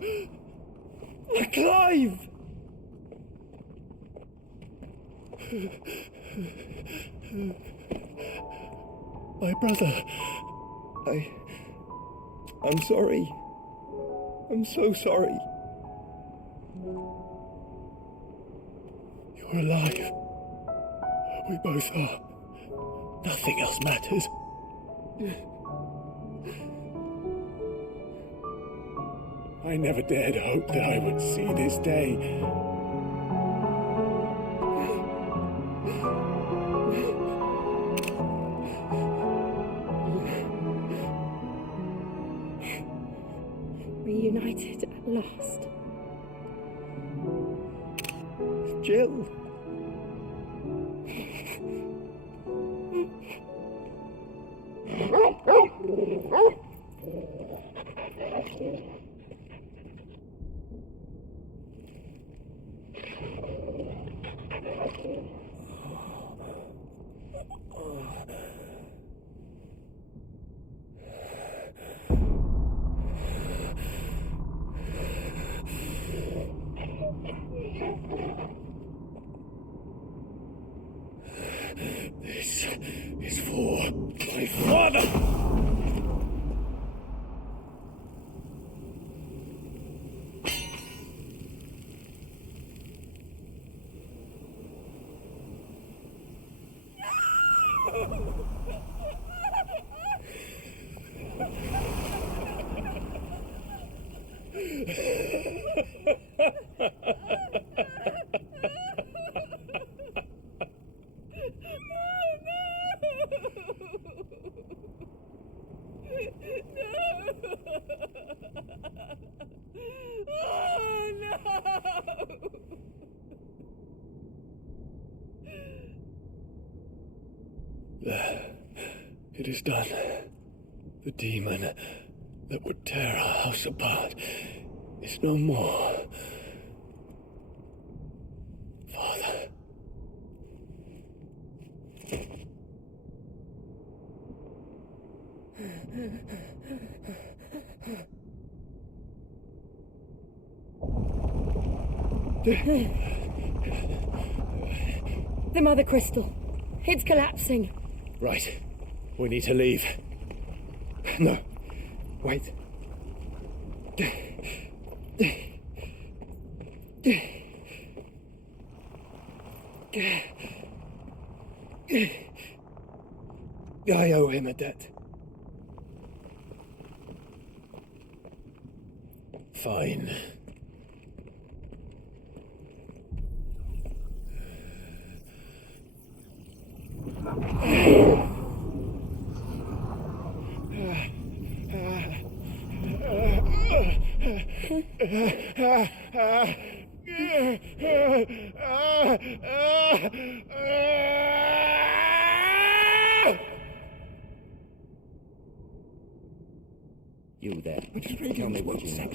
Clive! My brother. I'm sorry. I'm so sorry. You're alive. We both are. Nothing else matters. I never dared hope that I would see this day. Reunited at last. Jill. This is for my father! It is done. The demon that would tear our house apart is no more. Father. The Mother Crystal. It's collapsing. Right. We need to leave. No. Wait. I owe him a debt. Fine. You there. Tell me what you know.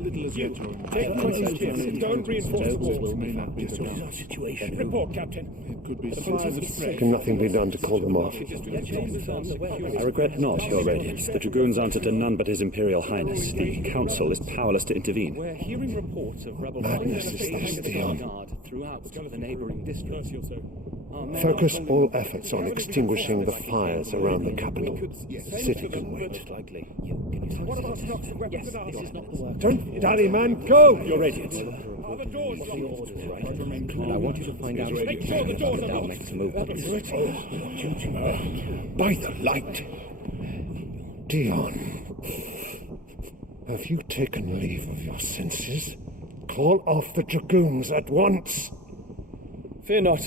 Little as you Take Don't reinforce the walls. May not be the situation. Report, Captain. It could be fires have spread. Can nothing be done to call them off? I regret not, Your Radiance. The Dragoons answer to none but His Imperial Highness. The Council is powerless to intervene. We're hearing reports of rebel Madness is this, Theon. guard throughout the neighbouring districts. Focus all efforts on extinguishing the fires around the capital. The city can wait. Yes, this is not the work. Don't dally, man, go! You're radiant. And I want you to find out if I'll make some movements. By the light! Dion, have you taken leave of your senses? Call off the Dragoons at once! Fear not.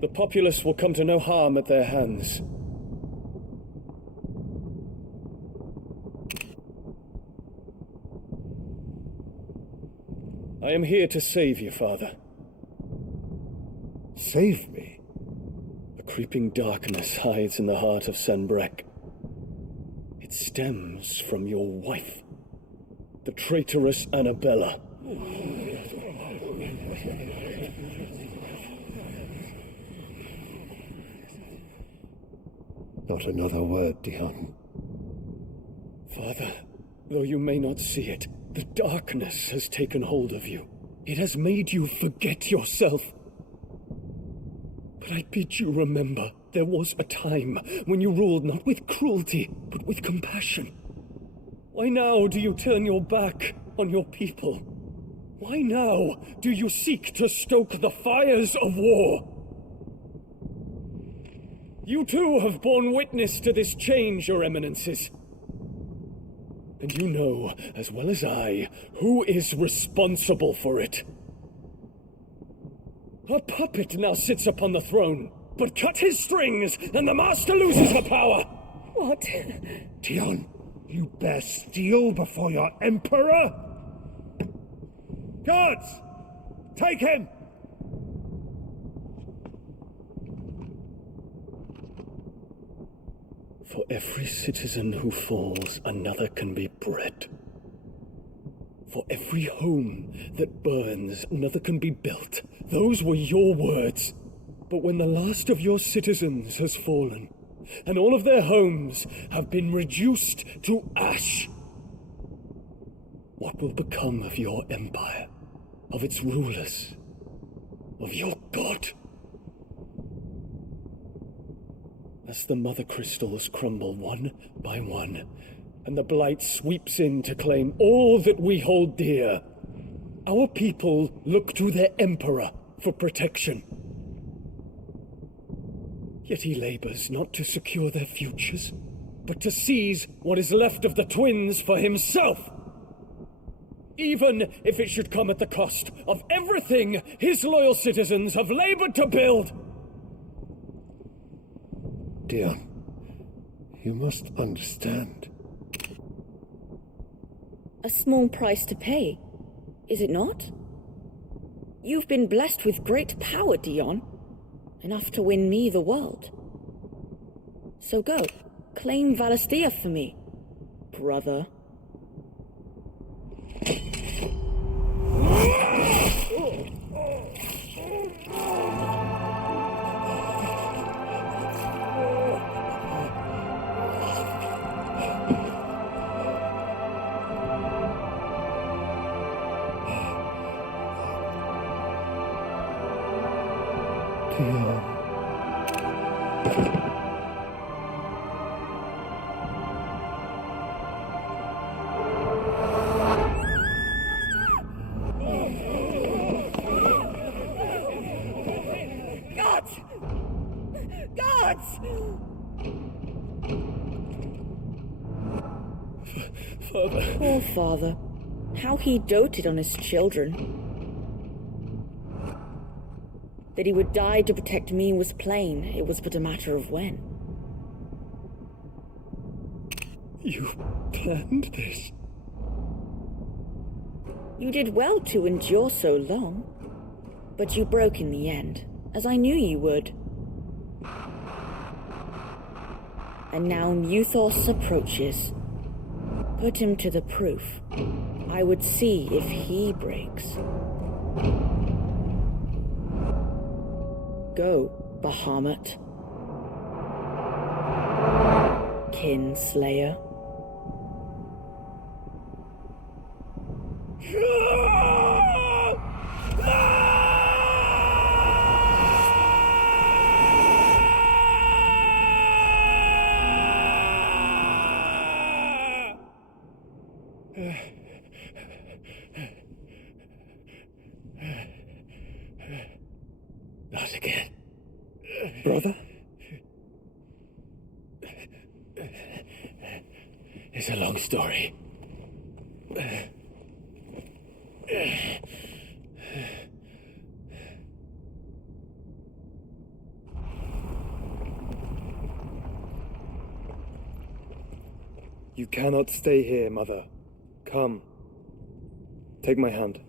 The populace will come to no harm at their hands. I am here to save you, Father. Save me? A creeping darkness hides in the heart of Sanbrek. It stems from your wife, the traitorous Annabella. Not another word, Dion. Father, Though you may not see it, the darkness has taken hold of you. It has made you forget yourself. But I bid you remember, there was a time when you ruled not with cruelty, but with compassion. Why now do you turn your back on your people? Why now do you seek to stoke the fires of war? You too have borne witness to this change, your eminences. And you know, as well as I, who is responsible for it. A puppet now sits upon the throne, but cut his strings, and the master loses the power! What? Dion, you bear steel before your emperor? Guards! Take him! For every citizen who falls, another can be bred. For every home that burns, another can be built. Those were your words. But when the last of your citizens has fallen, and all of their homes have been reduced to ash, what will become of your empire, of its rulers, of your god? As the mother crystals crumble one by one, and the blight sweeps in to claim all that we hold dear, our people look to their emperor for protection. Yet he labors not to secure their futures, but to seize what is left of the twins for himself. Even if it should come at the cost of everything his loyal citizens have labored to build. Dion, you must understand. A small price to pay, is it not? You've been blessed with great power, Dion. Enough to win me the world. So go, claim Valisthea for me, brother. Father. Poor father. How he doted on his children. That he would die to protect me was plain. It was but a matter of when. You planned this? You did well to endure so long. But you broke in the end, as I knew you would. And now Muthos approaches. Put him to the proof. I would see if he breaks. Go, Bahamut. Kinslayer. Not again. Brother? It's a long story. You cannot stay here, Mother. Come. Take my hand.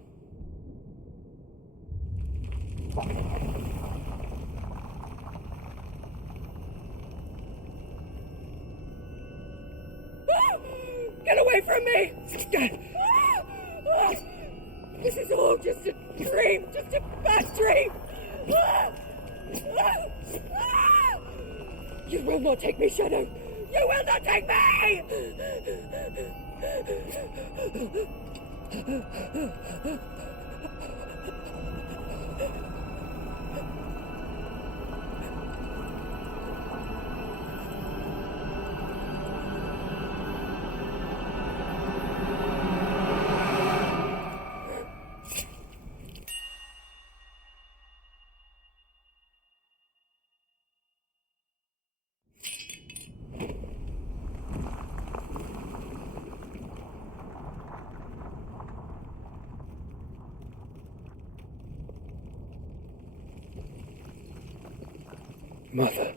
Get away from me! This is all just a dream, just a bad dream! You will not take me, Shadow! You will not take me! Mother.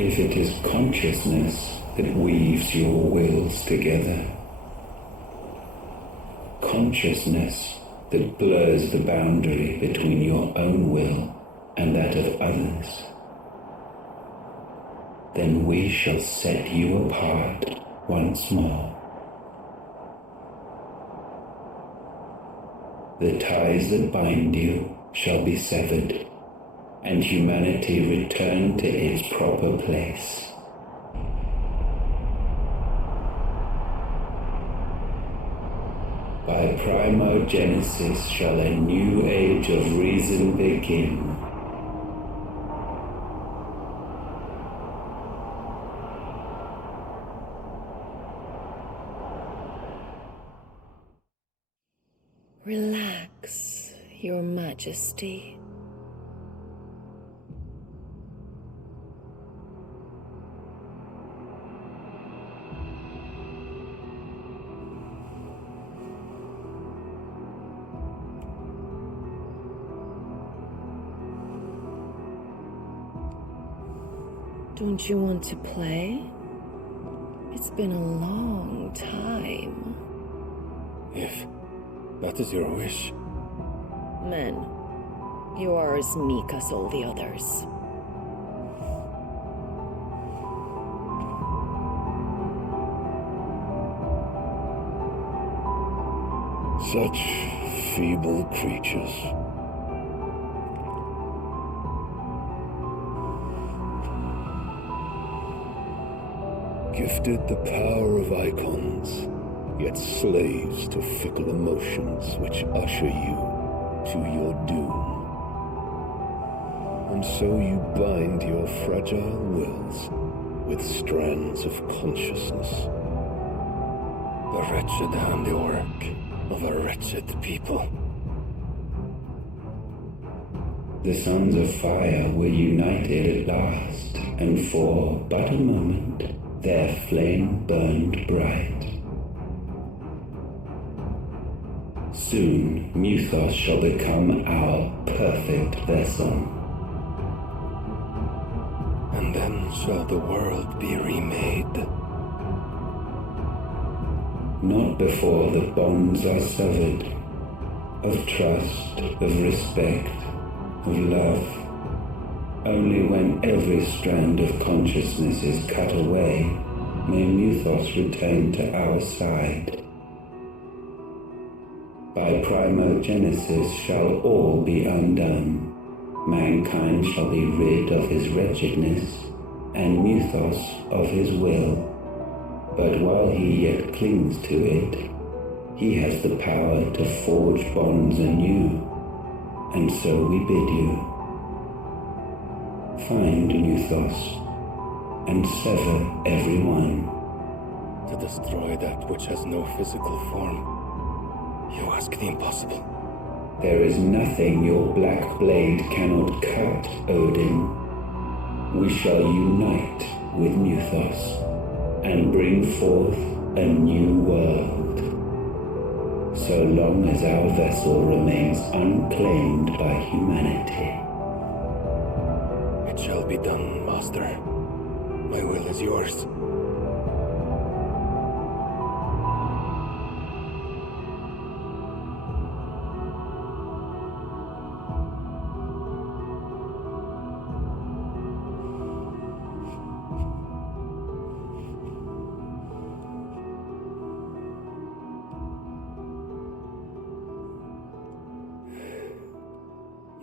If it is consciousness that weaves your wills together, consciousness that blurs the boundary between your own will and that of others, then we shall set you apart once more. The ties that bind you shall be severed, and humanity return to its proper place. By primogenesis shall a new age of reason begin. Relax, Your Majesty. Don't you want to play? It's been a long time. If that is your wish. Men, you are as meek as all the others. Such feeble creatures. Gifted the power of icons, yet slaves to fickle emotions which usher you to your doom. And so you bind your fragile wills with strands of consciousness. The wretched handiwork of a wretched people. The sons of fire were united at last, and for but a moment their flame burned bright. Soon Muthos shall become our perfect vessel. And then shall the world be remade. Not before the bonds are severed, of trust, of respect, of love. Only when every strand of consciousness is cut away may Muthos return to our side. By primogenesis shall all be undone. Mankind shall be rid of his wretchedness, and Muthos of his will. But while he yet clings to it, he has the power to forge bonds anew, and so we bid you. Find Muthos, and sever every one. To destroy that which has no physical form, you ask the impossible. There is nothing your black blade cannot cut, Odin. We shall unite with Muthos, and bring forth a new world. So long as our vessel remains unclaimed by humanity. It shall be done, Master. My will is yours.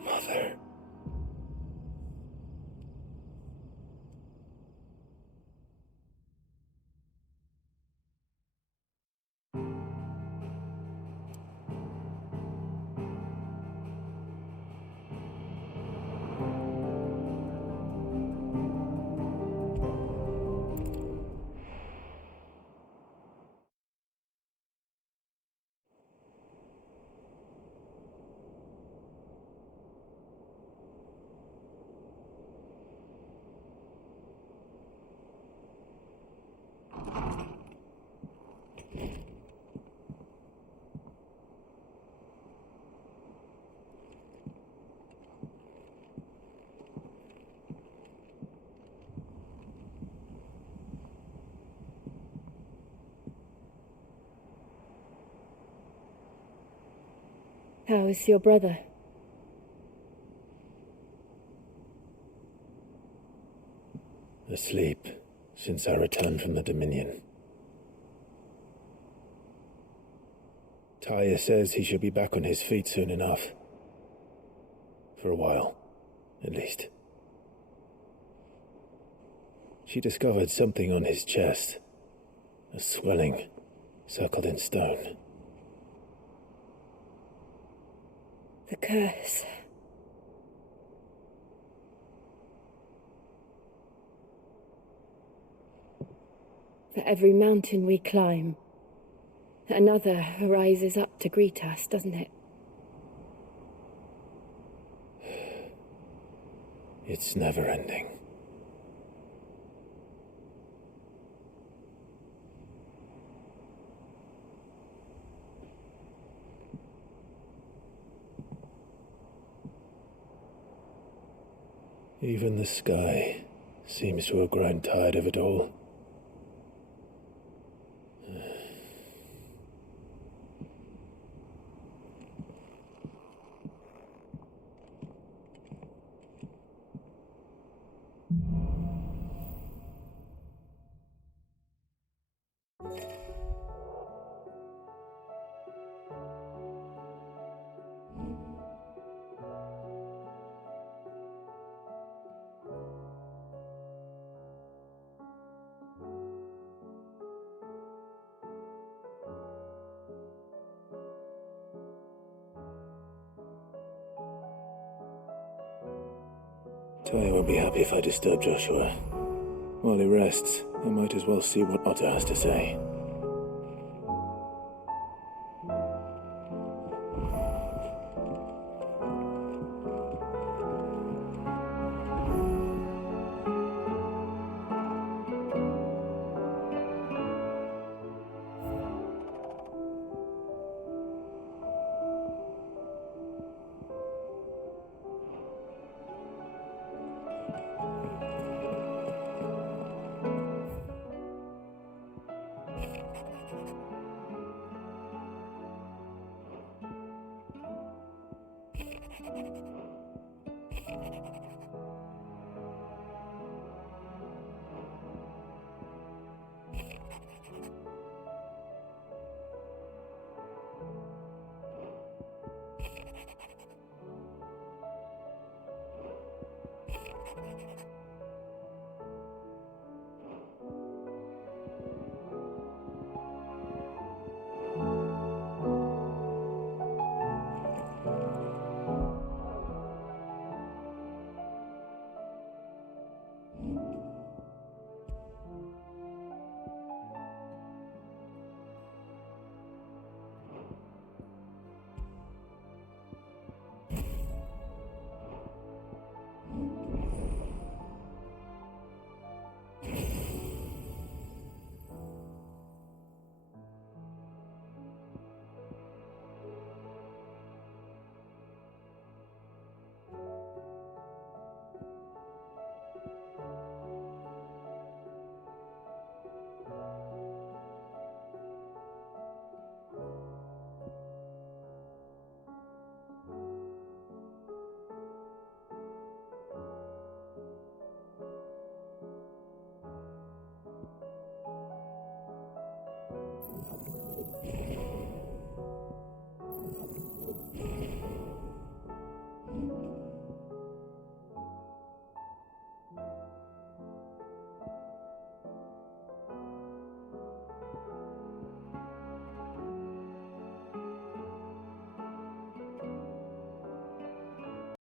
Mother. How is your brother? Asleep since I returned from the Dominion. Taya says he should be back on his feet soon enough. For a while, at least. She discovered something on his chest. A swelling, circled in stone. The curse. For every mountain we climb, another rises up to greet us, doesn't it? It's never ending. Even the sky seems to have grown tired of it all. Taya won't be happy if I disturb Joshua. While he rests, I might as well see what Otter has to say.